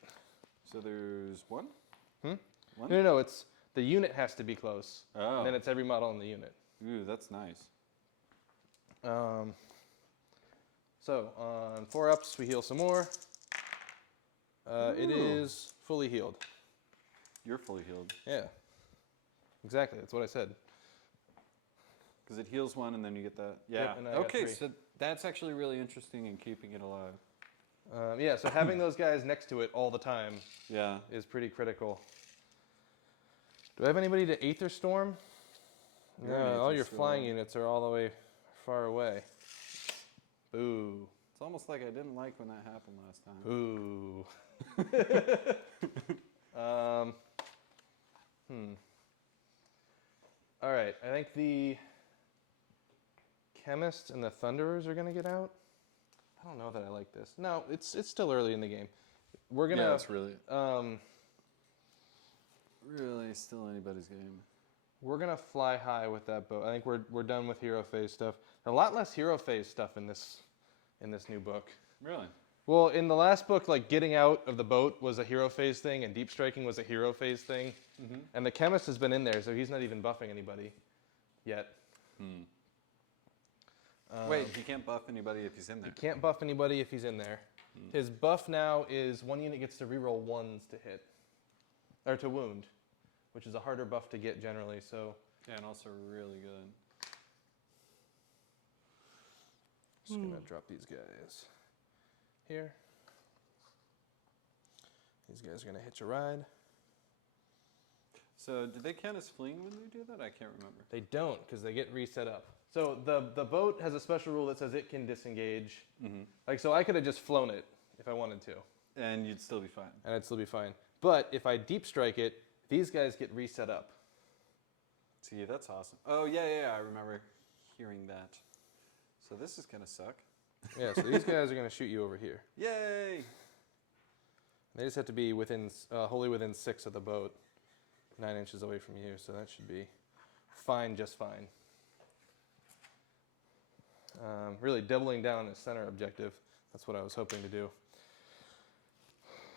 So there's 1. One? No, it's the unit has to be close. Oh. And then it's every model in the unit. Ooh, that's nice. So on 4 ups, we heal some more. It is fully healed. You're fully healed. Yeah. Exactly. That's what I said. Because it heals 1, and then you get that. Yeah. Yep, and I got okay, 3. so that's actually really interesting in keeping it alive. Yeah, so having those guys next to it all the time Yeah. is pretty critical. Do I have anybody to Aether Storm? You're an No, all Aether your flying Storm. units are all the way far away. Boo. It's almost like I didn't like when that happened last time. Boo. All right, I think the Chemists and the Thunderers are going to get out. I don't know that I like this. No, it's still early in the game. We're going to... Yeah, it's really still anybody's game. We're going to fly high with that boat. I think we're done with hero phase stuff. A lot less hero phase stuff in this new book. Really? Well, in the last book, like getting out of the boat was a hero phase thing, and deep striking was a hero phase thing. Mm-hmm. And the Chemist has been in there, so he's not even buffing anybody yet. Wait, he can't buff anybody if he's in there. He can't buff anybody if he's in there. His buff now is 1 unit gets to reroll 1s to hit, or to wound, which is a harder buff to get generally. So Yeah, and also really good. just gonna drop these guys here. These guys are gonna hitch a ride. So did they count as fleeing when they do that? I can't remember. They don't, because they get reset up. So the boat has a special rule that says it can disengage. Mm-hmm. Like, so I could have just flown it if I wanted to. And you'd still be fine. And I'd still be fine. But if I deep strike it, these guys get reset up. See, that's awesome. Oh, yeah, I remember hearing that. So this is going to suck. Yeah, so these guys are going to shoot you over here. Yay! They just have to be within, wholly within 6 of the boat, 9 inches away from you, so that should be fine, just fine. Really doubling down on the center objective. That's what I was hoping to do.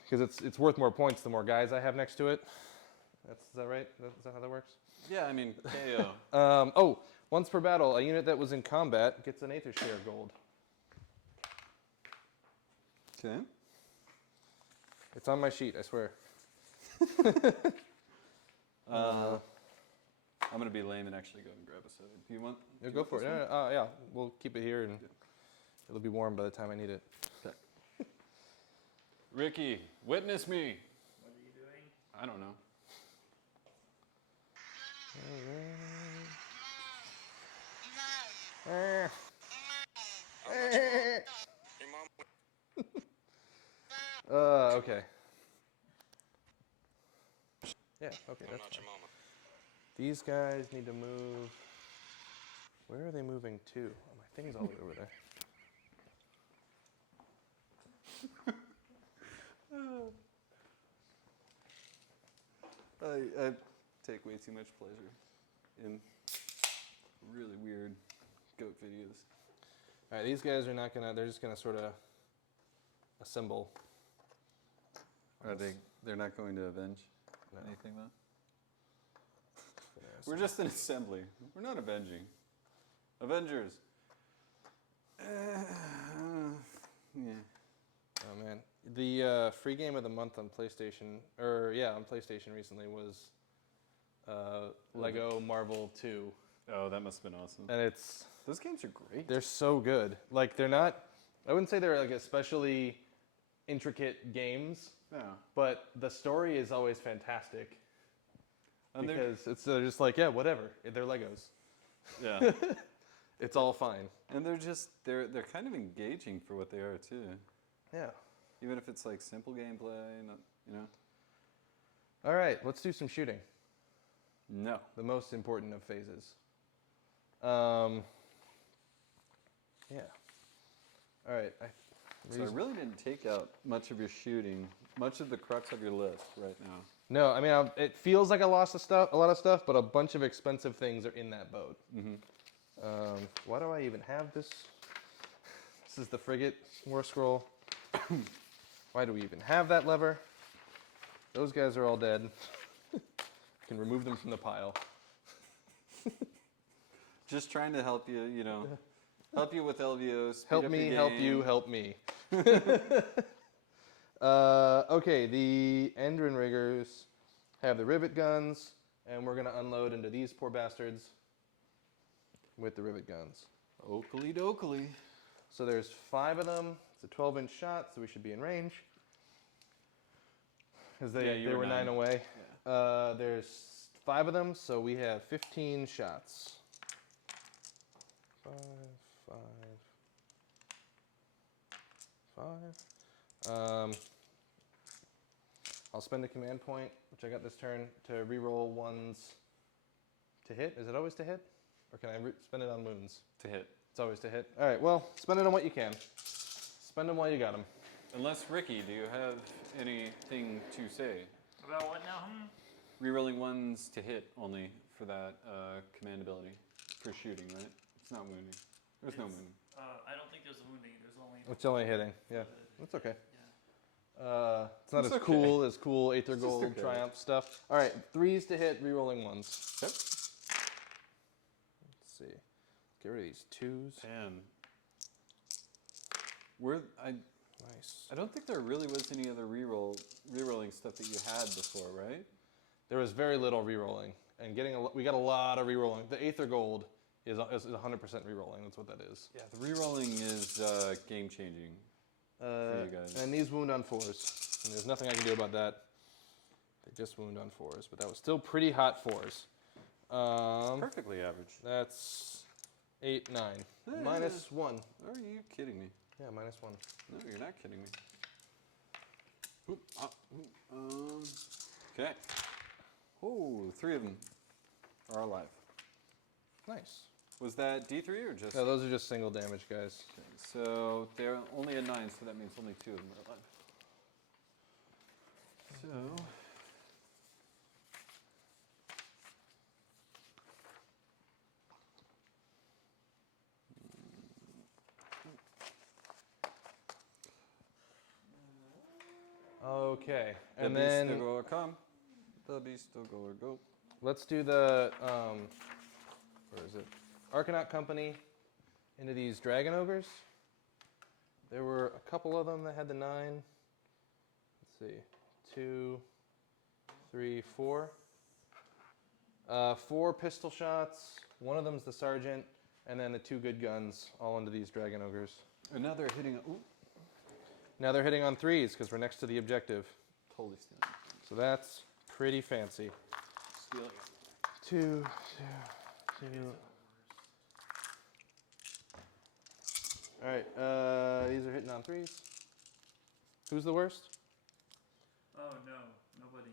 Because it's worth more points the more guys I have next to it. Is that right? Is that how that works? Yeah, I mean, KO. Oh, once per battle, a unit that was in combat gets an Aether Share gold. Okay. It's on my sheet, I swear. I'm going to be lame and actually go and grab a soda. Do you want? Yeah, go for it. Yeah, we'll keep it here, and it'll be warm by the time I need it. Okay. Ricky, witness me. What are you doing? I don't know. Okay. Yeah, okay, that's fine. These guys need to move. Where are they moving to? Oh, my thing's all the way over there. I take way too much pleasure in really weird goat videos. All right, these guys are not gonna. They're just gonna sort of assemble. Are they? They're not going to avenge No. anything, though? We're just an assembly. We're not avenging. Avengers. Yeah. Oh man, the free game of the month on PlayStation, on PlayStation recently was Lego Marvel 2, Oh, that must have been awesome. and Those games are great. they're so good. Like they're not. I wouldn't say they're like especially intricate games, Yeah. but the story is always fantastic And because they're just like, yeah, whatever. They're Legos. yeah. It's all fine. And they're kind of engaging for what they are too. Yeah. Even if it's like simple gameplay, not, you know. All right, let's do some shooting. No. The most important of phases. Yeah. All right. So I really didn't take out much of your shooting, much of the crux of your list right now. No, I mean it feels like I lost a lot of stuff, but a bunch of expensive things are in that boat. Mm-hmm. Why do I even have this? This is the frigate war scroll. Why do we even have that lever? Those guys are all dead. Can remove them from the pile. Just trying to help you, you know, help you with LVO. Speed Help up me, your help game. you, help me. Okay, the Endrin riggers have the rivet guns, and we're gonna unload into these poor bastards with the rivet guns. Oakley dokley. So there's 5 of them. It's a 12-inch shot, so we should be in range. Because they were 9 away. Yeah. There's 5 of them, so we have 15 shots. 5, 5, 5. I'll spend a command point, which I got this turn, to reroll ones to hit. Is it always to hit? Or can I spend it on wounds? To hit. It's always to hit. All right, well, spend it on what you can. Spend them while you got them. Unless, Ricky, do you have anything to say? About what now? Rerolling ones to hit only for that command ability. For shooting, right? It's not wounding. There's no wounding. I don't think there's a wounding. There's only. It's only hitting, yeah. That's okay. Yeah. It's not It's as okay. cool Aether It's just Gold okay. Triumph stuff. All right, 3s to hit, rerolling 1s. Yep. Let's see. Get rid of these 2s. Man. Nice. I don't think there really was any other rerolling stuff that you had before, right? There was very little rerolling, and we got a lot of rerolling. The Aether Gold is 100% rerolling. That's what that is. Yeah, the rerolling is game changing. For you guys. And these wound on 4s. And there's nothing I can do about that. They just wound on 4s, but that was still pretty hot 4s. Perfectly average. That's 8, 9. Yeah. -1. Are you kidding me? Yeah, -1. No, you're not kidding me. Oop, okay. Oh, 3 of them are alive. Nice. Was that D3 or just? No, those are just single damage, guys. Okay, so they're only a 9, so that means only 2 of them are alive. So. Okay, and the beast then will go or come. The beast will go or go. let's do the, where is it? Arcanaut Company into these Dragon Ogres. There were a couple of them that had the 9. Let's see, 2, 3, 4. 4 pistol shots. One of them's the sergeant, and then the 2 good guns all into these Dragon Ogres. And now they're hitting. Ooh, Now they're hitting on 3s because we're next to the objective. totally stealing. So that's pretty fancy. Stealing. 2, 2, 2. All right, these are hitting on 3s. Who's the worst? Oh no, nobody.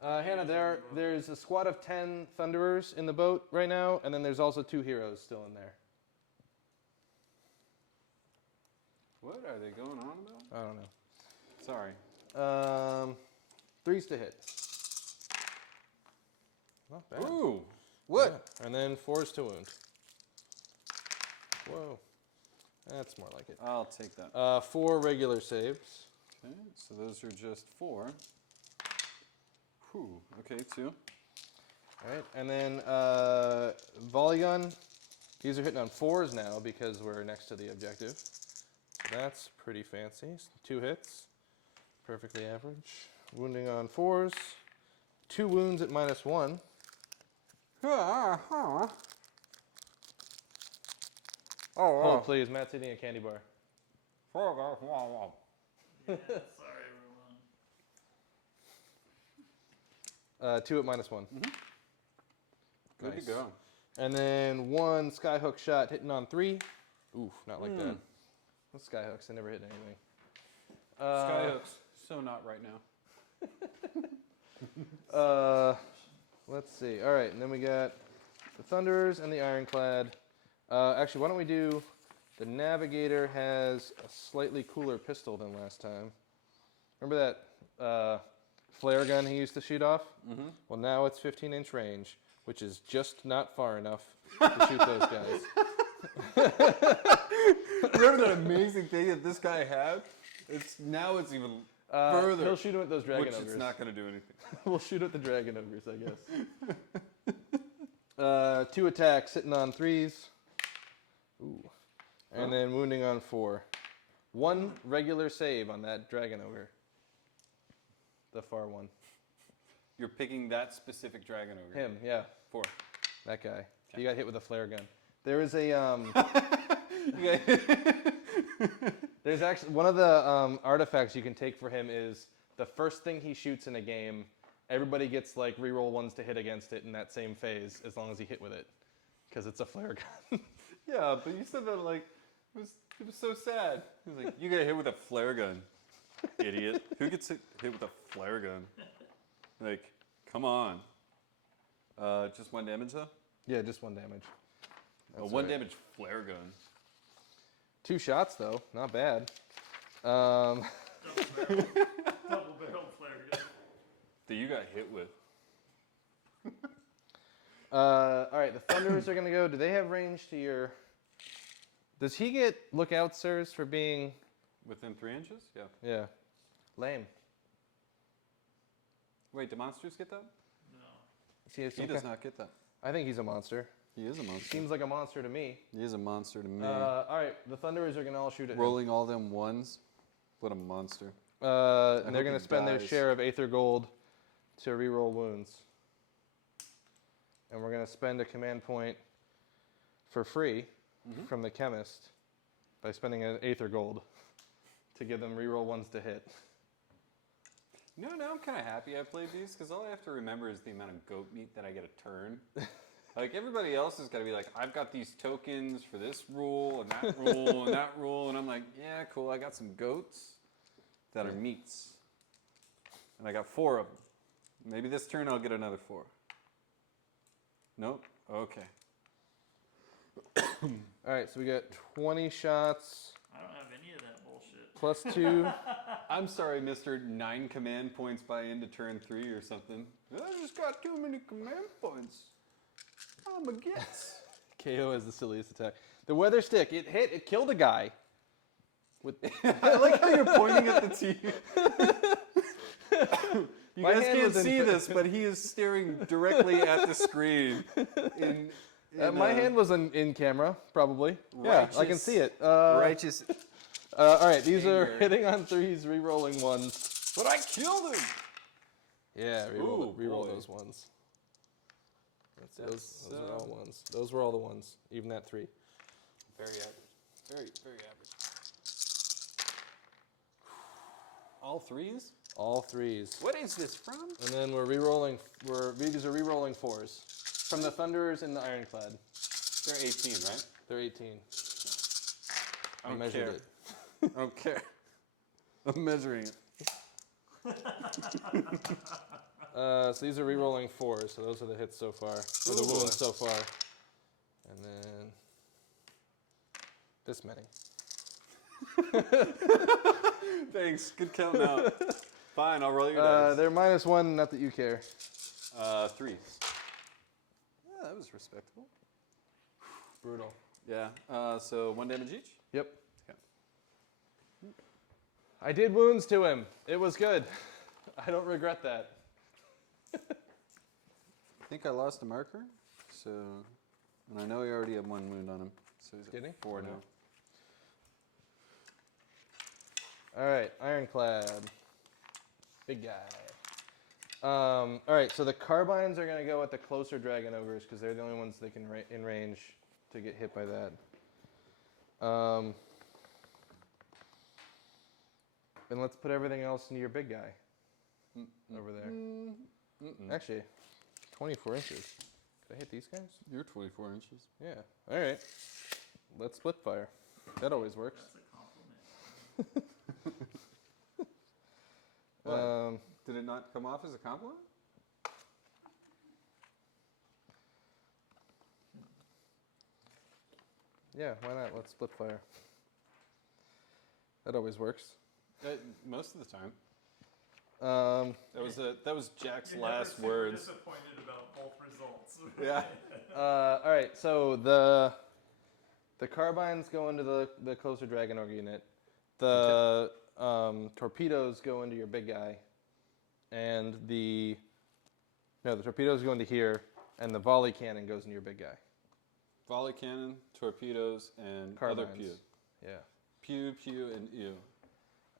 Hannah, there's a squad of 10 Thunderers in the boat right now, and then there's also 2 heroes still in there. What are they going on about? I don't know. Sorry. 3s to hit. Not bad. Ooh, what? Yeah. And then 4s to wound. Whoa. That's more like it. I'll take that. 4 regular saves. Okay, so those are just 4. Whew. Okay, 2. All right, and then volley gun. These are hitting on 4s now because we're next to the objective. So that's pretty fancy. 2 hits, perfectly average. Wounding on 4s. 2 wounds at -1. Hold, please. Matt's eating a candy bar. Yeah, sorry everyone. 2 at -1. Good Nice. to go. And then 1 skyhook shot hitting on 3. Oof, not like that. Those skyhooks, they never hit anything. Skyhooks, so not right now. Let's see. All right, and then we got the Thunderers and the Ironclad. Actually, why don't we do... The Navigator has a slightly cooler pistol than last time. Remember that flare gun he used to shoot off? Mm-hmm. Well, now it's 15-inch range, which is just not far enough to shoot those guys. Remember that amazing thing that this guy had? It's even further. He'll shoot him with those Dragon which Ogres. it's not going to do anything. We'll shoot at the Dragon Ogres, I guess. 2 attacks hitting on 3s. Ooh. And then wounding on 4. 1 regular save on that Dragon Ogre. The far one. You're picking that specific dragon over Him, yeah. 4. That guy. He got hit with a flare gun. There is a... There's actually... One of the artifacts you can take for him is the first thing he shoots in a game, everybody gets like reroll 1s to hit against it in that same phase as long as he hit with it. Because it's a flare gun. Yeah, but you said that like, it was so sad. He was like, you got hit with a flare gun, idiot. Who gets hit with a flare gun? Like, come on. Just 1 damage though? Yeah, just 1 damage. A That's 1 right. damage flare gun. 2 shots, though. Not bad. Double barrel flare gun. That you got hit with. All right, the Thunderers are going to go. Do they have range to your... Does he get lookout, sirs, for being... Within 3 inches? Yeah. Yeah. Lame. Wait, do monsters get that? No. He does not get that. I think he's a monster. He is a monster. Seems like a monster to me. He is a monster to me. All right, the Thunderers are going to all shoot at Rolling all them 1s. What a monster. him. And they're hope going he to spend their dies. share of Aether Gold to reroll wounds. And we're going to spend a command point for free from the chemist by spending an Aether Gold to give them reroll 1s to hit. No, I'm kind of happy I played these because all I have to remember is the amount of goat meat that I get a turn. Like everybody else is got to be like, I've got these tokens for this rule and that rule and that rule, and I'm like, yeah, cool. I got some goats that are meats, and I got 4 of them. Maybe this turn I'll get another 4. Nope. Okay. All right, so we got 20 shots I don't have any of that bullshit. plus 2. I'm sorry, Mr. 9 command points by into turn 3 or something. I just got too many command points. I'm a guess. KO is the silliest attack. The weather stick, it hit, it killed a guy. With I like how you're pointing at the TV. You My guys hand can't was see this, but he is staring directly at the screen. my hand was in camera, probably. Yeah, I can see it. Righteous. All right, these are anger. hitting on 3s, re-rolling 1s. But I killed him. Yeah, Ooh, re-roll boy. those 1s. Those are all 1s. Those were all the 1s, even at 3. Very average. Very, very average. All 3s? All 3s. What is this from? And then we're re-rolling, these are re-rolling 4s. From the Thunderers and the Ironclad. They're 18, right? They're 18. I I don't measured care. it. I don't care. I'm measuring it. So these are re-rolling 4s, so those are the hits so far. Or the Ooh. wounds so far. And then this many. Thanks. Good counting out. Fine, I'll roll your dice. They're -1, not that you care. 3s. Yeah, that was respectable. Brutal. Yeah. So 1 damage each? Yep. Okay. I did wounds to him. It was good. I don't regret that. I think I lost a marker. So, and I know he already had 1 wound on him. So he's Did he? at 4 now. All right, Ironclad. Big guy. All right, so the Carbines are going to go with the closer Dragon Ogres because they're the only ones that can in range to get hit by that. And let's put everything else into your big guy over there. Actually, 24 inches. Could I hit these guys? You're 24 inches. Yeah. All right. Let's split fire. That always works. That's a compliment. What? Did it not come off as a compliment? Yeah, why not? Let's split fire. That always works. Most of the time. That That was Jack's You're last never super words. disappointed about both results. Yeah. all right, so the carbines go into the closer Dragon Ogre unit. The torpedoes go into your big guy, and the torpedoes go into here, and the volley cannon goes into your big guy. Volley cannon, torpedoes, and Carbines. other pew. Yeah. Pew, pew, and ew.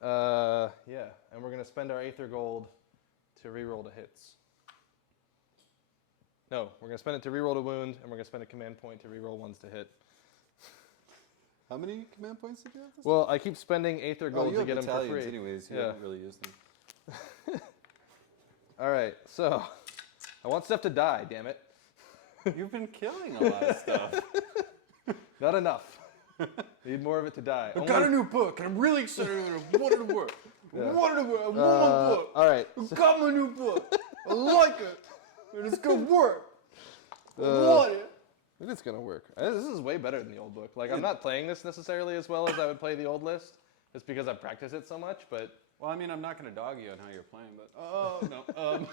Yeah, and we're gonna spend our Aether Gold to reroll the hits. No, we're gonna spend it to reroll the wound, and we're gonna spend a command point to reroll 1s to hit. How many command points did you have? Well, I keep spending Aether Gold you to have get them for battalions free. anyways. You Yeah. haven't really used them. All right, so I want stuff to die. Damn it, You've been killing a lot of stuff. not enough. Need more of it to die. I've got a new book, and I'm really excited. I want it to work. I want it to work. I want my book. All right, I got my new book. I like it. And it's going to work. I want it. it's gonna work. This is way better than the old book. Like I'm not playing this necessarily as well as I would play the old list, just because I've practiced it so much. But Well, I mean, I'm not going to dog you on how you're playing, but no,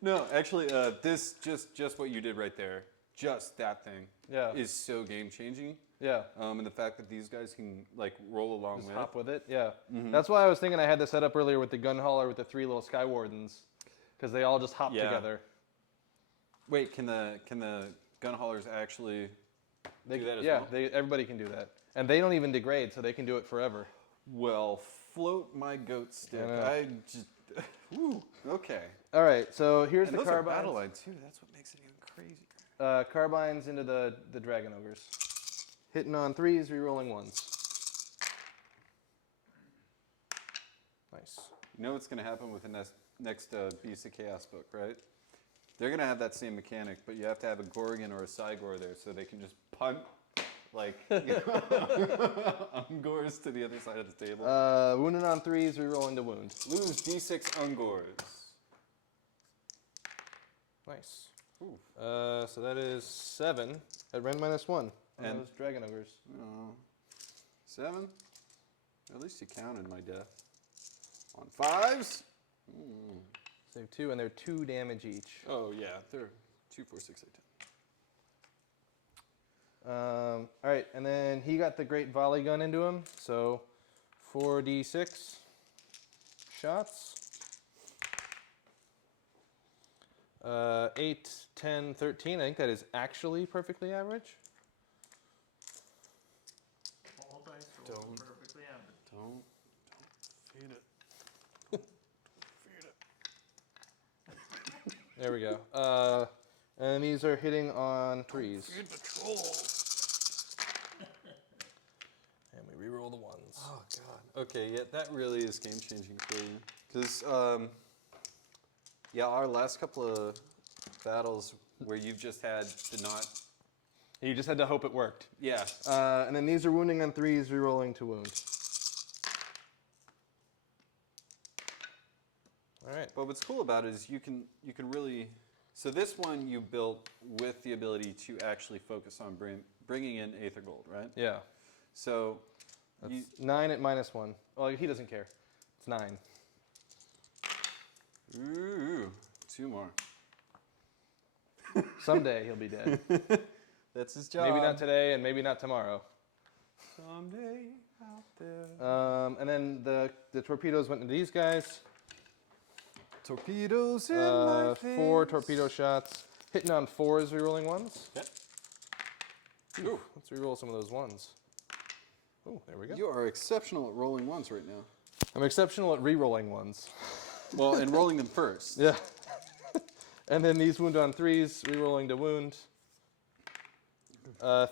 no. Actually, this just what you did right there, just that thing, Yeah. is so game changing. yeah. And the fact that these guys can like roll along Just with. hop with it, yeah. That's why I was thinking I had this set up earlier with the gun hauler with the 3 little sky wardens, because they all just hop Yeah. together. Wait, can the gun haulers actually do that as yeah, well? everybody can do that, and they don't even degrade, so they can do it forever. Well, float my goat stick. I know. I just. Woo. Okay. All right, so here's And the those are carbines. battle line too. That's what makes it even crazier. Carbines into the dragon ogres, hitting on 3s, re-rolling 1s. Nice. You know what's going to happen with the next Beast of Chaos book, right? They're gonna have that same mechanic, but you have to have a Gorgon or a Cygor there so they can just punt like Ungors to the other side of the table. Wounded on 3s, rerolling to wound. Lose D6 Ungors. Nice. Ooh. So that is 7 at Ren -1 on And- those Dragon Ogres. 7? At least you counted my death. On 5s? Save 2, and they're 2 damage each. Oh yeah, they're 2, 4, 6, 8, 10. All right, and then he got the great volley gun into him, so 4d6 shots. 8, 10, 13. I think that is actually perfectly average. All dice rolls Don't. perfectly average. Don't feed it. There we go. And these are hitting on 3s. Feed the trolls. And we reroll the 1s. Oh god. Okay, yeah, that really is game changing for you. Because, yeah, our last couple of battles where you've just had to not. You just had to hope it worked. Yeah. And then these are wounding on 3s, rerolling to wound. All right. But what's cool about it is you can really. So this one you built with the ability to actually focus on bringing in Aether Gold, right? Yeah. So. That's 9 at -1. Well, he doesn't care. It's 9. Ooh, 2 more. Someday he'll be dead. That's his job. Maybe not today, and maybe not tomorrow. Someday out there. And then the torpedoes went into these guys. Torpedoes in my face. 4 torpedo shots. Hitting on 4s, rerolling 1s. Yep. Ooh, let's reroll some of those 1s. Oh, there we go. You are exceptional at rolling 1s right now. I'm exceptional at rerolling 1s. Well, and rolling them first. Yeah. And then these wound on 3s, rerolling to wound.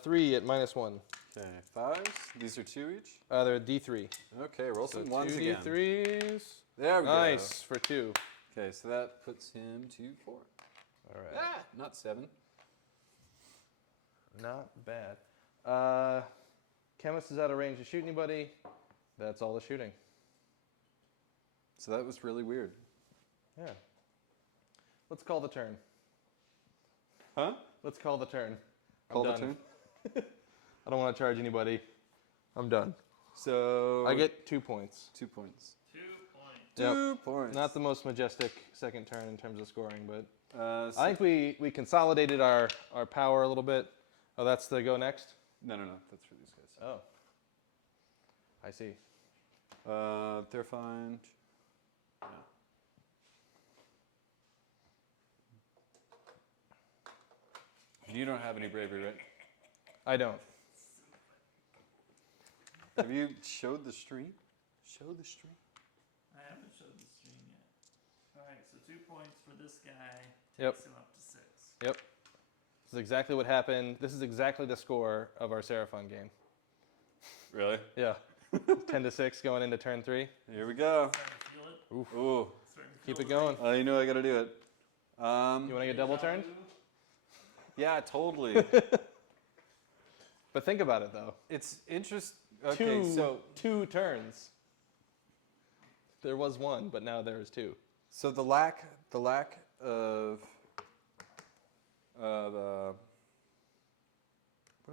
3 at -1. Okay, 5s. These are 2 each. They're D3. Okay, roll So some 1s 2 again. D3s. There we Nice, for 2. go. Okay, so that puts him to 4. All right. Ah, not 7. Not bad. Chemist is out of range to shoot anybody. That's all the shooting. So that was really weird. Yeah. Let's call the turn. Huh? Let's call the turn. I'm Call the done. turn? I don't want to charge anybody. I'm done. So I get 2 points. 2 points. 2 points. Yep. 2 points. Not the most majestic second turn in terms of scoring, but So I think we consolidated our power a little bit. Oh, that's the go next? no. That's for these guys. Oh. I see. They're fine. Yeah. You don't have any bravery, right? I don't. Have you showed the stream? Show the stream. I haven't showed the stream yet. Alright, so 2 points for this guy. Yep. Takes him up to 6. Yep. This is exactly what happened. This is exactly the score of our Seraphon game. Really? Yeah. 10 to 6 going into turn 3. Here we go. Starting to feel it. Oof. Ooh. Starting to Keep feel it the going. You know I gotta do it. You want to get double turned? Yeah, totally. But think about it though. It's interesting. Okay, so 2 turns. There was 1, but now there is 2. so the lack of what are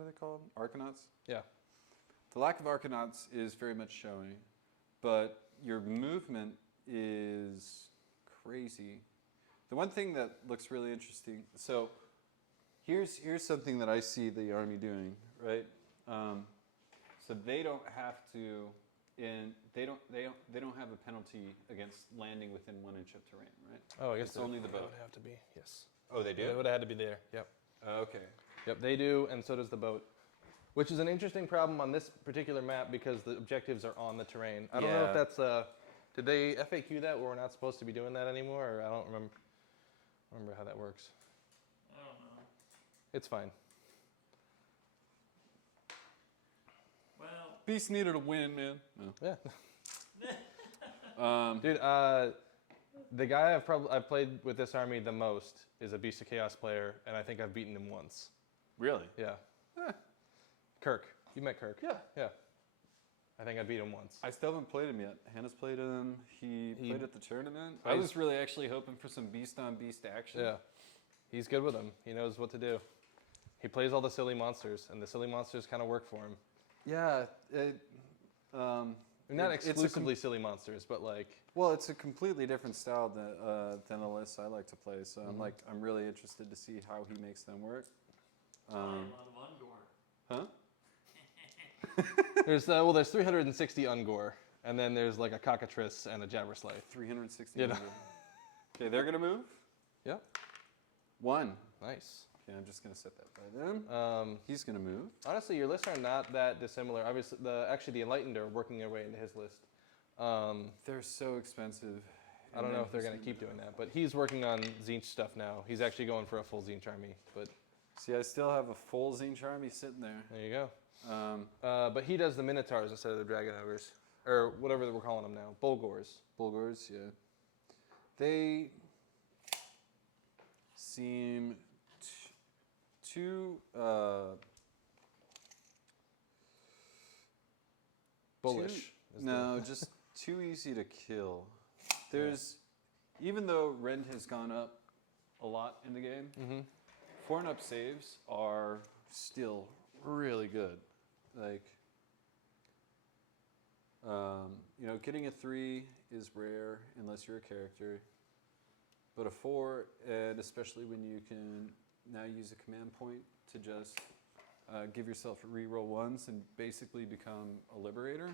they called? Arcanauts? Yeah. The lack of Arcanauts is very much showing, but your movement is crazy. The one thing that looks really interesting. So here's something that I see the army doing, right? So they don't have to, they don't have a penalty against landing within 1 inch of terrain, right? Oh, I guess It's only the It boat. would have to be. Yes. Oh, they It would have had to be there. Yep. Okay. Yep, they do, and so does the boat. Which is an interesting problem on this particular map because the objectives are on the terrain. I don't know if Yeah. that's did they FAQ that where we're not supposed to be doing that anymore, or I don't remember how that works. I don't know. It's fine. Well, Beast needed a win, man. No. Yeah. Um, Dude, The guy I've played with this army the most is a Beast of Chaos player, and I think I've beaten him once. Really? Yeah. Eh, Kirk. You met Kirk? yeah. Yeah. I think I beat him once. I still haven't played him yet. Hannah's played him. He played at the tournament. I plays- was really actually hoping for some beast on beast action. Yeah. He's good with them. He knows what to do. He plays all the silly monsters, and the silly monsters kind of work for him. Yeah. Not It's a exclusively silly monsters, but like Well, it's a completely different style than the lists I like to play. So I'm really interested to see how he makes them work. A lot of Ungor. Huh? there's 360 Ungor, and then there's like a Cockatrice and a Jabberslay. 360. You know. Okay, they're gonna move. Yeah. 1. Nice. Okay, I'm just gonna set that by them. He's gonna move. Honestly, your lists are not that dissimilar. Obviously, the Enlightened are working their way into his list. They're so expensive. I don't know if they're going to keep doing that, but he's working on Zinch stuff now. He's actually going for a full Zinch army, but See, I still have a full Zinch army sitting there. there you go. But he does the Minotaurs instead of the Dragon Ogres, or whatever we're calling them now, Bulgors. Bulgars, yeah. They seem too Bullish. No, just too easy to kill. There's even though rend has gone up a lot in the game, 4 and up saves are still really good. Like, getting a 3 is rare unless you're a character, but a 4, and especially when you can now use a command point to just give yourself reroll 1s and basically become a liberator.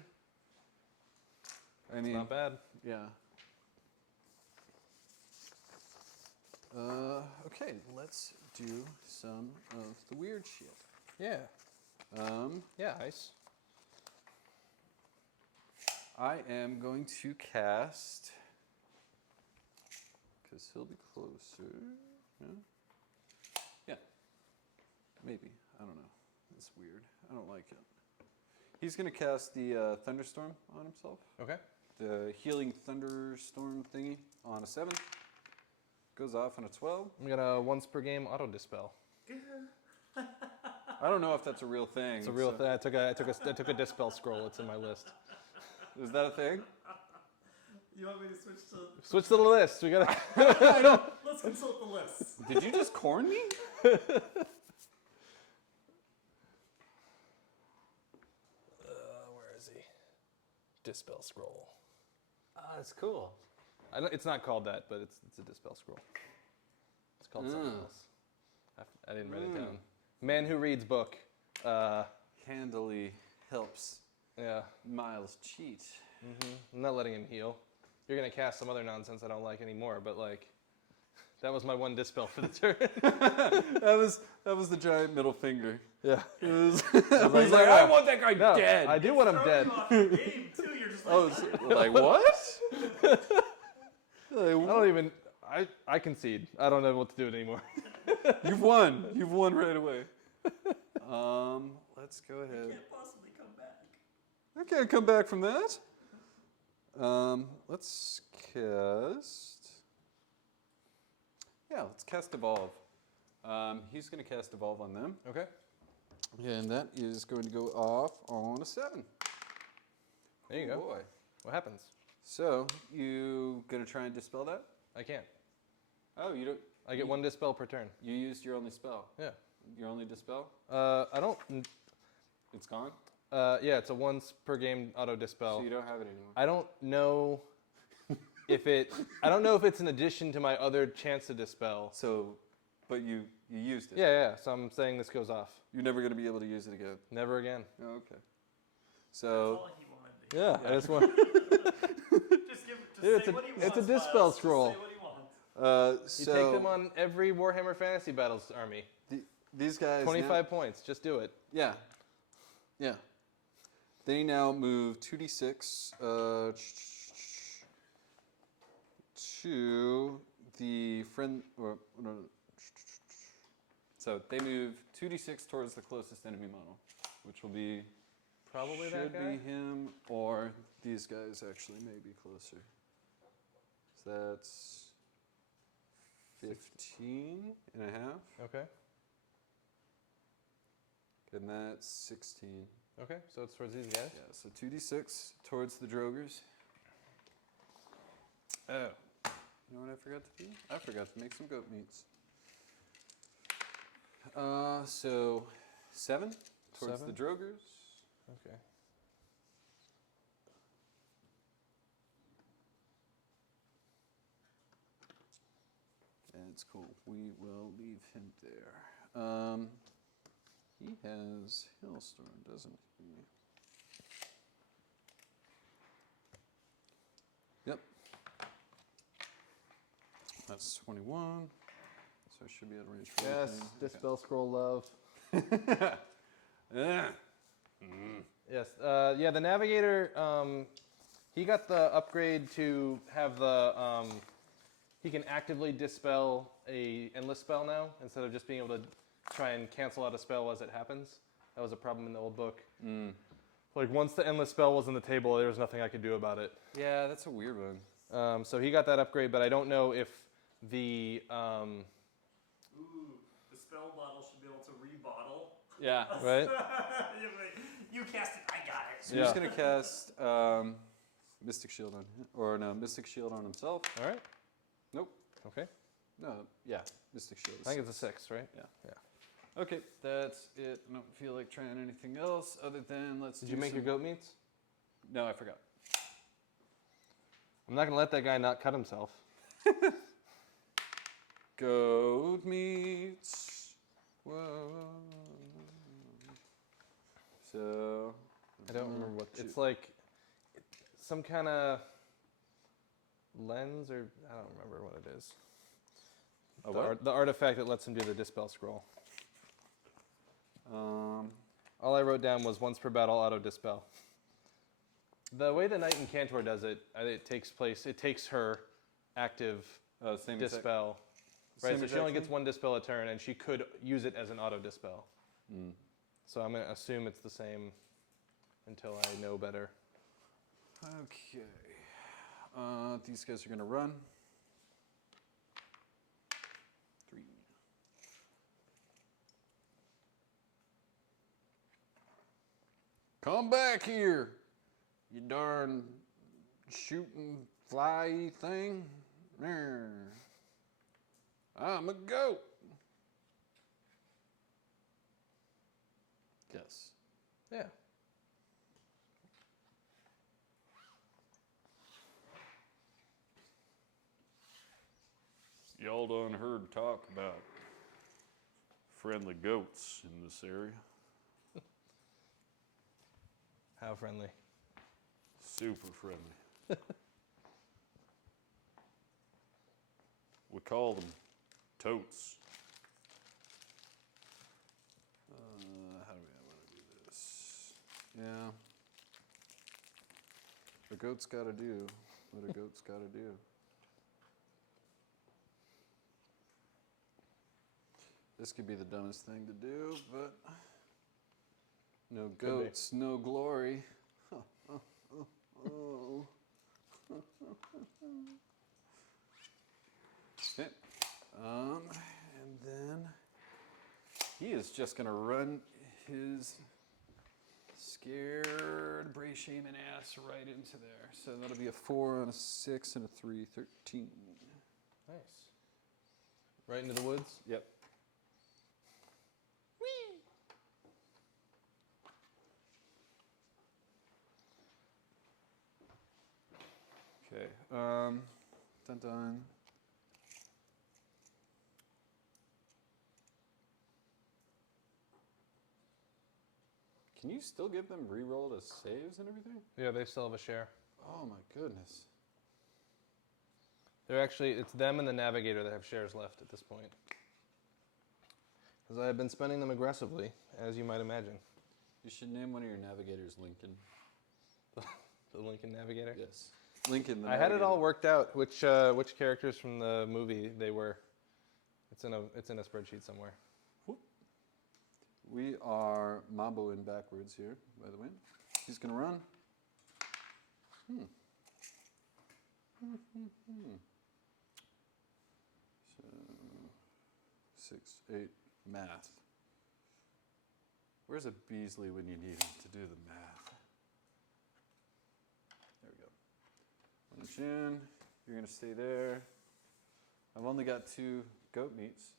I mean, Not bad. yeah. Okay, let's do some of the weird shit. Yeah. Yeah, nice. I am going to cast, because he'll be closer. Yeah. Maybe. I don't know. It's weird. I don't like it. He's going to cast the Thunderstorm on himself. Okay. The Healing Thunderstorm thingy on a 7. Goes off on a 12. We got a once per game auto dispel. I don't know if that's a real thing. It's a real thing. I took a dispel scroll. It's in my list. Is that a thing? You want me to switch to? Switch to the list. We got. Let's consult the list. Did you just corn me? Where is he? Dispel scroll. That's cool. It's not called that, but it's a dispel scroll. It's called something else. I didn't write it down. Man who reads book. Handily helps Yeah. Miles cheat. I'm not letting him heal. You're gonna cast some other nonsense I don't like anymore, but like, that was my one dispel for the turn. That was the giant middle finger. Yeah. It was, I was like, I want that guy No, dead. I do want him dead. You off the game too. You're just like, Oh, like what? I don't even. I concede. I don't know what to do anymore. You've won. You've won right away. Let's go ahead. can't possibly come back. I can't come back from that. Let's cast. Yeah, let's cast Evolve. He's going to cast Evolve on them. Okay. And that is going to go off on a 7. There you go. Boy. What happens? So, you going to try and dispel that? I can't. Oh, you don't. I get one dispel per turn. You used your only spell. Yeah. Your only dispel? I don't. It's gone? Yeah, it's a once per game auto dispel. So you don't have it anymore. I don't know if it. I don't know if it's an addition to my other chance to dispel. So, but you used it. Yeah. So I'm saying this goes off. You're never going to be able to use it again. Never again. Oh, okay. That's So, all he wanted to hear. Yeah. I just want. Just Dude, say what he wants. it's a dispel Miles. Just scroll. Say what he wants. You take them on every Warhammer Fantasy Battles army. these guys. 25 points. Just do it. Yeah. Yeah. They now move 2d6 to the friend. Or, no, so they move 2d6 towards the closest enemy model, which will be Probably should that guy. be him or these guys actually may be closer. So that's 15 and a half. Okay. And that's 16. Okay, so it's towards these guys. Yeah, so 2d6 towards the Drogers. Oh. You know what I forgot to do? I forgot to make some goat meats. So 7 towards 7? the Drogers. Okay. It's cool. We will leave him there. He has Hailstorm, doesn't he? Yep. That's 21. So I should be able to range for Yes, everything. Dispel Scroll love. Yeah. Yes, yeah, the Navigator, he got the upgrade to have the, he can actively dispel a endless spell now, instead of just being able to try and cancel out a spell as it happens. That was a problem in the old book. Like, once the endless spell was on the table, there was nothing I could do about it. Yeah, that's a weird one. So he got that upgrade, but I don't know if the, Ooh, the spell bottle should be able to rebottle. Yeah. right? You cast it, I got it. So he's going to cast Mystic Shield on him. Or no, Mystic Shield on himself. All right. Nope. Okay. No, yeah, Mystic Shield. I think it's a 6, right? Yeah. Yeah. Okay, that's it. I don't feel like trying anything else other than let's Did do you make some... your goat meats? No, I forgot. I'm not going to let that guy not cut himself. Goat meats. Whoa. So... I don't remember what it's like. Some kind of lens, or I don't remember what it is. A what? The artifact that lets him do the Dispel Scroll. All I wrote down was once per battle auto dispel. The way the Knight Incantor does it, it takes her active same dispel. Same Right, so she only exact gets thing? one dispel a turn, and she could use it as an auto dispel. Mm. So I'm going to assume it's the same until I know better. Okay. These guys are going to run. 3. Come back here, you darn shooting fly thing. There. I'm a goat. Yes. Yeah. Y'all done heard talk about friendly goats in this area. How friendly. Super friendly. We call them totes. How do we want to do this? Yeah. A goat's got to do what a goat's got to do. This could be the dumbest thing to do, but no goats, no glory. Oh. Okay. And then he is just gonna run his scared Bray Shaman ass right into there. So that'll be a 4 and a 6 and a 3, 13. Nice. Right into the woods? Yep. Okay. Dun dun. Can you still give them reroll to saves and everything? Yeah, they still have a share. Oh my goodness. They're actually, it's them and the Navigator that have shares left at this point. Because I have been spending them aggressively, as you might imagine. You should name one of your navigators Lincoln. The Lincoln Navigator? Yes. Lincoln the I had it all worked out, which characters from the movie they were. It's in a spreadsheet somewhere. We are Mamboing backwards here, by the way. He's going to run. 6, 8, math. Where's a Beasley when you need him to do the math? There we go. 1 inch in. You're going to stay there. I've only got 2 goat meats.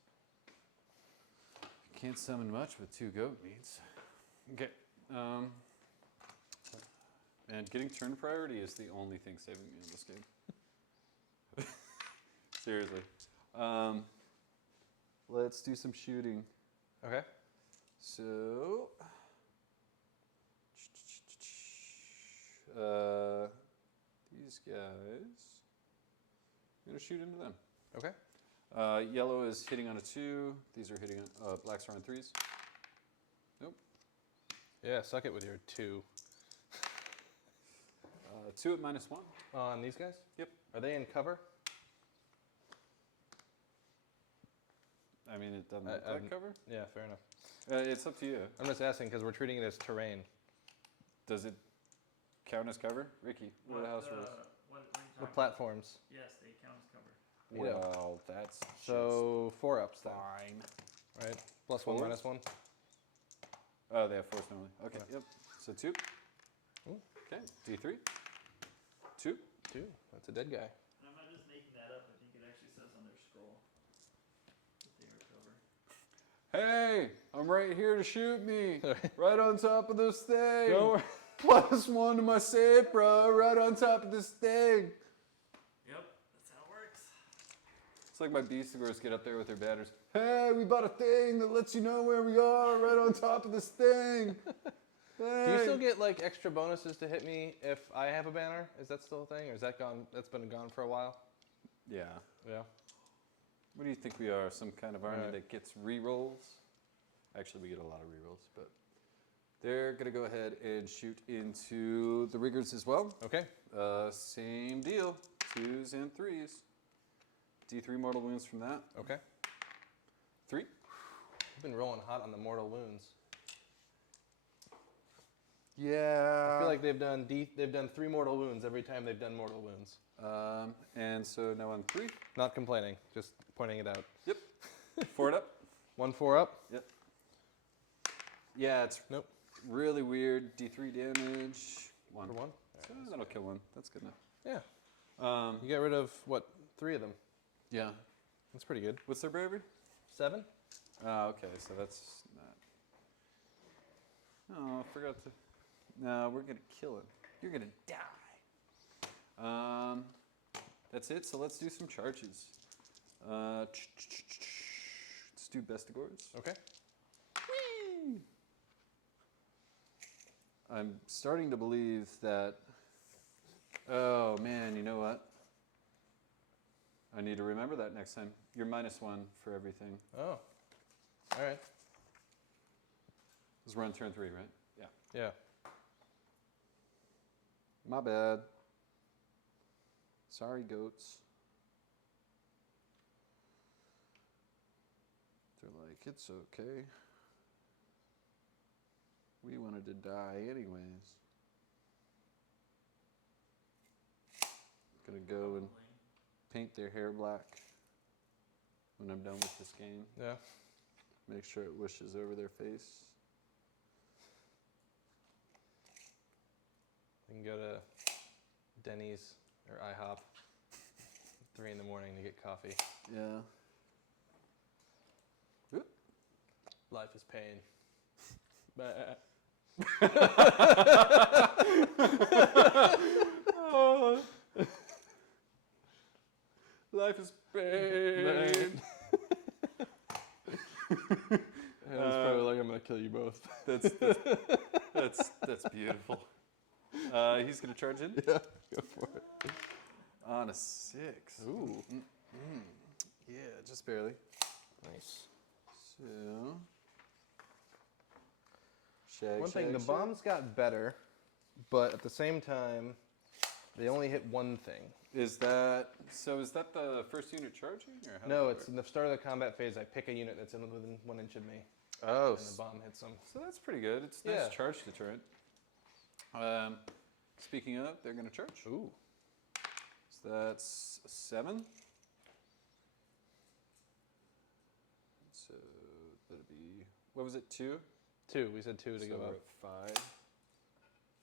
Can't summon much with 2 goat meats. Okay. And getting turn priority is the only thing saving me in this game. Seriously. Let's do some shooting. Okay. So, these guys, I'm going to shoot into them. Okay. Yellow is hitting on a 2. These are hitting on, blacks are on 3s. Nope. Yeah, suck it with your 2. 2 at -1. On these guys? Yep. Are they in cover? I mean, it doesn't look like cover. Yeah, fair enough. It's up to you. I'm just asking because we're treating it as terrain. Does it count as cover? Ricky, what are the house rules? What are you The talking about? platforms. Yes, they count as cover. Yeah. Well, that's So 4 ups then, fine. right? Plus 1, Fours? minus 1. Oh, they have force normally. Okay, Yeah. yep. So 2. Ooh. Okay, D3. 2. 2. That's a dead guy. And I'm not just making that up. I think it actually says on their scroll that they are cover. Hey, I'm right here to shoot me. Right on top of this thing. Go. +1 to my save, bro. Right on top of this thing. Yep, that's how it works. It's like my Beastigors get up there with their banners. Hey, we bought a thing that lets you know where we are right on top of this thing. Do you still get like extra bonuses to hit me if I have a banner? Is that still a thing, or is that gone? That's been gone for a while. Yeah. Yeah. What do you think we are? Some kind of army Right. that gets re-rolls? Actually, we get a lot of re-rolls, but they're going to go ahead and shoot into the riggers as well. Okay. Same deal. 2s and 3s. D3 mortal wounds from that. Okay. 3. I've been rolling hot on the mortal wounds. Yeah. I feel like they've done 3 mortal wounds every time they've done mortal wounds. And so now on 3. Not complaining, just pointing it out. Yep. 4 it up. 1 4 up. Yep. Yeah, it's Nope. really weird. D3 damage. 1. For 1. So that'll kill 1. That's good enough. Yeah. You get rid of what? 3 of them. Yeah. That's pretty good. What's their bravery? 7. Oh, okay. So that's not. Oh, I forgot to. No, we're gonna kill him. You're gonna die. That's it. So let's do some charges. Let's do Bestigors. Okay. Whee! I'm starting to believe that. Oh man, you know what? I need to remember that next time. You're -1 for everything. Oh. All right. Because we're on turn 3, right? Yeah. Yeah. My bad. Sorry, goats. They're like, it's okay. We wanted to die anyways. Gonna go and paint their hair black when I'm done with this game. Yeah. Make sure it wishes over their face. We can go to Denny's or IHOP 3 in the morning to get coffee. Yeah. Life is pain. Bah. Life is pain. And it's probably like I'm gonna kill you both. That's beautiful. He's gonna charge in Yeah, go for it. on a 6. Ooh. Yeah, just barely. Nice. So, shag. One thing, shag, the shag. bombs got better, but at the same time, they only hit one thing. Is that the first unit charging, or how No, does it's that in the start of the combat phase. I pick a unit that's within 1 inch of me, work? Oh, and the bomb hits them. so that's pretty good. It's nice Yeah. charge deterrent. Speaking of, they're gonna charge. Ooh. So that's a 7. what was it, 2? 2. We said 2 to So go we're up. at 5.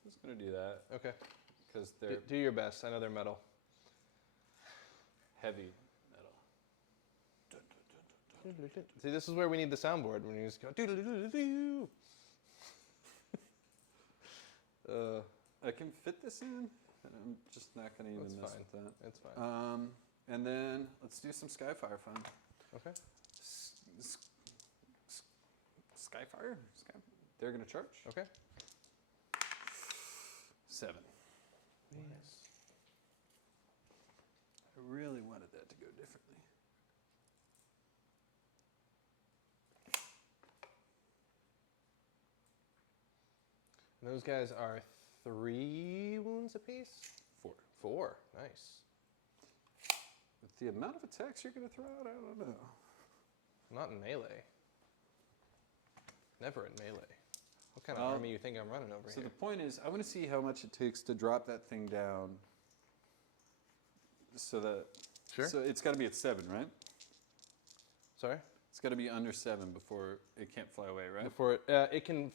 Just gonna do that Okay. because they're Do your best. I know they're metal. heavy metal. See, this is where we need the soundboard when you just go doo-doo-doo-doo-doo. I can fit this in, and I'm just not going to even That's mess fine. with that. It's fine. And then let's do some Skyfire fun. Okay. Skyfire? They're gonna charge. Okay. 7. Nice. I really wanted that to go differently. And those guys are 3 wounds apiece? 4. 4. Nice. With the amount of attacks you're going to throw out, I don't know. Not in melee. Never in melee. What kind of Well, army you think I'm running over So here? the point is, I want to see how much it takes to drop that thing down. So that. Sure. So it's got to be at 7, right? Sorry? It's got to be under 7 before it can't fly away, right? Before it can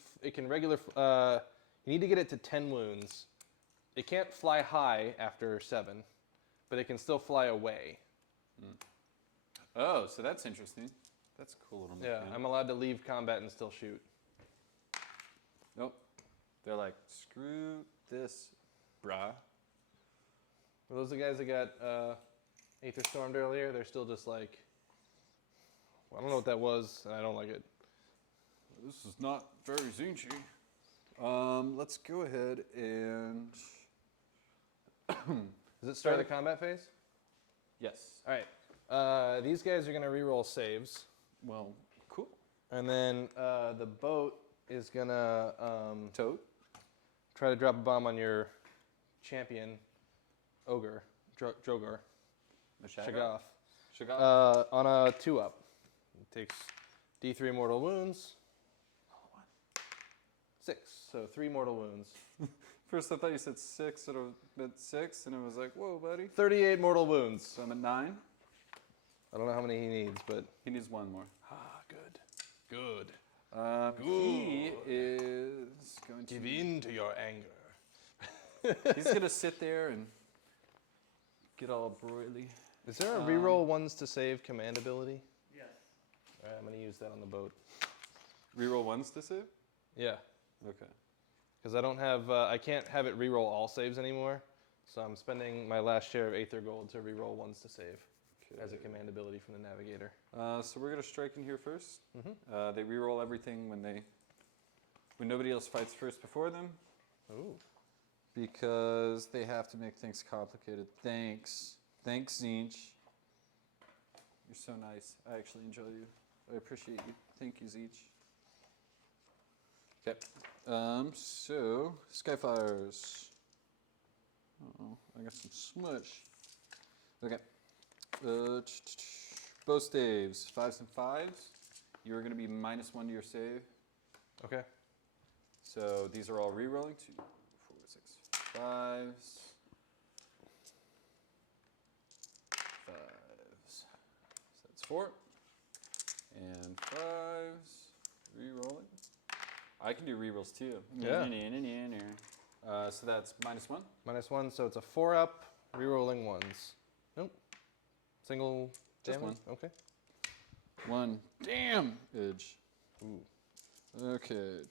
regular. You need to get it to 10 wounds. It can't fly high after 7, but it can still fly away. Oh, so that's interesting. That's a cool little Yeah, mechanic. I'm allowed to leave combat and still shoot. Nope. They're like, screw this, brah. Are those the guys that got Aether Stormed earlier? They're still just like, well, I don't know what that was, and I don't like it. This is not very Zinchi. Let's go ahead and. Does it start the combat phase? Yes. All right. These guys are going to reroll saves. Well, cool. And then the boat is going to Toad. try to drop a bomb on your champion, Ogre, Drogar, Shaggoth. Shaggoth. On a 2-up. It takes D3 mortal wounds. 6, so 3 mortal wounds. First, I thought you said 6, and it meant 6, and I was like, whoa, buddy. 38 mortal wounds. So I'm at 9. I don't know how many he needs, but... He needs 1 more. Ah, good. Good. He is going to. Give in to your anger. He's going to sit there and get all broily. Is there a reroll ones to save command ability? Yes. All right, I'm going to use that on the boat. Reroll 1s to save? Yeah, Okay. because I don't have... I can't have it reroll all saves anymore, so I'm spending my last share of Aether Gold to reroll ones to save as a command ability from the Navigator. So we're going to strike in here first. Mm-hmm. They reroll everything when nobody else fights first before them. Ooh. Because they have to make things complicated. Thanks, Zinch. You're so nice. I actually enjoy you. I appreciate you. Thank you, Zinch. Okay. So Skyfires. Uh-oh, I got some smush. Okay. Bow staves, 5s and 5s. You're going to be -1 to your save. Okay. So these are all re-rolling. 2, 4, 6, 5s. 5s. So that's 4. And 5s. Re-rolling. I can do re-rolls too. Yeah. So that's -1. -1, so it's a 4-up, rerolling ones. Nope. Single Just damage? Okay. 1 damage. Ooh. Okay.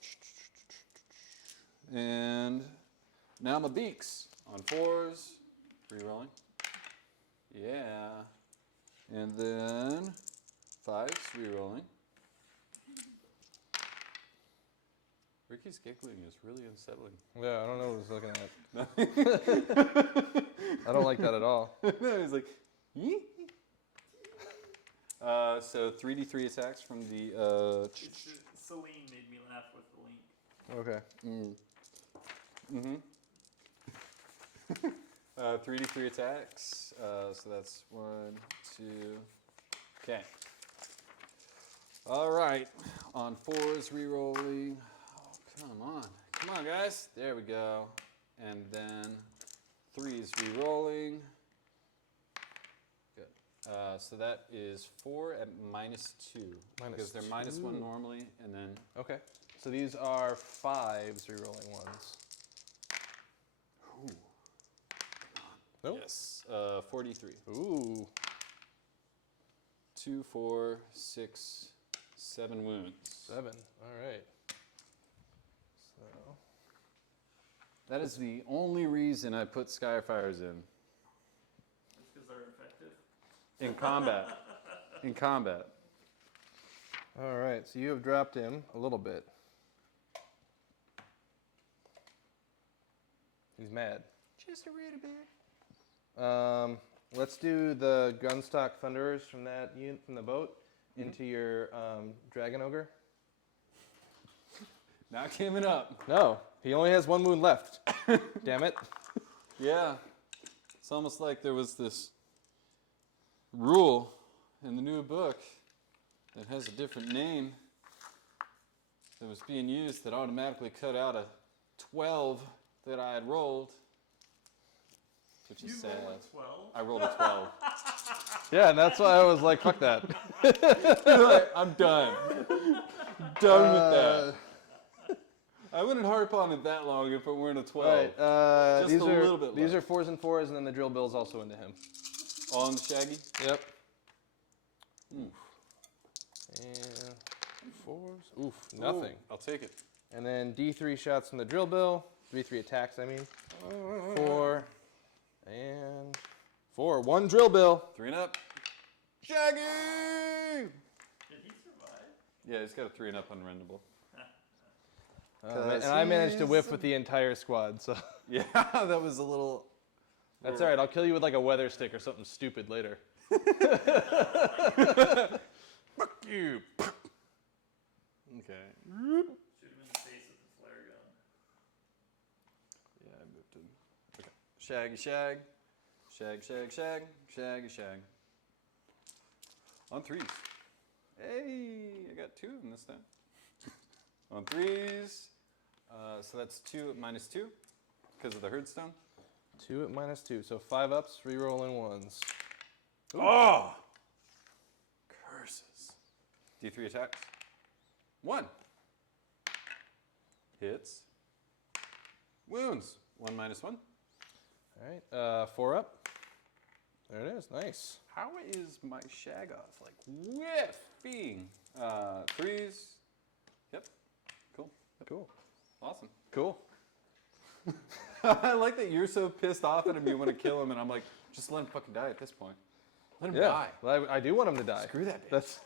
And now my beaks on 4s. Re-rolling. Yeah. And then 5s, re-rolling. Ricky's giggling is really unsettling. Yeah, I don't know what he's looking at. I don't like that at all. No, he's like, yee. So 3d3 attacks from the. Celine made me laugh with the link. Okay. 3d3 attacks. So that's 1, 2. Okay. All right. On 4s, re-rolling. Oh, come on, guys. There we go. And then 3s, re-rolling. Good. So that is 4 at -2. Because they're -1 normally, and then Okay. So these are 5s rerolling ones. Nope. yes, 43. Ooh. 2, 4, 6, 7 wounds. 7. All right. So. That is the only reason I put Skyfires in. Because they're effective. In combat. In combat. All right. So you have dropped him a little bit. He's mad. Just a little bit. Let's do the Gunstock Thunderers from that unit from the boat into your Dragon Ogre. Not giving up. No, he only has 1 wound left. Damn it. Yeah. It's almost like there was this rule in the new book that has a different name that was being used that automatically cut out a 12 that I had rolled. Which is sad. rolled a 12? I rolled a 12. Yeah, and that's why I was like, fuck that. I'm done. Done with that. I wouldn't harp on it that long if it weren't a 12. All right, Just these a are little bit these left. are 4s and 4s, and then the drill bill's also into him. All in the Shaggy? Yep. Oof. And 4s. Oof, nothing. Ooh, I'll take it. And then D3 shots from the drill bill. D3 attacks, I mean. 4 and 4. 1 drill bill. 3 and up. Shaggy! Did he survive? Yeah, he's got a 3 and up unrendable. And I managed to whiff with the entire squad, so Yeah, that was a little. that's all right. I'll kill you with like a weather stick or something stupid later. Fuck you. Okay. Shoot him in the face with the flare gun. Yeah, I moved him. Okay. Shaggy shag. Shag, shag, shag. Shaggy shag. On 3s. Hey, I got 2 of them this time. On 3s. So that's 2 at -2 because of the herdstone. 2 at -2, so 5 ups, rerolling 1s. Oh! Curses. D3 attacks. 1. Hits. Wounds. 1 -1. All right, 4 up. There it is. Nice. How is my shag off? Like whiffing. 3s. Yep. Cool. Cool. Awesome. Cool. I like that you're so pissed off at him you want to kill him, and I'm like, just let him fucking die at this point. Let him Yeah, die. well, I do want him to die. Screw that bitch. That's.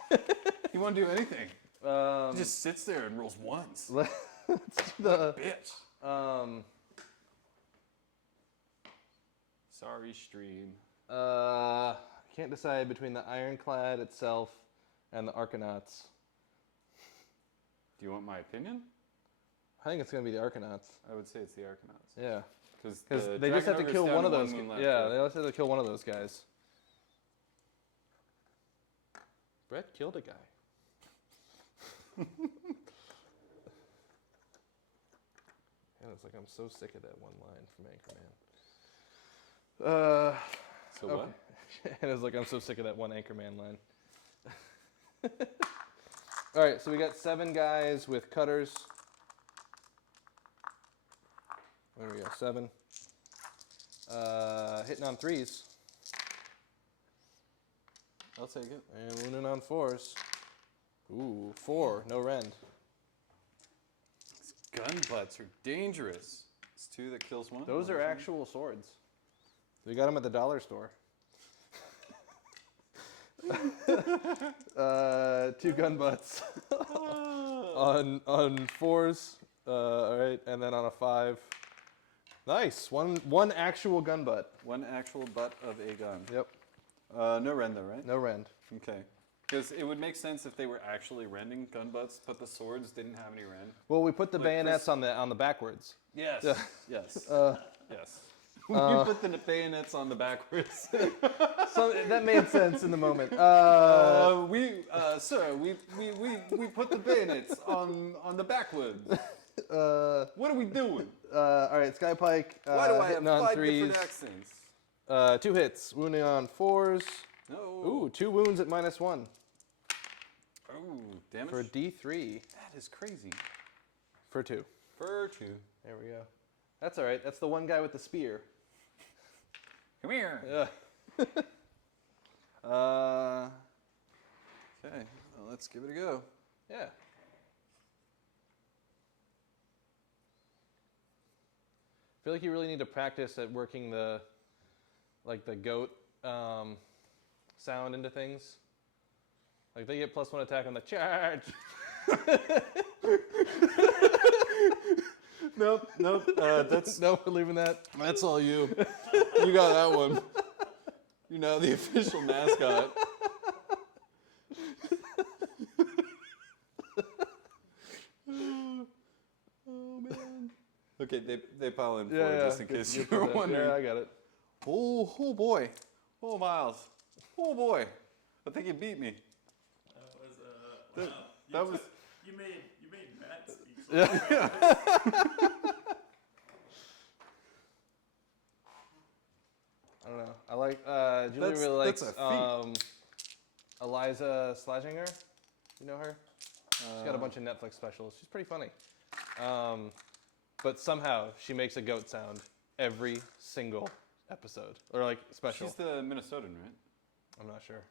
He won't do anything. He just sits there and rolls 1s. Let's do the. Bitch. Sorry, stream. Can't decide between the Ironclad itself and the Arcanauts. Do you want my opinion? I think it's gonna be the Arcanauts. I would say it's the Arcanauts. Yeah, Because because they just have to kill one of those. Yeah, they just have to kill one of those guys. Brett killed a guy. And it's like I'm so sick of that one line from Anchorman. So Okay. what? And it's like I'm so sick of that one Anchorman line. All right, so we got 7 guys with cutters. There we go, 7. Hitting on 3s I'll take it. and wounding on 4s. Ooh, 4, no rend. These gun butts are dangerous. It's 2 that kills 1. Those are actual swords. We got them at the dollar store. 2 gun butts on 4s. All right, and then on a 5. Nice. One actual gun butt. 1 actual butt of a gun. Yep. No rend though, right? No rend. Okay. Because it would make sense if they were actually rending gun butts, but the swords didn't have any rend. Well, we put the Like bayonets this. on the backwards. Yes. Yeah. Yes. Yes. We put the bayonets on the backwards. So that made sense in the moment. Sir, we put the bayonets on the backwards. What are we doing? All right, Skypike. Why do I have hitting on 5 3s. different accents? 2 hits, wounding on 4s. No. Ooh, 2 wounds at -1 Oh, damage. for a D3 That is crazy. for 2. For 2. There we go. That's all right. That's the one guy with the spear. Come here. Yeah. Okay, well, let's give it a go. Yeah. I feel like you really need to practice at working the goat sound into things. Like they get +1 attack on the charge. Nope. That's No, we're leaving that. all you. You got that one. You're now the official mascot. Oh man. Okay, they pile in for it, just in case you were wondering. Yeah, I got it. Oh boy. Oh Miles. Oh boy. I think you beat me. That was wow. That was You made Matt speechless. I don't know. I like Julie That's- really likes that's a feat. Eliza Schlesinger. You know her? She's got a bunch of Netflix specials. She's pretty funny. But somehow she makes a goat sound every single episode or like special. She's the Minnesotan, right? I'm not sure.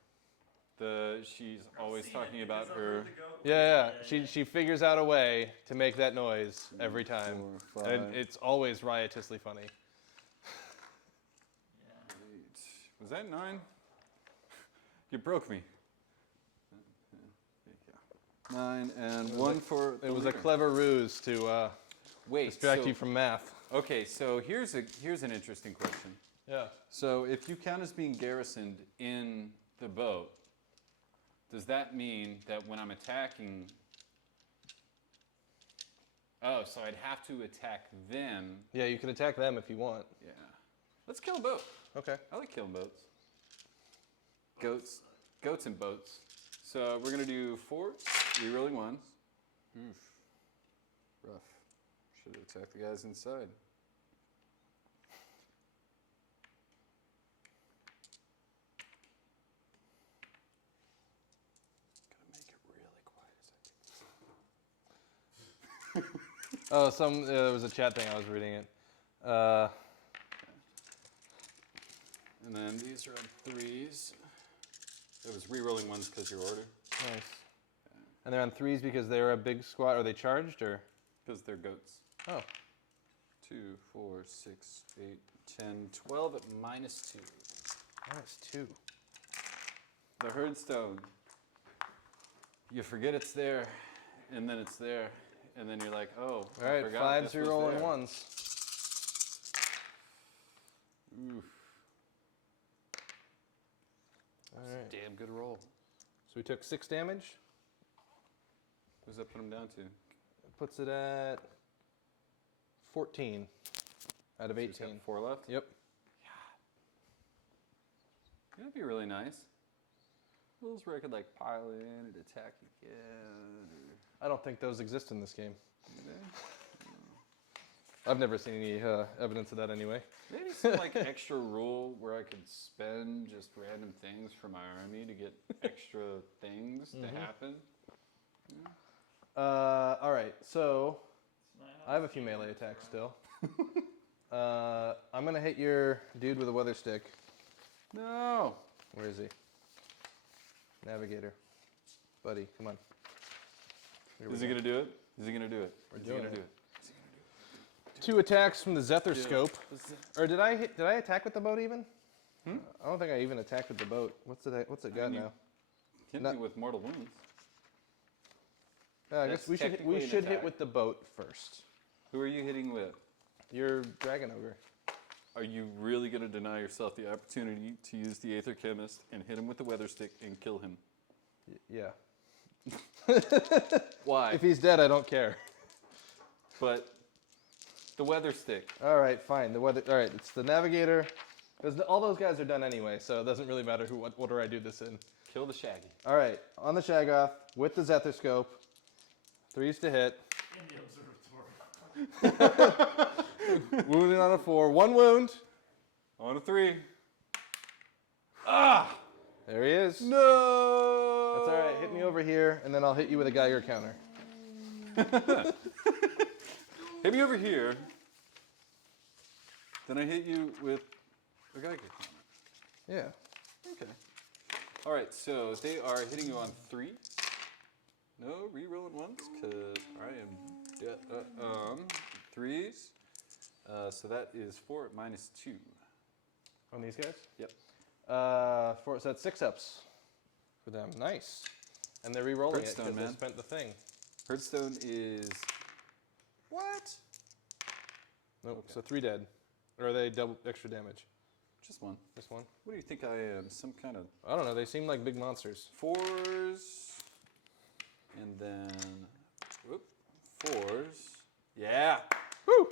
She's always talking about her. Yeah. She figures out a way to make that noise every time, 4, 5, and it's always riotously funny. 8. Was that 9? You broke me. 9 and 1 for. It was a clever ruse to Wait. distract you from math. Okay, so here's an interesting question. Yeah. So if you count as being garrisoned in the boat, does that mean that when I'm attacking? Oh, so I'd have to attack them. Yeah, you can attack them if you want. Yeah. Let's kill a boat. Okay. I like killing boats. Goats and boats. So we're gonna do 4 rerolling ones. Oof. Rough. Should have attacked the guys inside. Gotta make it really quiet as I Oh, there was a chat thing. I was reading it. And then these are on 3s. It was rerolling ones because your order. Nice. And they're on 3s because they're a big squad. Are they charged or? Because they're goats. Oh. 2, 4, 6, 8, 10, 12 at -2. -2. The herdstone. You forget it's there, and then it's there, and then you're like, oh, All right, I forgot 5 this was 0 and there. 1s. Oof. All right. Damn good roll. So we took 6 damage. What does that put him down to? Puts it at 14 out of So he's got 18. 4 left? Yep. That'd be really nice. Those where I could like pile in and attack again. I don't think those exist in this game. Or, you know? I've never seen any evidence of that anyway. Maybe some like extra rule where I could spend just random things for my army to get extra things to happen. All right, so I have a few melee attacks still. I'm gonna hit your dude with a weather stick. No. Where is he? Navigator. Buddy, come on. Here we Is he go. gonna do it? Is he gonna do it? We're Is he doing gonna it. do it? 2 attacks from the Zethar-scope. Or did I attack with the boat even? I don't think I even attacked with the boat. What's it got you now? Hit Not- me with mortal wounds. I guess That's we technically an should hit attack. with the boat first. Who are you hitting with? Your dragon ogre. Are you really gonna deny yourself the opportunity to use the Aether Chemist and hit him with the weather stick and kill him? Yeah. Why? If he's dead, I don't care. But the weather stick. All right, fine. All right, it's the navigator. Because all those guys are done anyway, so it doesn't really matter what order I do this in. Kill the Shaggy. All right, on the Shaggoth with the Zethar-scope. 3s to hit. In the observatory. Wounded on a 4. 1 wound. On a 3. There he is. No. That's all right. Hit me over here, and then I'll hit you with a Geiger counter. Hit me over here. Then I hit you with a Geiger counter. Yeah. Okay. All right, so they are hitting you on 3. No, re-rolling once, because I am 3s. So that is 4 minus 2. On these guys? Yep. So that's 6 ups for them. Nice. And they're re-rolling it Hearthstone, because they man. spent the thing. Hearthstone is what? Nope. Okay. So 3 dead. Or are they double extra damage? Just 1. This one? What do you think I am? Some kind of I don't know. They seem like big monsters. 4s, and then whoop, 4s. Yeah. Woo!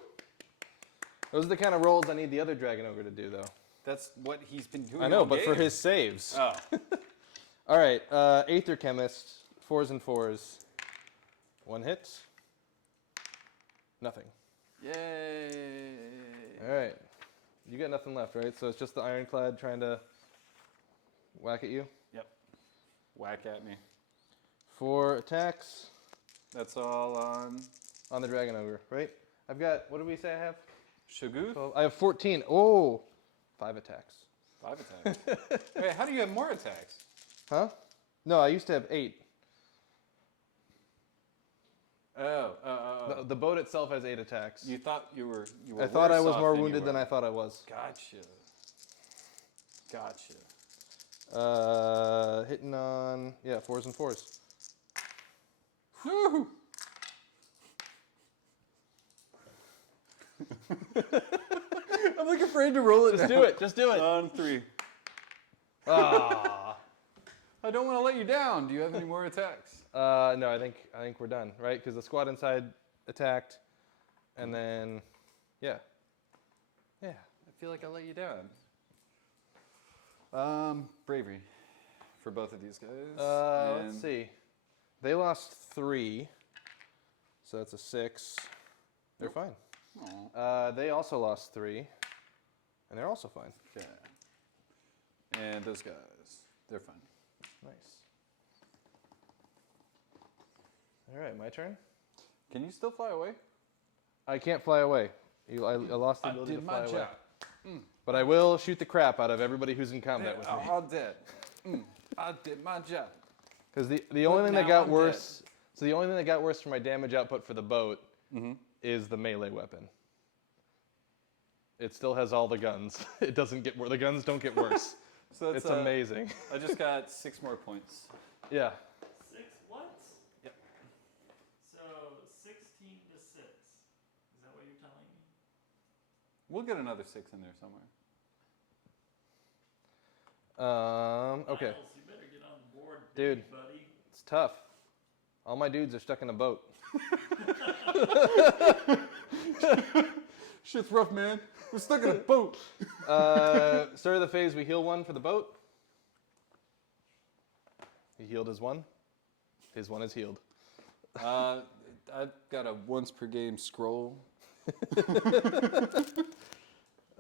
Those are the kind of rolls I need the other Dragon Ogre to do, though. That's what he's been doing. I know, all but for game. his saves. Oh. All right. Aether Chemist. 4s and 4s. 1 hit. Nothing. Yay. All right. You got nothing left, right? So it's just the Ironclad trying to whack at you. Yep. Whack at me. 4 attacks That's all on on the Dragon Ogre, right? I've got, what did we say I have? Shagu. 12. I have 14. Oh, 5 attacks. 5 attacks. Wait, how do you have more attacks? Huh? No, I used to have 8. Oh. The boat itself has 8 attacks. You thought you were. I thought I worse was off more than you wounded than were. I thought I was. Gotcha. Hitting on, 4s and 4s. Whew. I'm like afraid to roll it. Just do it. Just do it. On 3. Ah. I don't want to let you down. Do you have any more attacks? No, I think we're done, right? Because the squad inside attacked, and then, yeah. I feel like I let you down. Bravery for both of these guys. Let's see. They lost 3, so that's a 6. They're fine. Aw. They also lost 3, and they're also fine. Okay. And those guys, they're fine. Nice. All right, my turn. Can you still fly away? I can't fly away. I lost the I ability did to fly my away. job. But I will shoot the crap out of everybody who's in combat with me. All dead. I did my job. Because the only thing that now got I'm worse, so the only thing that got worse for my damage output for the boat Mm-hmm. is the melee weapon. It still has all the guns. It doesn't get worse. The guns don't get worse. So It's amazing. I just got 6 more points. Yeah. 6 what? Yep. So 16 to 6. Is that what you're telling me? We'll get another 6 in there somewhere. Okay. Miles, you better get on board, Dude. big buddy. It's tough. All my dudes are stuck in a boat. Shit's rough, man. We're stuck in a boat. Start of the phase, we heal 1 for the boat. He healed his 1. His 1 is healed. I've got a once per game scroll.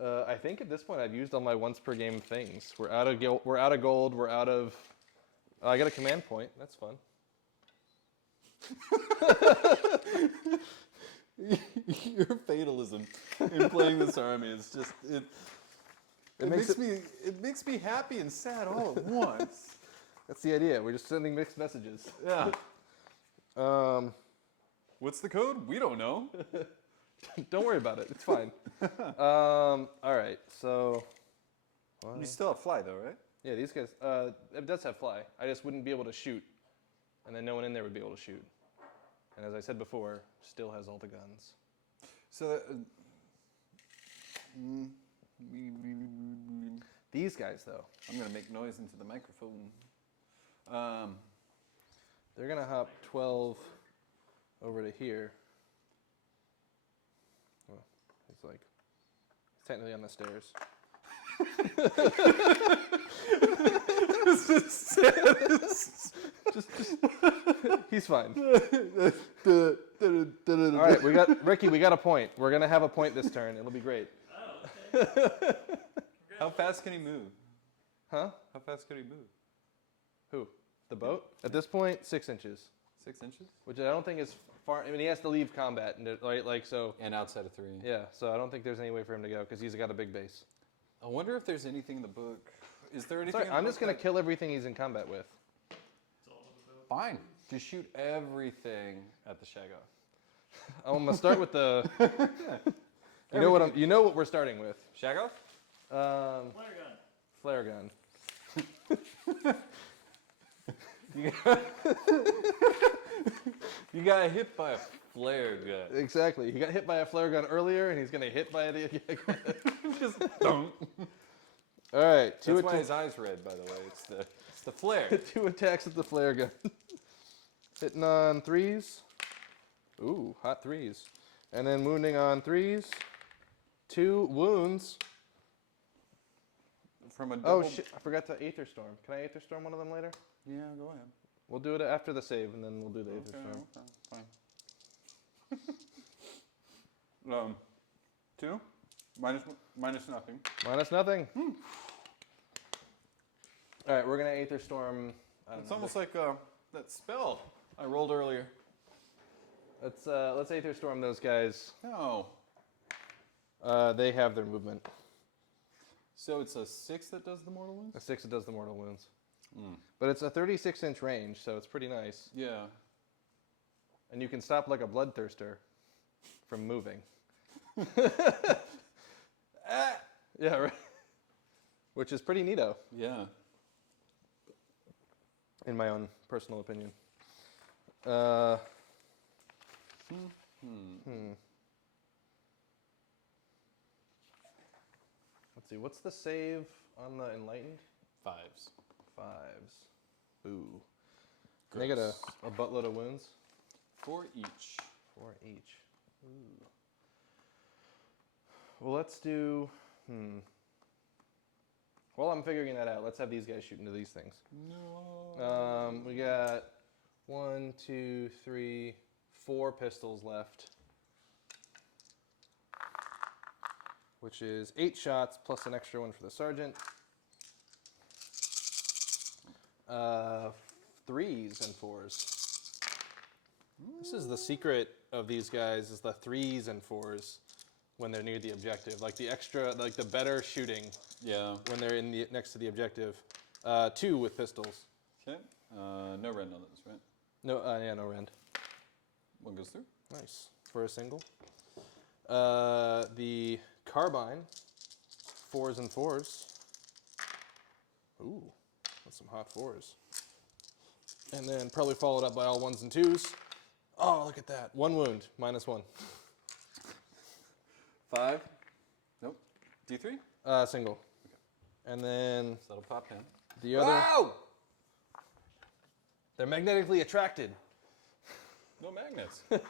I think at this point I've used all my once per game things. We're out of we're out of gold. We're out of. I got a command point. That's fun. Your fatalism in playing this army is just it makes me happy and sad all at once. That's the idea. We're just sending mixed messages. Yeah. What's the code? We don't know. Don't worry about it. It's fine. All right. So. You still have fly though, right? Yeah, these guys. It does have fly. I just wouldn't be able to shoot, and then no one in there would be able to shoot. And as I said before, still has all the guns. So These guys, though, I'm gonna make noise into the microphone. they're gonna hop 12 over to here. Well, it's like it's technically on the stairs. just he's fine. All right, Ricky. We got a point. We're gonna have a point this turn. It'll be great. Oh, okay. How fast can he move? Huh? How fast could he move? Who? The boat? At this point, 6 inches, 6 inches? which I don't think is far. I mean, he has to leave combat, and right, like so. And outside of 3. Yeah, so I don't think there's any way for him to go because he's got a big base. I wonder if there's anything in the book. Is there anything? Sorry, in the I'm book just gonna that- kill everything he's in combat with. Fine. Just shoot everything at the Shago. I'm gonna start with the. You know what we're starting with. Shago? Flare gun. Flare gun. You got hit by a flare gun. Exactly. He got hit by a flare gun earlier, and he's gonna hit by it again. Just don't. All right, That's why his eyes red, by the way. It's the flare. 2 attacks with the flare gun. Hitting on 3s. Ooh, hot 3s. And then wounding on 3s. 2 wounds. From a Oh double... shit! I forgot to Aether Storm. Can I Aether Storm one of them later? Yeah, go ahead. We'll do it after the save, and then we'll do the Aether Storm. Fine. 2? Minus nothing. Minus nothing. All right, we're gonna Aether Storm. It's almost like that spell I rolled earlier. Let's Aether Storm those guys. No. They have their movement. So it's a 6 that does the mortal wounds? A 6 that does the mortal wounds. Mm. But it's a 36-inch range, so it's pretty nice. Yeah. And you can stop like a bloodthirster from moving. Yeah, right. Which is pretty neato, Yeah. in my own personal opinion. Let's see, what's the save on the Enlightened? 5s. 5s. Ooh. Can I get a buttload of wounds? 4 each. 4 each. Ooh. Well, let's do. While I'm figuring that out, let's have these guys shoot into these things. No. We got 1, 2, 3, 4 pistols left, which is 8 shots plus an extra one for the sergeant. 3s and 4s. This is the secret of these guys: is the 3s and 4s when they're near the objective. Like the extra, like the better shooting Yeah. when they're in the next to the objective. 2 with pistols. Okay. No rend on those, right? No, no rend. 1 goes through. Nice for a single. The carbine, 4s and 4s. Ooh, that's some hot 4s. And then probably followed up by all 1s and 2s. Oh, look at that! 1 wound, -1. 5. Nope. D3. Single. Okay. And then So that'll pop him. the other. Wow! They're magnetically attracted. No magnets. The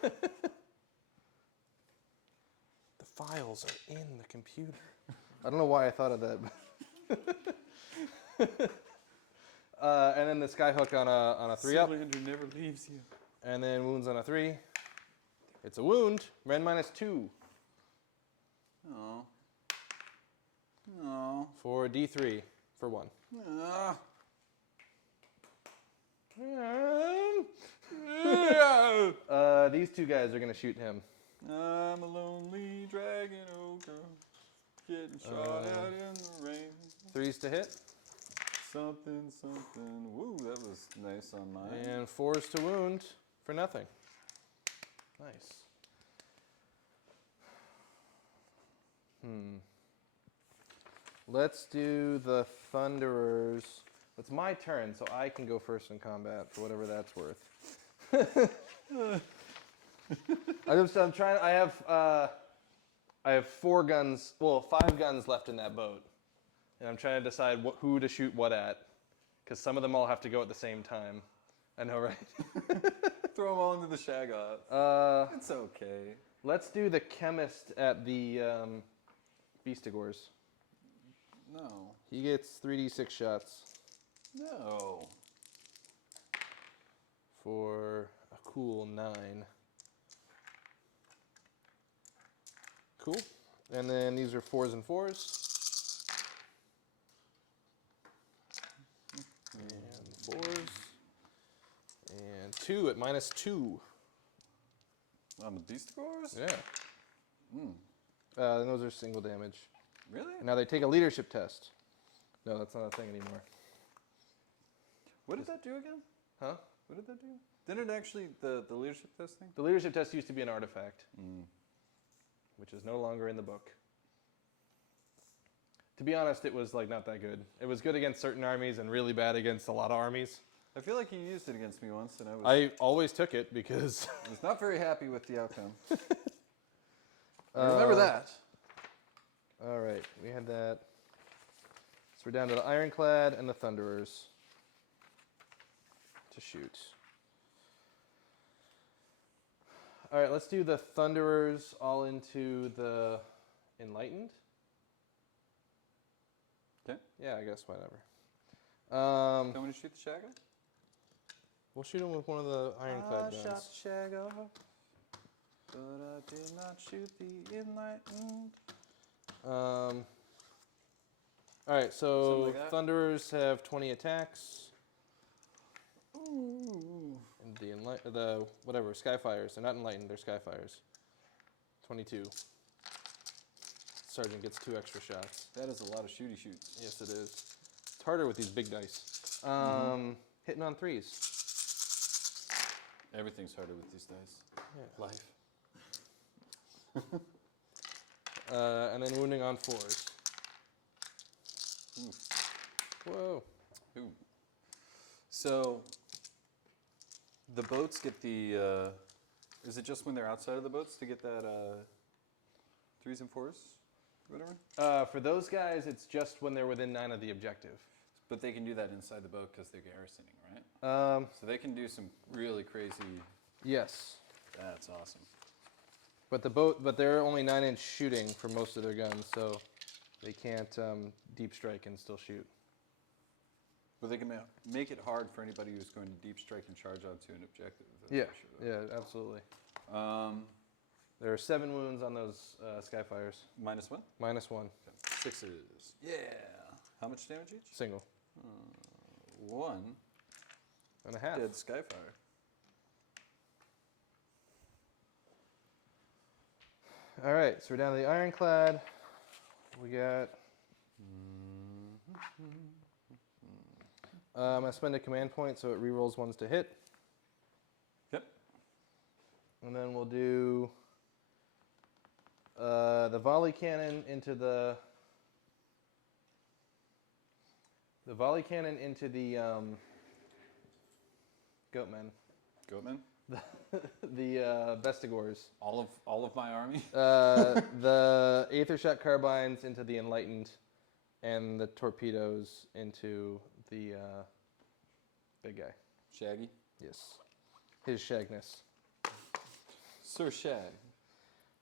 files are in the computer. I don't know why I thought of that. And then the skyhook on a 3-up, Cylinder never leaves you. and then wounds on a 3. It's a wound. Rend -2 Oh. Oh. for D3 for 1. Ah. These 2 guys are gonna shoot him. I'm a lonely dragon ogre, getting shot out in the rain. 3s to hit, Something. Woo, that was nice on mine. and 4s to wound for nothing. Nice. Let's do the Thunderers. It's my turn, so I can go first in combat for whatever that's worth. I'm trying. I have 4 guns. Well, 5 guns left in that boat, and I'm trying to decide who to shoot what at, because some of them all have to go at the same time. I know, right? Throw them all into the Shagot. It's okay. Let's do the chemist at the Beastigors. No. He gets 3d6 shots No. for a cool 9. Cool. And then these are 4s and 4s. And 4s. 2 at -2. On the Beastigores? Yeah. Hmm. And those are single damage. Really? And now they take a leadership test. No, that's not a thing anymore. What did that do again? Huh? What did that do? Didn't it actually, the leadership test thing? The leadership test used to be an artifact, Mm. which is no longer in the book. To be honest, it was like not that good. It was good against certain armies and really bad against a lot of armies. I feel like you used it against me once, and I always took it because was not very happy with the outcome. I remember that. All right, we had that. So we're down to the Ironclad and the Thunderers to shoot. All right, let's do the Thunderers all into the Enlightened. Okay. Yeah, I guess whatever. Don't want to shoot the shag off? We'll shoot him with one of the Ironclad guns. shot the shag off, but I did not shoot the Enlightened. All right, so Something like that? Thunderers have 20 attacks. Ooh. And the whatever Skyfires, they're not enlightened, they're Skyfires. 22. Sergeant gets 2 extra shots. That is a lot of shooty shoots. Yes, it is. It's harder with these big dice. Hitting on 3s. Everything's harder with these dice. Yeah. Life. And then wounding on 4s. Ooh. Whoa. Ooh. So, the boats get the, is it just when they're outside of the boats to get that 3s and 4s? Whatever? For those guys, it's just when they're within 9 of the objective. But they can do that inside the boat because they're garrisoning, right? So they can do some really crazy, Yes. that's awesome. But they're only 9-inch shooting for most of their guns, so they can't deep strike and still shoot. But they can make it hard for anybody who's going to deep strike and charge onto an objective. that's Yeah, for sure. yeah, absolutely. Yeah. There are 7 wounds on those Skyfires. -1? -1. 6s. Yeah. How much damage each? Single. 1 And a half. dead Skyfire. All right, so we're down to the Ironclad. We got... I'm going to spend a command point so it rerolls ones to hit. Yep. And then we'll do the volley cannon into the... The volley cannon into the Goatmen. Goatman? The Bestigors. All of my army? The Aether Shot carbines into the Enlightened, and the torpedoes into the big guy. Shaggy? Yes. His Shagness. Sir Shag.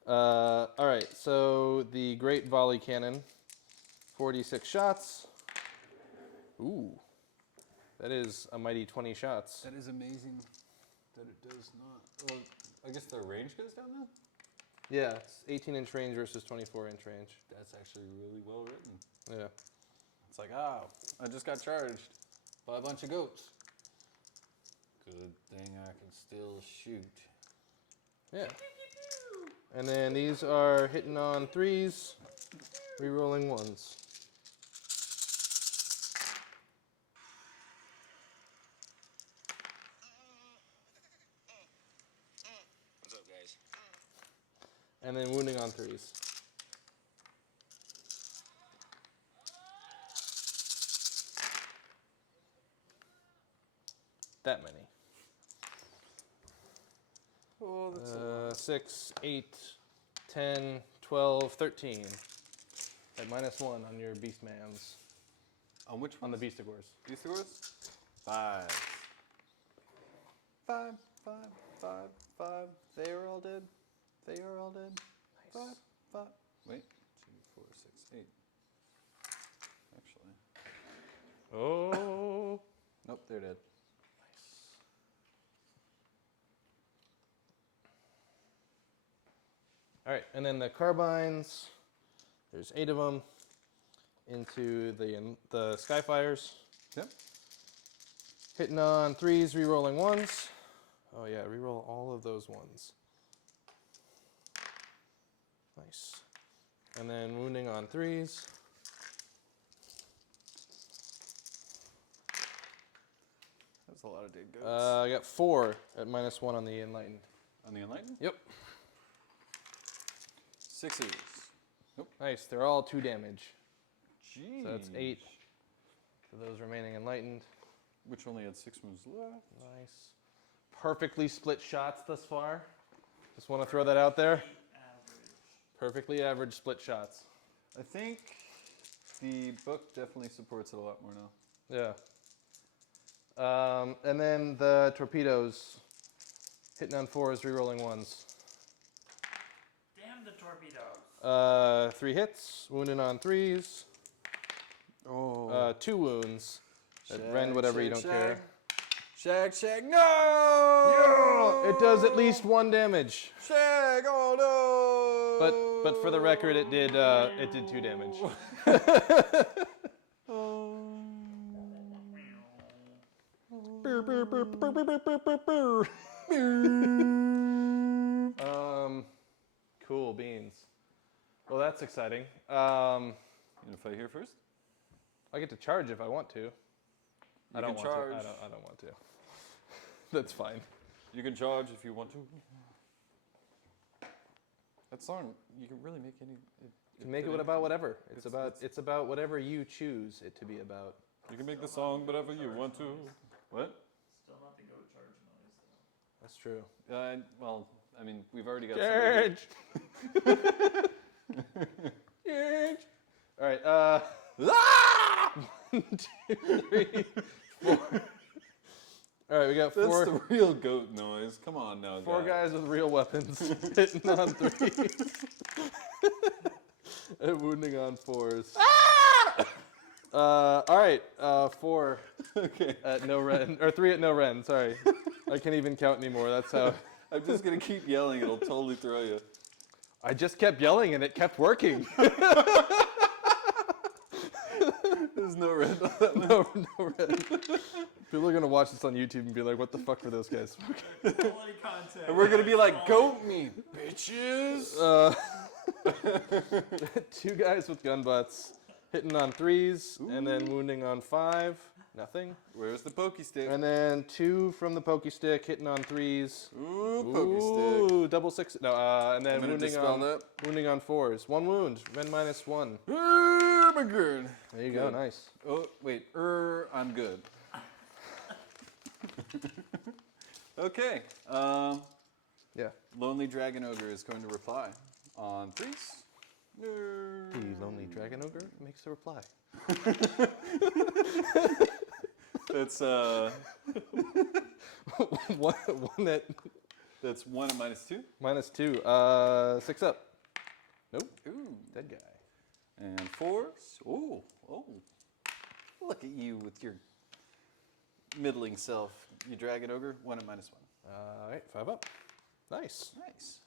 All right, so the Great Volley Cannon, 46 shots. Ooh, that is a mighty 20 shots. That is amazing that it does not. Well, I guess the range goes down now? Yeah, it's 18-inch range versus 24-inch range. That's actually really well written. Yeah. It's like, I just got charged by a bunch of goats. Good thing I can still shoot. Yeah. And then these are hitting on 3s, rerolling 1s. What's up, guys? And then wounding on 3s. That many. Oh, that's 6, 8, 10, 12, 13. At -1 on your Beastmans. on which On one? the Beastigores. Beastigores? 5. 5, 5, 5, 5. They are all dead. They are all dead. Nice. 5, 5. Wait. 2, 4, 6, 8. Actually. Oh. Nope, they're dead. All right, and then the carbines, there's 8 of them, into the Skyfires. Yep. Hitting on 3s, rerolling 1s. Oh yeah, reroll all of those ones. Nice. And then wounding on 3s. That's a lot of dead goats. I got 4 at -1 on the enlightened. On the enlightened? Yep. 6s. Nice. They're all 2 damage. Jeez. So that's 8 to those remaining enlightened. Which only had 6 moves left. Nice. Perfectly split shots thus far. Just want to throw that out there. Average. Perfectly average split shots. I think the book definitely supports it a lot more now. Yeah. And then the torpedoes. Hitting on 4s, rerolling 1s. Damn the torpedoes. 3 hits, wounding on 3s. Oh. 2 wounds. Rend whatever you don't care. Shag, no! Yeah! It does at least 1 damage. Shag, oh no! But for the record, it did 2 damage. Cool beans. Well, that's exciting. You gonna fight here first? I get to charge if I want to. I don't can want charge. to. I don't want to. That's fine. You can charge if you want to. That song, you can really make any. You can make it about whatever. It's about whatever you choose it to be about. You can make the song whatever you want to. What? Still not the goat charge noise, though. That's true. Well, I mean, we've already got. Charge. Charge. All right. 1, 2, 3, 4. All right, we got 4. That's the real goat noise. Come on now, 4 guys with real weapons hitting on 3s and wounding on 4s. All right, 4 Okay. at no rend, or 3 at no rend. Sorry, I can't even count anymore. That's how. I'm just gonna keep yelling. It'll totally throw you. I just kept yelling and it kept working. There's no red on that one. No rend. People are gonna watch this on YouTube and be like, "What the fuck were those guys?" Quality content. And we're gonna be like, goat me, bitches. 2 guys with gun butts hitting on 3s and then wounding on 5. Nothing. Where's the pokey stick? And then 2 from the pokey stick hitting on 3s. Ooh, pokey stick. Ooh, double 6. No, and then I'm gonna wounding dispel on that. wounding on 4s. 1 wound. Rend -1. I'm good. There you go. Good. Nice. Oh wait, I'm good. Okay. Yeah. Lonely Dragon Ogre is going to reply on 3s. The lonely dragon ogre makes a reply. That's one at that's 1 at -2. -2. 6 up. Nope. Ooh. Dead guy. And 4s. Oh. Look at you with your middling self. You Dragon Ogre, 1 at -1. All right. 5 up. Nice. Nice.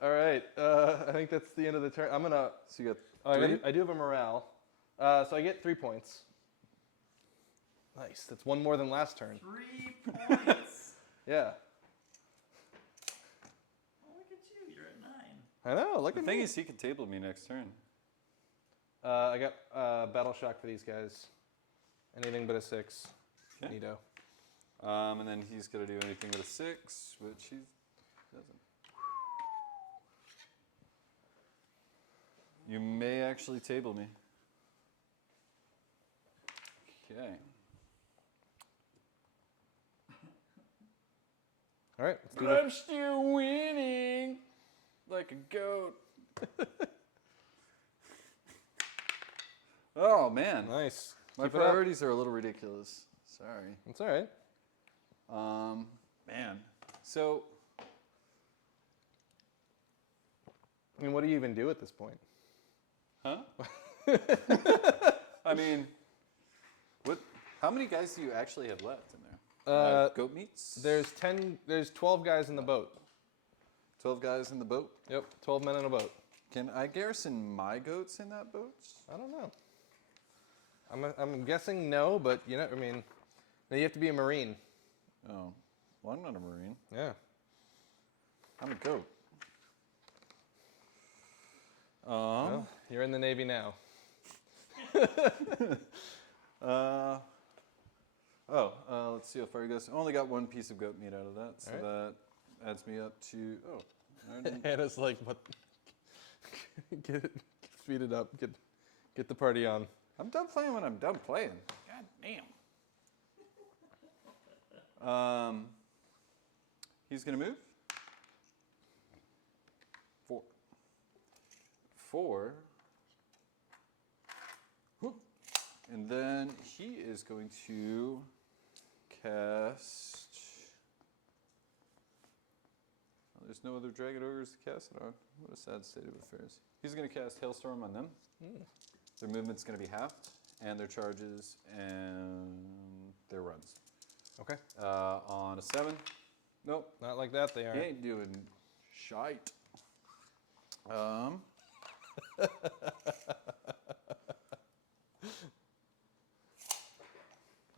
All right. I think that's the end of the turn. I'm gonna. So you got I do have a morale. So I get 3 points. Nice. That's 1 more than last turn. 3 points. Yeah. Oh, look at you. You're at 9. I know. Look The at thing me. is, he could table me next turn. I got battle shock for these guys. Anything but a 6. Okay. Neato. And then he's gonna do anything but a 6, which he doesn't. You may actually table me. Okay. All right. Let's do But I'm still winning, like a goat. Oh man, Nice. my Keep it up. priorities are a little ridiculous. Sorry. It's all right. Man. So I mean, what do you even do at this point? Huh? I mean, what? How many guys do you actually have left in there? Goat meats? There's 12 guys in the boat. 12 guys in the boat. Yep, 12 men in a boat. Can I garrison my goats in that boat? I don't know. I'm guessing no, but you know, I mean, you have to be a Marine. Oh, well, I'm not a Marine. Yeah. I'm a goat. Well, you're in the Navy now. Let's see how far he goes. I only got one piece of goat meat out of that, so All that adds me up to. Oh, I didn't- Hannah's like, what? Get it, speed it up. Get the party on. I'm done playing when I'm done playing. God damn. He's gonna move. 4. 4. Whoop. And then he is going to cast. Well, there's no other dragon ogres to cast it on. What a sad state of affairs. He's going to cast Hailstorm on them. Their movement's going to be halved, and their charges and their runs. Okay. On a 7. Nope. Not like that, they He aren't. ain't doing shite. I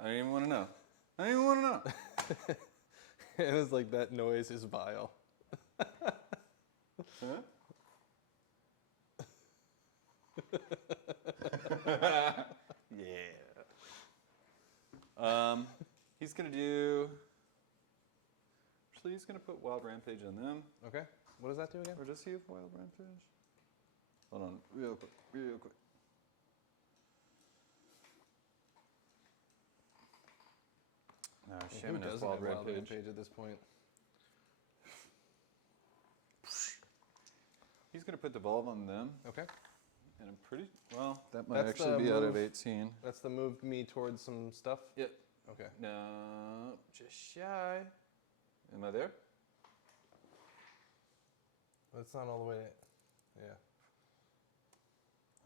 don't even want to know. I don't even want to know. Hannah's like, that noise is vile. Huh? Yeah. He's gonna do. Actually, he's gonna put Wild Rampage on them. Okay. What does that do again? Or does he have Wild Rampage? Hold on, real quick, real quick. No, Who Shaman has doesn't Wild have Wild Rampage. Rampage at this point? He's gonna put Devolve on them, Okay. and I'm pretty well. That might That's actually the be out of move. 18. That's the move me towards some stuff? Yep. Okay. No, just shy. Am I there? That's not all the way. Yeah.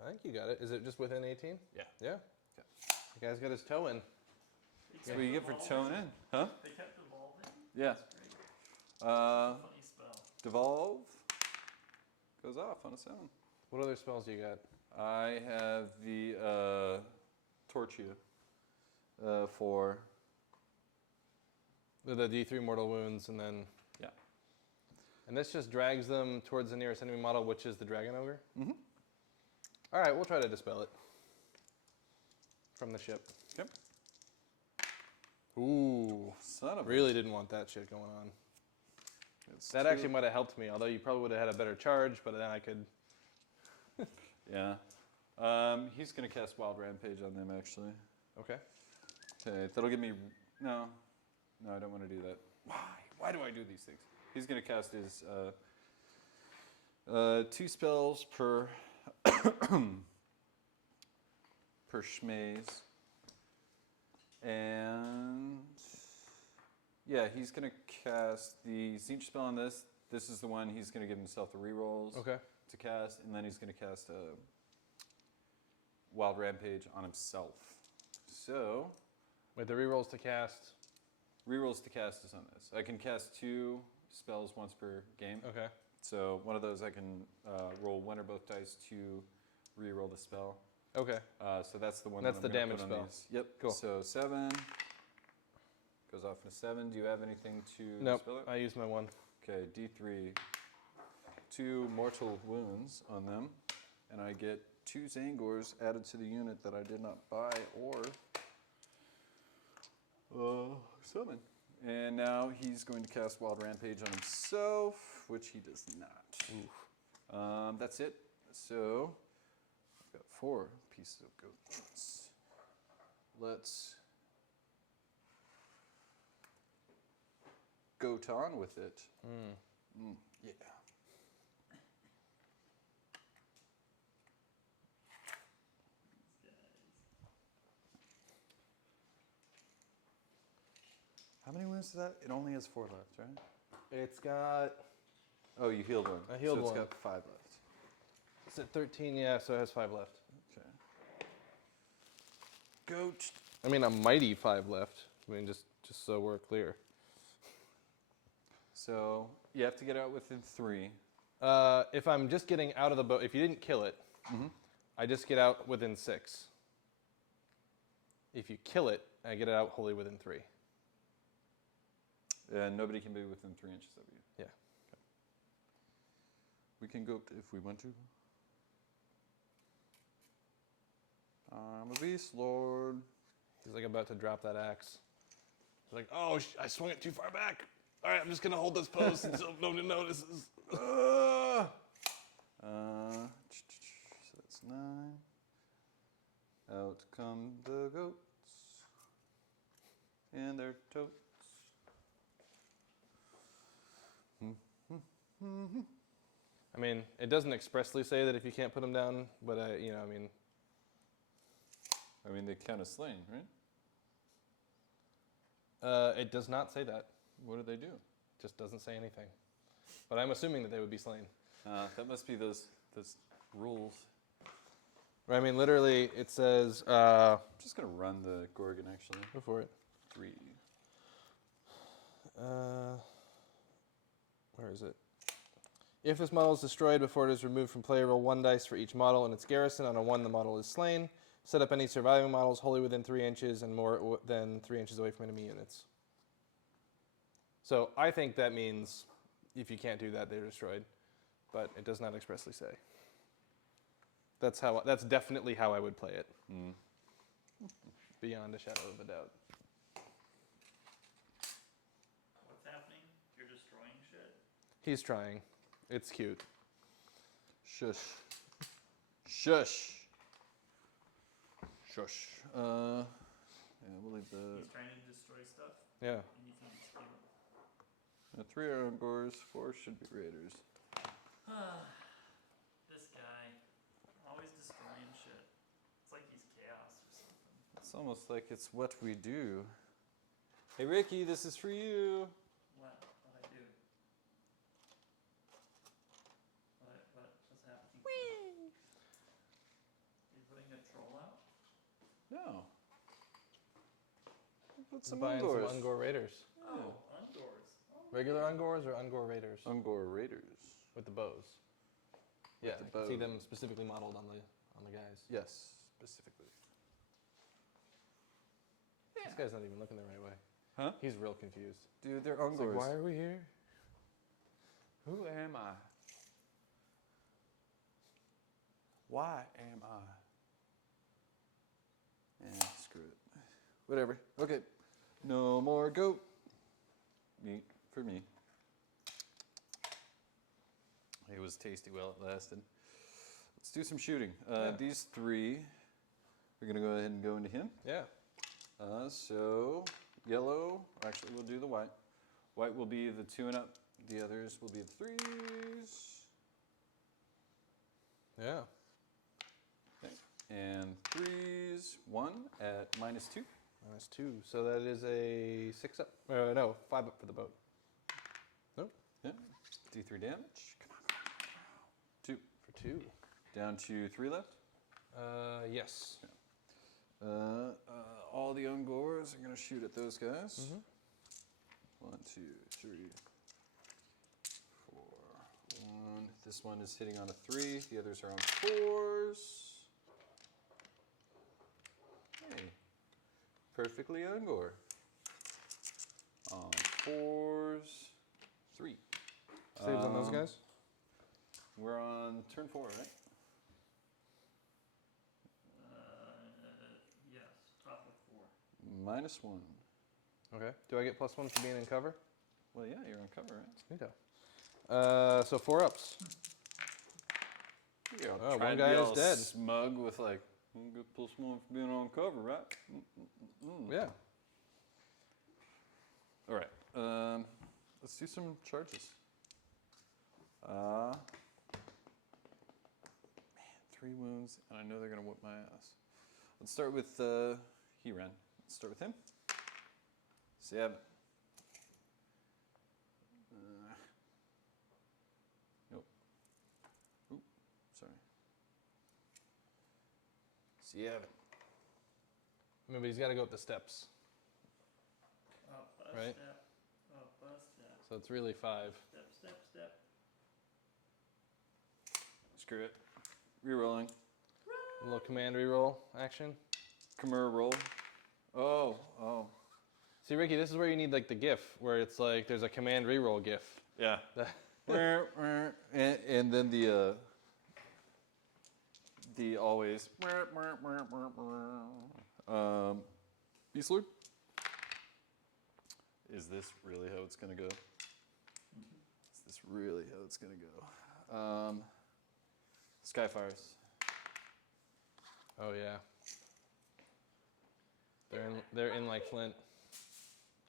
I think you got it. Is it just within 18? Yeah. Yeah? The guy's got his toe in. That's what you get for towing in, huh? They kept evolving. Yeah. Funny spell. Devolve goes off on a 7. What other spells you got? I have the Torch You for. The D3 mortal wounds, and then. Yeah. And this just drags them towards the nearest enemy model, which is the Dragon Ogre? Mm-hmm. All right, we'll try to dispel it. From the ship. Yep. Ooh. Son of Really didn't want that shit going on. It's That two- actually might have helped me, although you probably would have had a better charge, but then I could. Yeah. He's going to cast Wild Rampage on them, actually. Okay. Okay, that'll give me. No, I don't want to do that. Why? Why do I do these things? He's going to cast his 2 spells per per schmaze, and yeah, he's going to cast the Siege spell on this. This is the one he's going to give himself the rerolls Okay. to cast, and then he's going to cast a Wild Rampage on himself. So. Wait, the rerolls to cast. Rerolls to cast is on this. I can cast 2 spells once per game. Okay. So one of those I can roll 1 or both dice to reroll the spell. Okay. So that's the one. That's that I'm the gonna damage put on spell. these. Yep. Cool. So 7 goes off in a 7. Do you have anything to Nope. spell it? I used my one. Okay. D3. 2 mortal wounds on them, and I get 2 Zangors added to the unit that I did not buy or summon. And now he's going to cast Wild Rampage on himself, which he does not. That's it. So I've got 4 pieces of goats. Let's goat on with it. Yeah. How many wounds is that? It only has 4 left, right? It's got. Oh, you healed 1. I healed so it's one. got 5 left. It's at 13, yeah, so it has 5 left. Okay. Goat. I mean, a mighty 5 left. I mean, just so we're clear. So you have to get out within 3. If I'm just getting out of the boat, if you didn't kill it, I just get out within 6. If you kill it, I get it out wholly within 3. And nobody can be within 3 inches of you. Yeah. Okay. We can go if we want to. I'm a beast lord. He's like about to drop that axe. He's like, oh, I swung it too far back. All right, I'm just gonna hold this pose until nobody notices. So that's 9. Out come the goats and their totes. I mean, it doesn't expressly say that if you can't put them down, but I mean, they count as slain, right? it does not say that. What do they do? Just doesn't say anything. But I'm assuming that they would be slain. That must be those rules. I mean, literally, it says. I'm just gonna run the Gorgon actually. Go for it. 3. Where is it? If this model is destroyed before it is removed from play, roll 1 dice for each model in its garrison. On a 1, the model is slain. Set up any surviving models wholly within 3 inches and more than 3 inches away from enemy units. So I think that means if you can't do that, they're destroyed. But it does not expressly say. That's definitely how I would play it. Beyond a shadow of a doubt. What's happening? You're destroying shit? He's trying. It's cute. Shush. Shush. Shush. Yeah, we'll leave the He's trying to destroy stuff, Yeah. and you think it's cute. 3 are Ungors, 4 should be Raiders. This guy, always destroying shit. It's like he's chaos or something. It's almost like it's what we do. Hey Ricky, this is for you. What I do? What's happening? Whee! You putting a troll out? No. Put some Buying Ungors. some Ungor Raiders. Oh, Ungors. Oh, Regular Ungors or Ungor Raiders? Ungor Raiders. With the bows. Yeah, the I can see bow. them specifically modeled on the guys. Yes, specifically. This guy's not even looking the right way. Huh? He's real confused. Dude, they're He's Ungors. like, why are we here? Who am I? Why am I? Screw it. Whatever. Okay. No more goat meat for me. It was tasty while it lasted. Let's do some shooting. These 3, we're going to go ahead and go into him. Yeah. So, yellow, actually we'll do the white. White will be the 2 and up. The others will be the 3s. Yeah. Okay. And 3s, 1 at -2. -2. So that is a 6 up. No, 5 up for the boat. Nope. Yeah. D3 damage. Come on. 2. For 2. Down to 3 left. Yes. All the Ungors are going to shoot at those guys. Mm-hmm. 1, 2, 3, 4, 1. This one is hitting on a 3. The others are on 4s. Hey. Perfectly Ungor. On 4s. 3. Saves on those guys? We're on turn 4, right? Yes, top of 4. -1. Okay. Do I get +1 for being in cover? Well, yeah, you're on cover, right? Neato. So 4 ups. Yeah, Oh, one guy is dead. Smug with like, I'm gonna +1 for being on cover, right? Yeah. All right. Let's do some charges. Man, 3 wounds, and I know they're gonna whoop my ass. Let's start with he ran. Let's start with him. 7. Nope. Oop, sorry. 7. I mean, but he's got to go up the steps. Up a Right. step, up a step, So it's really 5. step, step, step. Screw it. Rerolling. A little command reroll action. Chimera roll. Oh. See, Ricky, this is where you need like the GIF, where it's like there's a command reroll GIF. Yeah. and then the always. Beast Lord. Is this really how it's gonna go? Is this really how it's gonna go? Skyfires. Oh yeah. They're in like Flint.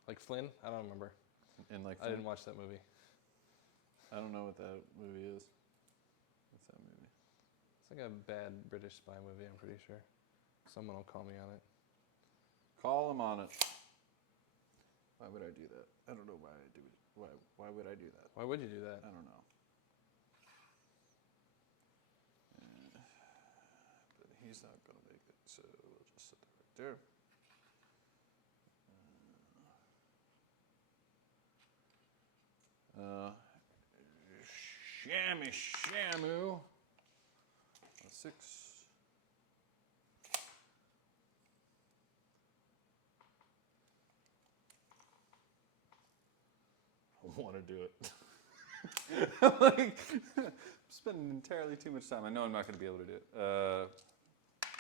Like Flynn? I don't remember. And like I didn't watch that movie. I don't know what that movie is. What's that movie? It's like a bad British spy movie, I'm pretty sure. Someone will call me on it. Call him on it. Why would I do that? I don't know why I do it. Why would I do that? Why would you do that? I don't know. But he's not going to make it, so we'll just set that right there. Shammy Shamu. 6. I want to do it. I'm spending entirely too much time. I know I'm not going to be able to do it.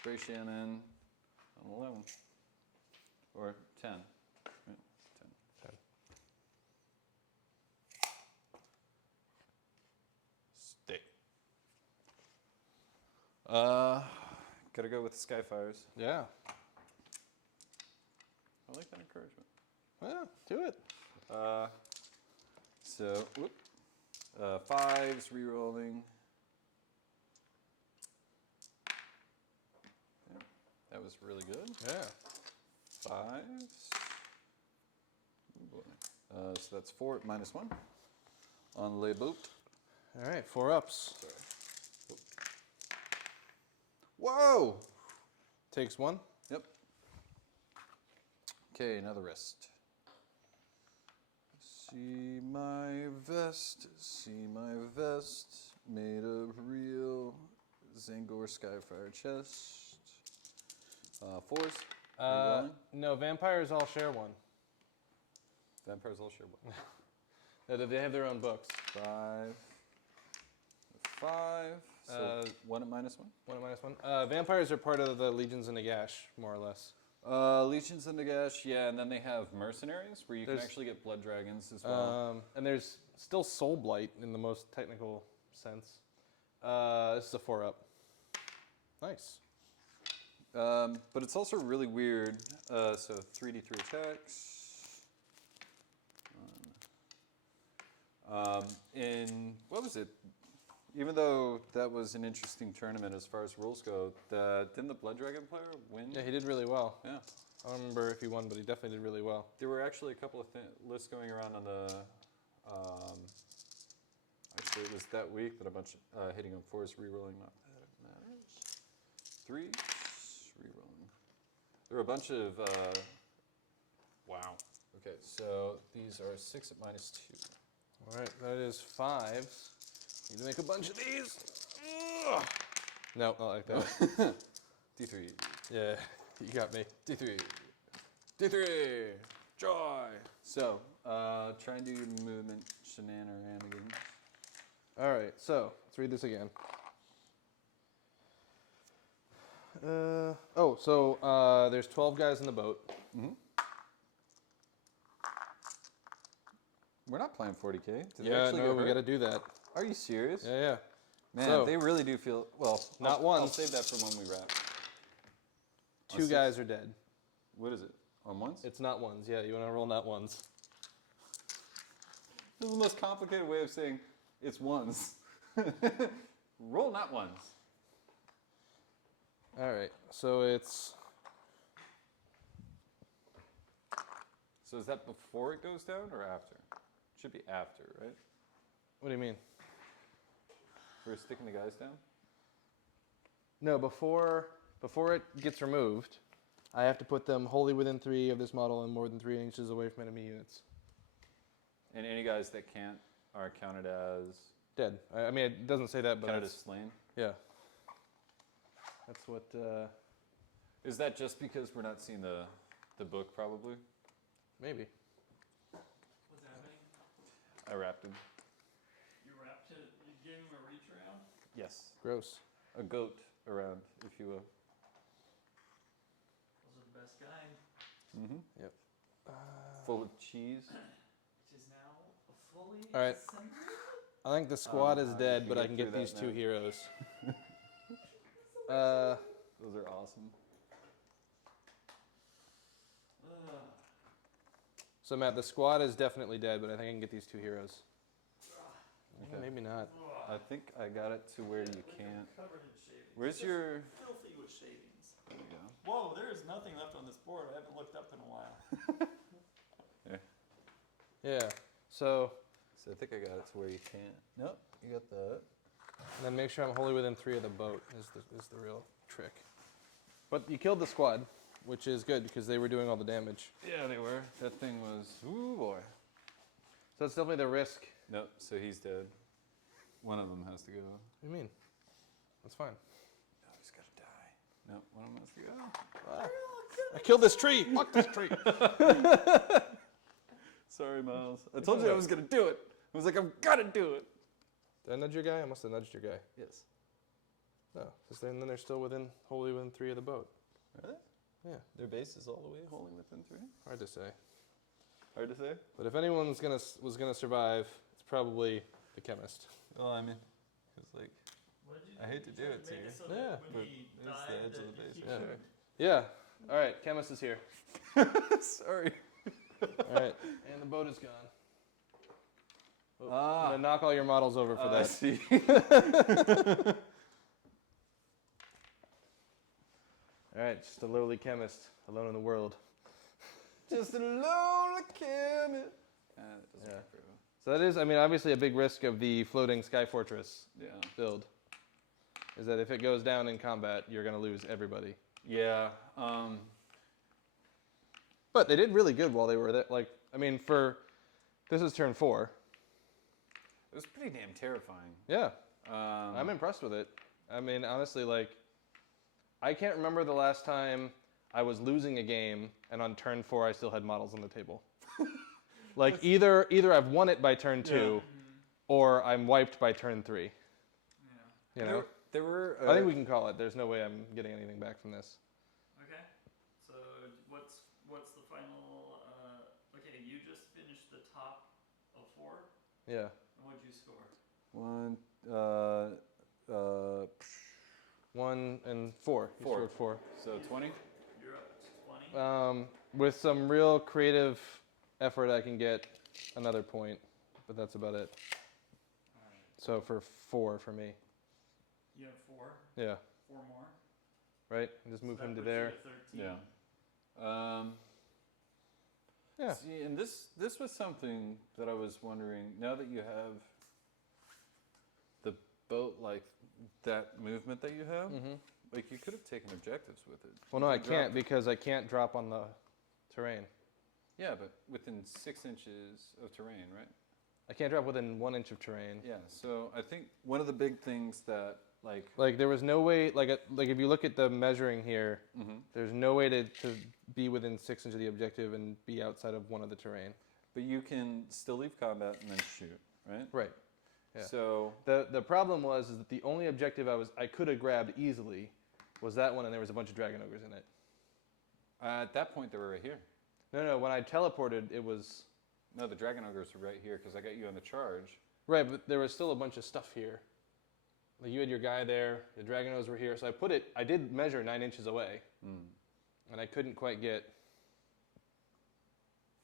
Gray Shannon on 11. Or 10. Right? 10. Stay. Gotta go with the Skyfires. Yeah. I like that encouragement. Well, do it. So, whoop. 5s rerolling. Yeah, that was really good. Yeah. 5s. Ooh, boy. So that's 4 minus 1 on Le Boat. All right, 4 ups. Sorry. Oop. Whoa! Takes 1. Yep. Okay, now the rest. See my vest, made of real Zangor Skyfire chest. 4s. Rerolling. No, vampires all share 1. Vampires all share 1. No, they have their own books. 5. So 1 and minus 1. 1 and minus 1. Vampires are part of the Legions in Nagash, more or less. Legions in Nagash, yeah, and then they have mercenaries where you can actually get blood dragons as well. And there's still Soul Blight in the most technical sense. This is a 4 up. Nice. But it's also really weird. So 3d3 attacks. In what was it? Even though that was an interesting tournament as far as rules go, didn't the Blood Dragon player win? Yeah, he did really well. Yeah. I don't remember if he won, but he definitely did really well. There were actually a couple of lists going around on the. Actually, it was that week that a bunch hitting on 4s, rerolling not matters. 3s, rerolling. There were a bunch of. Wow. Okay, so these are 6 at minus 2. All right, that is 5s. Need to make a bunch of these. Ugh. No, not like that. D3. Yeah, you got me. D3. D3. Joy. So, try and do your movement shenanigans. All right, so let's read this again. There's 12 guys in the boat. Mm-hmm. We're not playing 40K. Did they Yeah, actually no, get we hurt? got to do that. Are you serious? Yeah, yeah. Man, So- they really do feel well. Not I'll once. save that for when we wrap. 2 guys are dead. What is it? On ones? It's not ones. Yeah, you want to roll not ones. This is the most complicated way of saying it's ones. Roll not ones. All right, so it's So is that before it goes down or after? It should be after, right? what do you mean? For sticking the guys down? No, before it gets removed, I have to put them wholly within 3 of this model and more than 3 inches away from enemy units. And any guys that can't are counted as Dead. I mean, it doesn't say that, but counted as that's, slain. Yeah. That's what. Is that just because we're not seeing the book, probably? Maybe. What's happening? I wrapped him. You wrapped it. You gave him a reach around. Yes. Gross. A goat around, if you will. Those are the best kind. Mm-hmm. Yep. Full of cheese. Which is now fully All right. assembled. I think the squad is you dead, can but I get can through get that these two now. heroes. Those are awesome. So Matt, the squad is definitely dead, but I think I can get these two heroes. Okay. Maybe not. I think I got it to where you Look, I'm can't. covered in shavings. Where's Just your? filthy with shavings? There we go. Whoa, there is nothing left on this board. I haven't looked up in a while. Yeah. So So I think I got it to where you can't. Nope, you got that. and then make sure I'm wholly within 3 of the boat is the real trick. But you killed the squad, which is good because they were doing all the damage. Yeah, they were. That thing was. Ooh boy. So it's definitely the risk. Nope. So he's dead. One of them has to go. What do you mean? That's fine. No, he's gotta die. Nope. One of them has to go. I killed this tree. Fuck this tree. Sorry, Miles. I told you I was gonna do it. I was like, I've gotta do it. Did I nudge your guy? I must have nudged your guy. Yes. No, because then they're still wholly within 3 of the boat. Really? Yeah, Their base is all the way wholly within 3. hard to say. Hard to say. But if anyone was gonna survive, it's probably the chemist. Well, I mean, it's like What did you I hate to do try it to make you. so Yeah. that But when he there's died, the edge that of the base he right could- Yeah. All right, chemist is here. sorry. All right, and the boat is gone. Oh, I'm Ah. gonna knock all your models over for I that. see. All right, just a lowly chemist, alone in the world. Just a lonely chemist. That doesn't Yeah. work very well. So that is, I mean, obviously a big risk of the floating sky fortress Yeah. build. Is that if it goes down in combat, you're gonna lose everybody. Yeah. But they did really good while they were there. Like, I mean, this is turn 4. It was pretty damn terrifying. Yeah, Um, I'm impressed with it. I mean, honestly, like, I can't remember the last time I was losing a game and on turn 4 I still had models on the table. Like either I've won it by turn 2, or I'm wiped by turn 3. Yeah. You know, There were. I think we can call it. There's no way I'm getting anything back from this. Okay. So what's the final? Okay, you just finished the top of 4. Yeah. And what'd you score? 1. 1 and 4. You 4. scored 4. So 20. You're up to 20. With some real creative effort, I can get another point, but that's about it. All right. So for 4 for me. You have 4. Yeah. 4 more. Right. And just move So that him to puts you there. at 13. Yeah. Yeah. See, and this was something that I was wondering. Now that you have the boat, like that movement that you have, Mm-hmm. like you could have taken objectives with it. Well, You no, I could drop can't because I can't drop on the terrain. Yeah, but within 6 inches of terrain, right? I can't drop within 1 inch of terrain. Yeah. So I think one of the big things that Like there was no way, like if you look at the measuring here, there's no way to be within 6 inches of the objective and be outside of 1 of the terrain. but you can still leave combat and then shoot, right? Right. Yeah. So The problem was is that the only objective I could have grabbed easily was that one, and there was a bunch of dragon ogres in it. at that point they were right here. No, when I teleported, it was No, the dragon ogres were right here because I got you on the charge. right, but there was still a bunch of stuff here. Like you had your guy there, the dragon ogres were here, so I did measure 9 inches away, and I couldn't quite get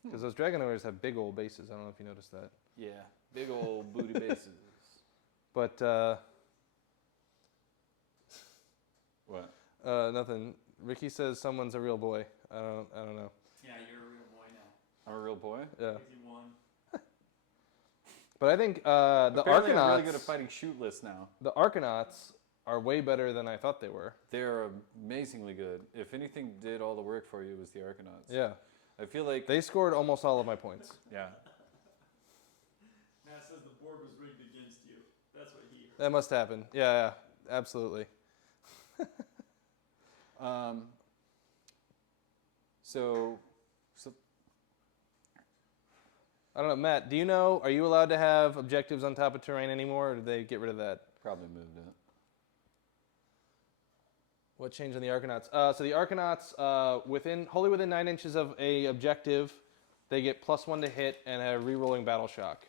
because those dragon ogres have big old bases. I don't know if you noticed that. Yeah, big old booty bases. But What? nothing. Ricky says someone's a real boy. I don't know. Yeah, you're a real boy now. I'm a real boy. Yeah. Because you won. But I think the Apparently Arcanauts. I'm really good at fighting shootless now. The Arcanauts are way better than I thought they were. They're amazingly good. If anything did all the work for you, it was the Arcanauts. Yeah. I feel like They scored almost all of my points. yeah. Matt says the board was rigged against you. That's what he heard. That must happen. Yeah. absolutely. So I don't know, Matt. Do you know? Are you allowed to have objectives on top of terrain anymore, or did they get rid of that? probably moved it. What changed in the Arcanauts? So the Arcanauts, wholly within 9 inches of a objective, they get +1 to hit and have re-rolling battle shock.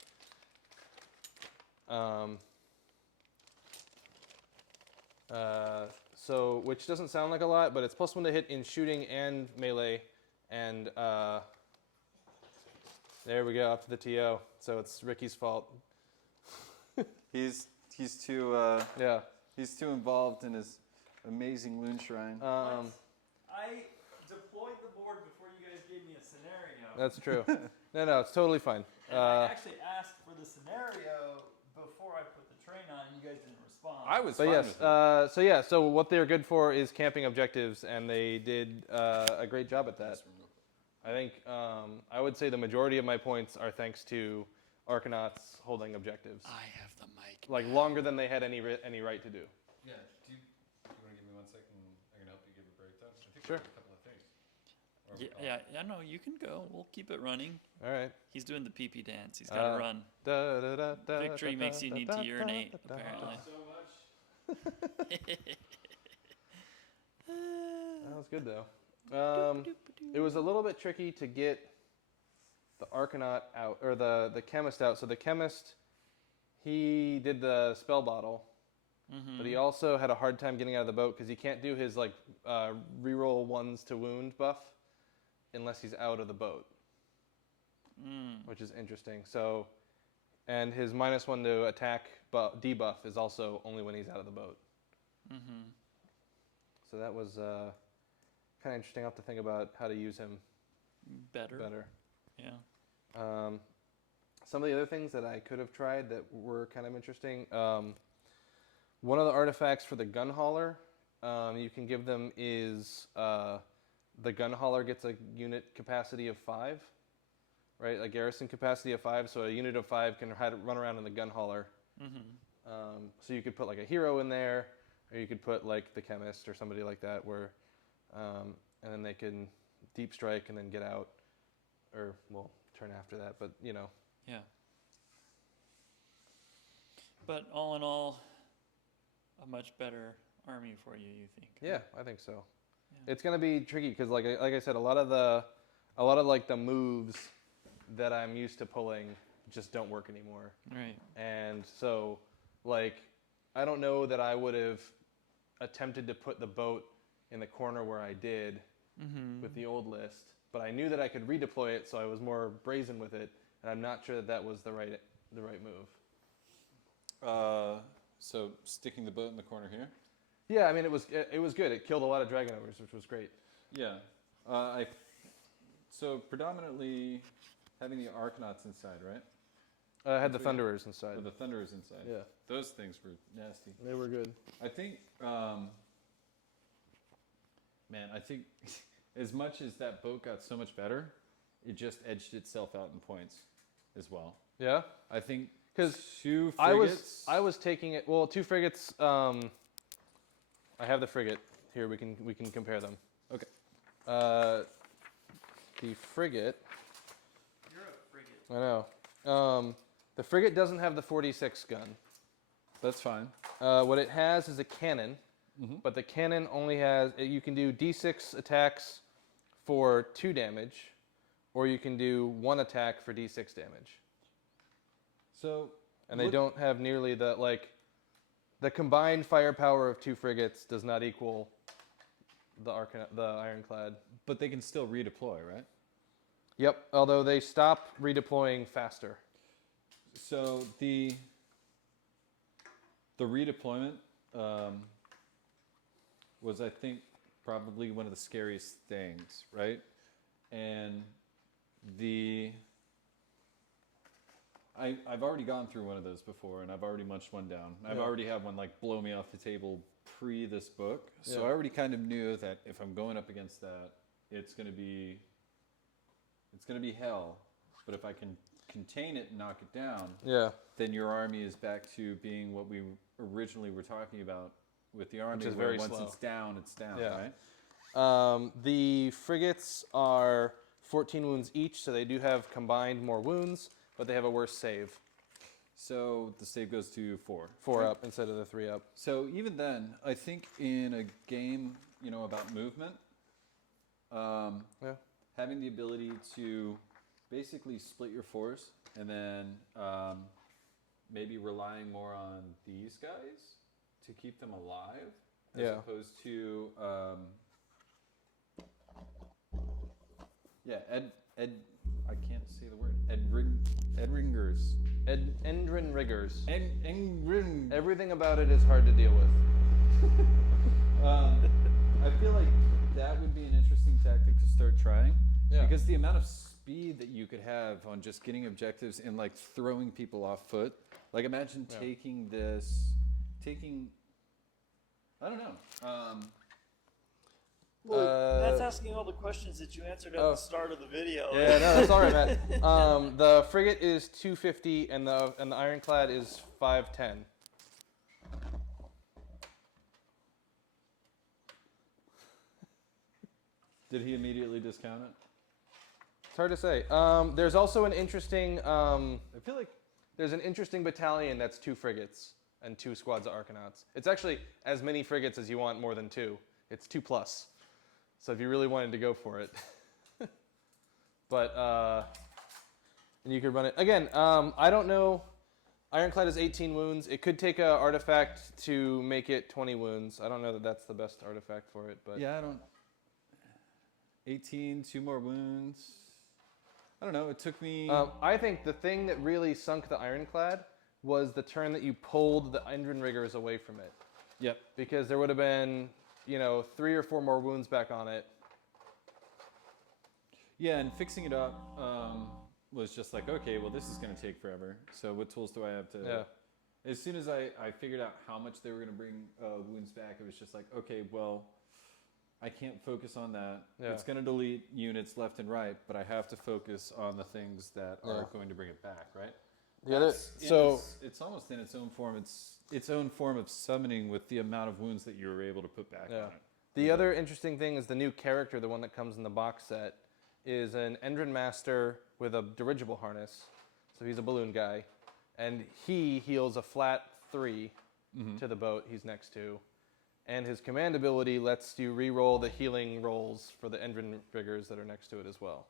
So which doesn't sound like a lot, but it's +1 to hit in shooting and melee, and there we go up to the TO. So it's Ricky's fault. He's too Yeah. he's too involved in his amazing loon shrine. I deployed the board before you guys gave me a scenario. That's true. No, it's totally fine. And I actually asked for the scenario before I put the train on, and you guys didn't respond. I was But fine yes, with it. so what they're good for is camping objectives, and they did a great job at that. I think I would say the majority of my points are thanks to Arcanauts holding objectives, I have the mic. like longer than they had any right to do. Yeah. Do you want to give me 1 second? I can help you give a breakdown. I think Sure. we have a couple of things. Or we- Yeah, no, you can go. We'll keep it running. All right. He's doing the pee-pee dance. He's got to run. Da, da, da, da, Victory da, makes da, you da, need da, to da, urinate, da, da, apparently. So much. That was good though. It was a little bit tricky to get the Arcanaut out, or the Chemist out. So the Chemist, he did the spell bottle, but he also had a hard time getting out of the boat because he can't do his like reroll 1s to wound buff unless he's out of the boat, which is interesting. So, and his -1 to attack debuff is also only when he's out of the boat. So that was kind of interesting. I'll have to think about how to use him better. Yeah. Some of the other things that I could have tried that were kind of interesting. One of the artifacts for the gun hauler you can give them is the gun hauler gets a unit capacity of 5, right? A garrison capacity of 5, so a unit of 5 can run around in the gun hauler. So you could put like a hero in there, or you could put like the Chemist or somebody like that, where and then they can deep strike and then get out, or well, turn after that. But you know. Yeah. But all in all, a much better army for you, you think? Yeah, I think so. Yeah. It's gonna be tricky because, like I said, a lot of like the moves that I'm used to pulling just don't work anymore. Right. And so, like, I don't know that I would have attempted to put the boat in the corner where I did with the old list, but I knew that I could redeploy it, so I was more brazen with it, and I'm not sure that that was the right move. So sticking the boat in the corner here. Yeah, I mean it was good. It killed a lot of dragon ogres, which was great. Yeah. So predominantly having the Arcanauts inside, right? I had the That's what Thunderers inside. Or the Thunderers inside. Yeah, Those things were nasty. they were good. I think, man, I think as much as that boat got so much better, it just edged itself out in points as well. Yeah, I think 'Cause 2 I frigates. was taking it. Well, 2 frigates. I have the frigate here. We can compare them. Okay. The frigate. You're a frigate. I know. The frigate doesn't have the 46 gun. That's fine. What it has is a cannon, but the cannon only has. You can do D6 attacks for 2 damage, or you can do 1 attack for D6 damage. So, And they don't have nearly the combined firepower of 2 frigates does not equal the Ironclad. but they can still redeploy, right? Yep, although they stop redeploying faster. So the redeployment was, I think, probably one of the scariest things, right? And I've already gone through one of those before, and I've already munched one down. I've Yeah. already had one like blow me off the table pre this book, so Yeah. I already kind of knew that if I'm going up against that, it's gonna be hell. But if I can contain it and knock it down, Yeah. then your army is back to being what we originally were talking about with the army, is where very once slow. it's down, Yeah. right? The frigates are 14 wounds each, so they do have combined more wounds, but they have a worse save. So the save goes to 4. 4 right? up instead of the 3 up. So even then, I think in a game, about movement, Yeah. having the ability to basically split your force and then maybe relying more on these guys to keep them alive as Yeah. opposed to I can't say the word Edringers. Endrin Riggers. Engrin. Everything about it is hard to deal with. I feel like that would be an interesting tactic to start trying. Yeah. Because the amount of speed that you could have on just getting objectives and like throwing people off foot. Like imagine Yeah. taking I don't know. Well, Matt's asking all the questions that you answered at the start of the video. Yeah, no, that's all right, Matt. The frigate is 250, and the ironclad is 510. Did he immediately discount it? It's hard to say. There's also an interesting. I feel like There's an interesting battalion that's 2 frigates and 2 squads of Arcanauts. It's actually as many frigates as you want, more than 2. It's 2 plus. So if you really wanted to go for it. But, and you could run it. Again, I don't know. Ironclad is 18 wounds. It could take an artifact to make it 20 wounds. I don't know that that's the best artifact for it. But yeah, I don't. 18, 2 more wounds. I don't know. It took me. I think the thing that really sunk the Ironclad was the turn that you pulled the Endrin Riggers away from it. Yep. Because there would have been, 3 or 4 more wounds back on it. Yeah, and fixing it up was just like, okay, well, this is going to take forever. So what tools do I have to... Yeah. As soon as I figured out how much they were going to bring wounds back, it was just like, okay, well, I can't focus on that. Yeah. It's going to delete units left and right, but I have to focus on the things that are going to bring it back, right? The other, so It's almost in its own form. It's its own form of summoning with the amount of wounds that you were able to put back on it. the other interesting thing is the new character, the one that comes in the box set, is an Endrin Master with a dirigible harness. So he's a balloon guy. And he heals a flat 3 to the boat he's next to. And his command ability lets you re-roll the healing rolls for the Endrin Riggers that are next to it as well.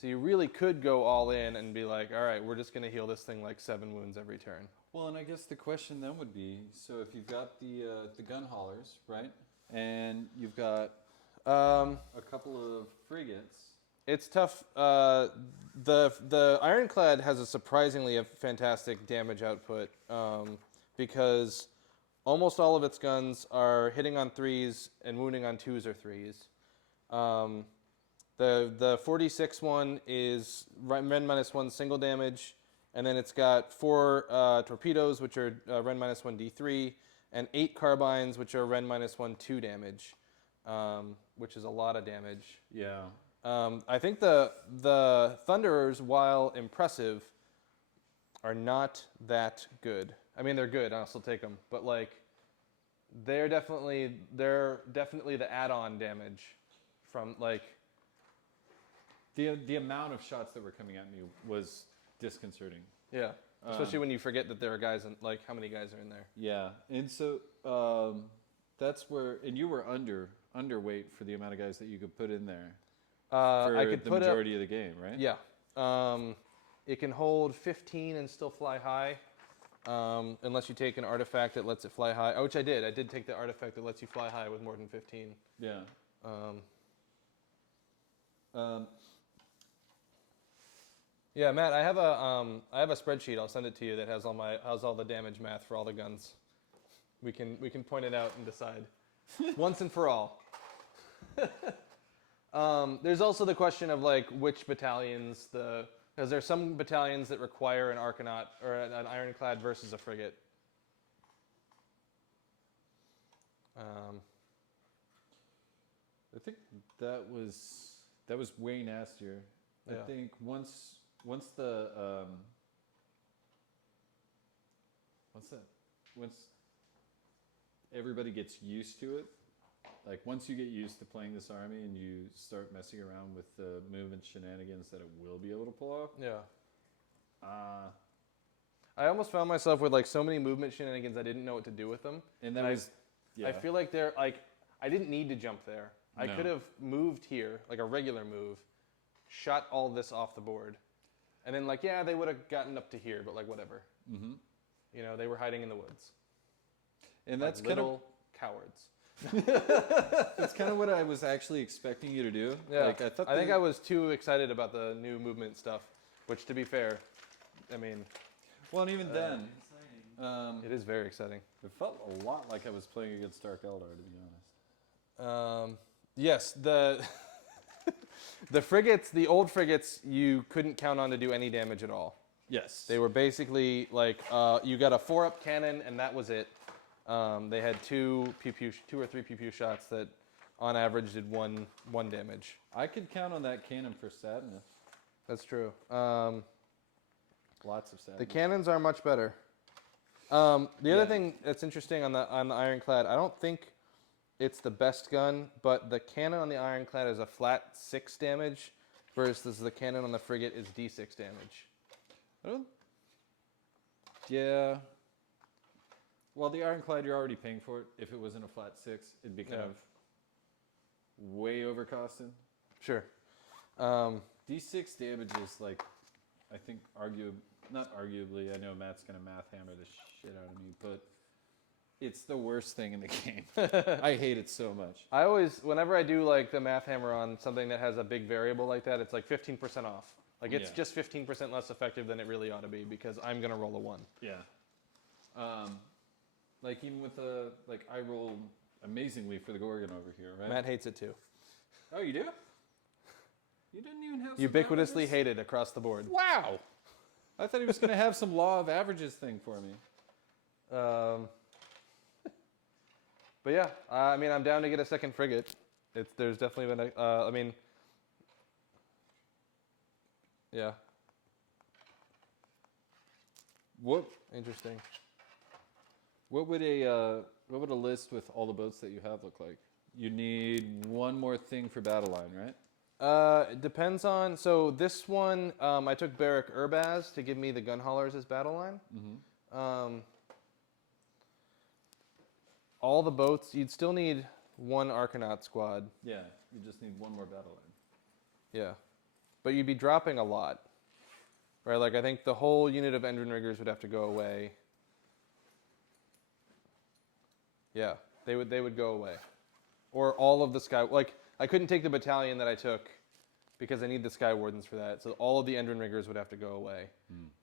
So you really could go all in and be like, all right, we're just going to heal this thing like 7 wounds every turn. Well, and I guess the question then would be, so if you've got the gun haulers, right, and you've got a couple of frigates. It's tough. The Ironclad has a surprisingly fantastic damage output because almost all of its guns are hitting on 3s and wounding on 2s or 3s. The 46 one is Ren -1 single damage, and then it's got 4 torpedoes, which are Ren -1 D3, and 8 carbines, which are Ren -1 2 damage, which is a lot of damage. Yeah. I think the Thunderers, while impressive, are not that good. I mean, they're good. I'll still take them, but like, they're definitely the add-on damage from like. The amount of shots that were coming at me was disconcerting. Yeah, especially when you forget that there are guys in, like, how many guys are in there. Yeah, and so that's where, and you were underweight for the amount of guys that you could put in there for I could the put majority of the game, right? Yeah. It can hold 15 and still fly high, unless you take an artifact that lets it fly high. Which I did. I did take the artifact that lets you fly high with more than 15. Yeah. Yeah, Matt, I have a spreadsheet. I'll send it to you that has all the damage math for all the guns. We can point it out and decide once and for all. There's also the question of like which battalions because there's some battalions that require an Arcanaut or an Ironclad versus a frigate. I think that was way nastier. Yeah. I think once the everybody gets used to it. Like once you get used to playing this army and you start messing around with the movement shenanigans that it will be able to pull off. Yeah. I almost found myself with like so many movement shenanigans I didn't know what to do with them. And that was, yeah. I feel like they're like I didn't need to jump there. I No. could have moved here, like a regular move, shot all this off the board, and then like they would have gotten up to here, but like whatever. Mm-hmm. You know, they were hiding in the woods. And Like that's kind of little cowards. that's kind of what I was actually expecting you to do. Yeah, Like, I think I was too excited about the new movement stuff, which to be fair, I mean, Well, and even then, it is very exciting. it felt a lot like I was playing against Dark Eldar, to be honest. Yes, the the frigates, the old frigates, you couldn't count on to do any damage at all. Yes. They were basically like you got a 4-up cannon and that was it. They had two or three pew shots that, on average, did one damage. I could count on that cannon for sadness. That's true. Lots of sadness. The cannons are much better. The other thing that's interesting on the Ironclad, I don't think it's the best gun, but the cannon on the Ironclad is a flat 6 damage, versus the cannon on the frigate is D6 damage. I don't. Yeah. Well, the Ironclad, you're already paying for it. If it wasn't a flat 6, it'd be kind of way overcosted. Sure. D6 damage is like, I think, not arguably, I know Matt's going to math hammer the shit out of me, but it's the worst thing in the game. I hate it so much. I always, whenever I do like the math hammer on something that has a big variable like that, it's like 15% off. Like it's just 15% less effective than it really ought to be because I'm going to roll a 1. Yeah. Like even with I rolled amazingly for the Gorgon over here, right? Matt hates it too. Oh, you do? You didn't even have some Ubiquitously averages? hated across the board. Wow. I thought he was going to have some law of averages thing for me. But yeah, I mean, I'm down to get a second frigate. There's definitely been I mean, yeah. What Interesting. What would a list with all the boats that you have look like? You need one more thing for battle line, right? It depends on. So this one, I took Barrack Urbaz to give me the gun haulers as battle line. Mm-hmm. All the boats, you'd still need one Arcanaut squad. Yeah, you just need one more battle line. Yeah, but you'd be dropping a lot, right? Like I think the whole unit of Endrin Riggers would have to go away. Yeah, they would go away, or all of the Sky. Like I couldn't take the battalion that I took because I need the Sky Wardens for that. So all of the Endrin Riggers would have to go away.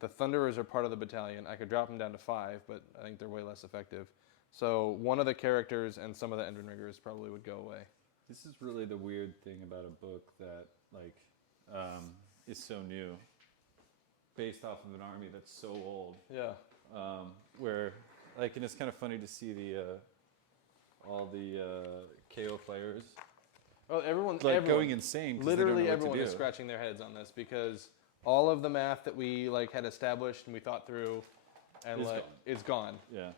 The Thunderers are part of the battalion. I could drop them down to 5, but I think they're way less effective. So one of the characters and some of the Endrin Riggers probably would go away. This is really the weird thing about a book that is so new, based off of an army that's so old. Yeah. Where and it's kind of funny to see all the KO players Everyone going insane. 'Cause literally they don't know everyone what to is do. scratching their heads on this because all of the math that we had established and we thought through, and it's gone. Yeah.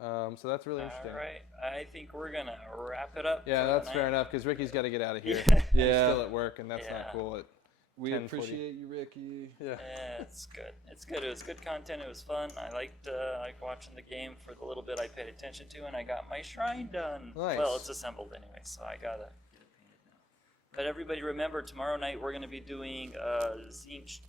So that's really interesting. All right, I think we're gonna wrap it up. Yeah, for that's the fair night. enough because Ricky's got to get out of here. Yeah. He's Yeah. still at work, and that's Yeah. not cool. We 10:40. appreciate you, Ricky. Yeah. Yeah, it's good. It's good. It was good content. It was fun. I liked watching the game for the little bit I paid attention to, and I got my shrine done. Nice. Well, it's assembled anyway, so I gotta get it painted now. But everybody, remember tomorrow night we're gonna be doing Zinch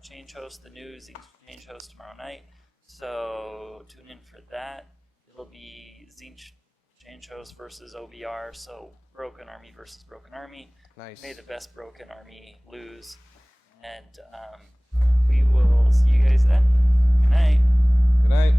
Change Host, the new Zinch Change Host tomorrow night. So tune in for that. It'll be Zinch Change Host versus OBR. So Broken Army versus Broken Army. Nice. May the best broken army lose. And we will see you guys then. Good night. Good night.